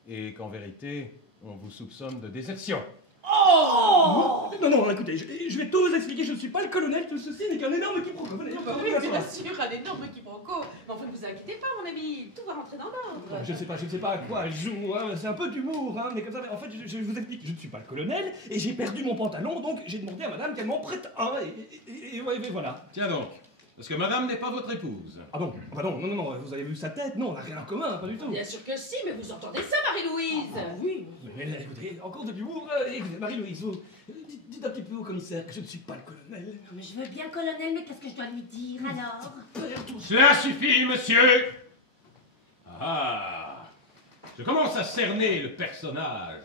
et qu'en vérité, on vous soupçonne de désertion. Oh non, écoutez, je vais tout vous expliquer, je ne suis pas le colonel, tout ceci n'est qu'un énorme quiproquo. Oui, bien sûr, un énorme quiproquo. Mais enfin, ne vous inquiétez pas, mon ami, tout va rentrer dans l'ordre. Je ne sais pas à quoi elle joue, hein. C'est un peu d'humour, hein, mais comme ça, en fait, je vous explique, je ne suis pas le colonel, et j'ai perdu mon pantalon, donc j'ai demandé à madame qu'elle m'en prête un, et voilà. Tiens donc, parce que madame n'est pas votre épouse. Ah bon? Bah non, vous avez vu sa tête? Non, on n'a rien en commun, pas du tout. Bien sûr que si, mais vous entendez ça, Marie-Louise? Oui, mais écoutez, encore de l'humour, écoutez, Marie-Louise, vous dites un petit peu au commissaire que je ne suis pas le colonel. Mais je veux bien, colonel, mais qu'est-ce que je dois lui dire alors? Cela suffit, monsieur. Ah, je commence à cerner le personnage.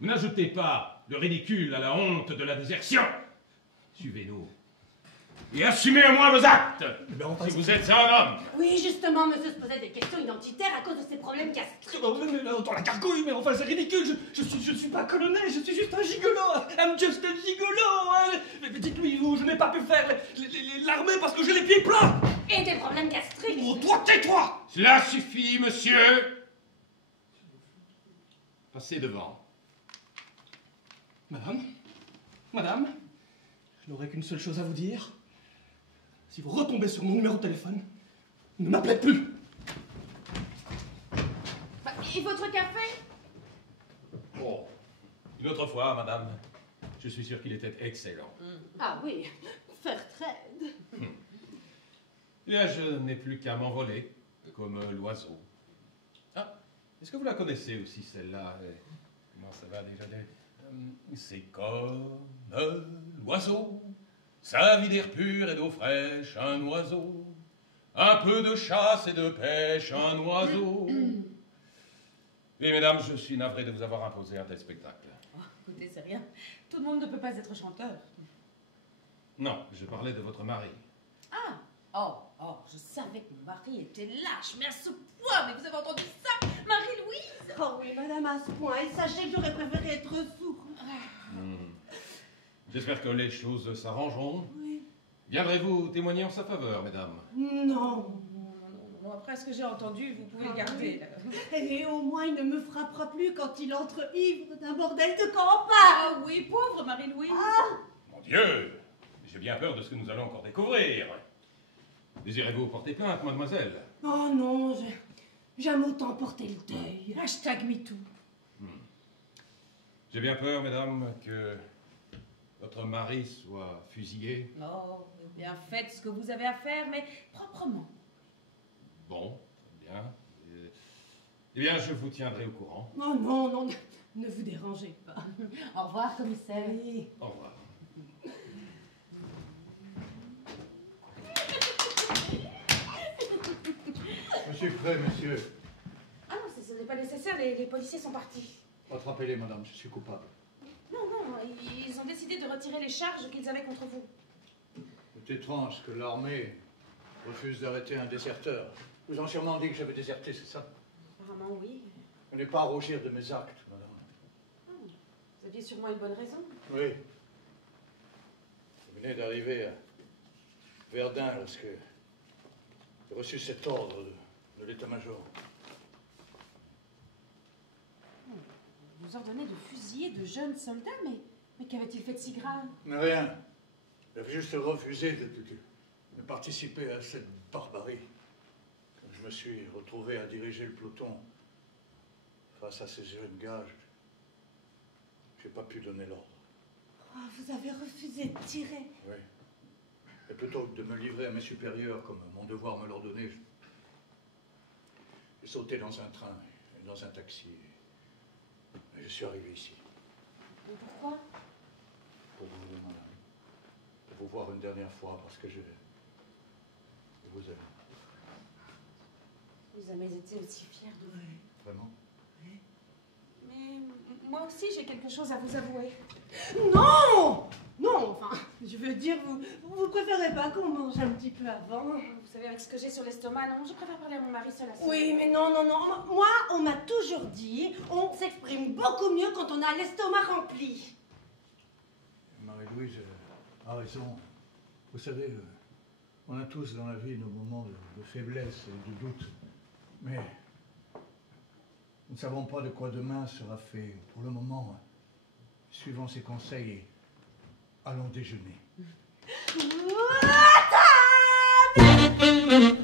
N'ajoutez pas le ridicule à la honte de la désertion. Suivez-nous. Et assumez au moins vos actes, si vous êtes un homme. Oui, justement, monsieur se posait des questions identitaires à cause de ses problèmes gastriques. Mais dans la gargouille, mais enfin c'est ridicule, je suis pas colonel, je suis juste un gigolo, I'm just a gigolo, hein. Mais dites-lui, je n'ai pas pu faire l'armée parce que j'ai les pieds plats. Et des problèmes gastriques. Oh, toi, tais-toi. Cela suffit, monsieur. Passez devant. Madame, je n'aurai qu'une seule chose à vous dire. Si vous retombez sur mon numéro de téléphone, ne m'appelez plus. Bah, et votre café? Oh, une autre fois, madame. Je suis sûr qu'il était excellent. Ah oui, Fairtrade. Bien, je n'ai plus qu'à m'envoler, comme l'oiseau. Ah, est-ce que vous la connaissez aussi, celle-là? Comment ça va déjà? C'est comme l'oiseau, sa vie d'air pur et d'eau fraîche, un oiseau. Un peu de chasse et de pêche, un oiseau. Oui, mesdames, je suis navré de vous avoir imposé un tel spectacle. Oh, écoutez, c'est rien. Tout le monde ne peut pas être chanteur. Non, je parlais de votre mari. Ah, oh, je savais que mon mari était lâche, mais à ce point, mais vous avez entendu ça, Marie-Louise? Oh oui, madame, à ce point. Et sachez que j'aurais préféré être sourde. J'espère que les choses s'arrangeront. Oui. Viendrez-vous témoigner en sa faveur, mesdames? Non. Non, après ce que j'ai entendu, vous pouvez le garder. Là. Et au moins, il ne me frappera plus quand il entre ivre d'un bordel de campagne. Ah oui, pauvre Marie-Louise. Mon Dieu, j'ai bien peur de ce que nous allons encore découvrir. Désirez-vous porter plainte, mademoiselle? Oh non, j'aime autant porter le deuil. Hashtag MeToo. J'ai bien peur, mesdames, que votre mari soit fusillé. Oh, bien faites ce que vous avez à faire, mais proprement. Bon, très bien. Eh bien, je vous tiendrai au courant. Oh non, ne vous dérangez pas. Au revoir, commissaire. Oui. Au revoir. Je suis prêt, monsieur. Ah non, ce n'est pas nécessaire, les policiers sont partis. Attrapez-les, madame, je suis coupable. Non, ils ont décidé de retirer les charges qu'ils avaient contre vous. C'est étrange que l'armée refuse d'arrêter un déserteur. Vous ont sûrement dit que j'avais déserté, c'est ça? Apparemment, oui. Vous n'allez pas rougir de mes actes, madame. Vous aviez sûrement une bonne raison. Oui. Je venais d'arriver à Verdun lorsque j'ai reçu cet ordre de l'état-major. Vous ordonnez de fusiller de jeunes soldats, mais qu'avait-il fait de si grave? Rien. J'avais juste refusé de participer à cette barbarie. Quand je me suis retrouvé à diriger le peloton face à ces jeunes gars, j'ai pas pu donner l'ordre. Oh, vous avez refusé de tirer. Oui. Et plutôt que de me livrer à mes supérieurs comme mon devoir me l'ordonnait, j'ai sauté dans un train et dans un taxi. Et je suis arrivé ici. Et pourquoi? Pour vous, madame. Pour vous voir une dernière fois, parce que je vous aime. Vous avez été aussi fier de vous. Vraiment? Mais moi aussi, j'ai quelque chose à vous avouer. Non! Non, enfin, je veux dire, vous préférez pas qu'on mange un petit peu avant? Vous savez, avec ce que j'ai sur l'estomac, non, je préfère parler à mon mari seul à seul. Oui, mais non. Moi, on m'a toujours dit, on s'exprime beaucoup mieux quand on a l'estomac rempli. Marie-Louise a raison. Vous savez, on a tous dans la vie nos moments de faiblesse et de doute. Mais nous ne savons pas de quoi demain sera fait. Pour le moment, suivons ses conseils et allons déjeuner. À table!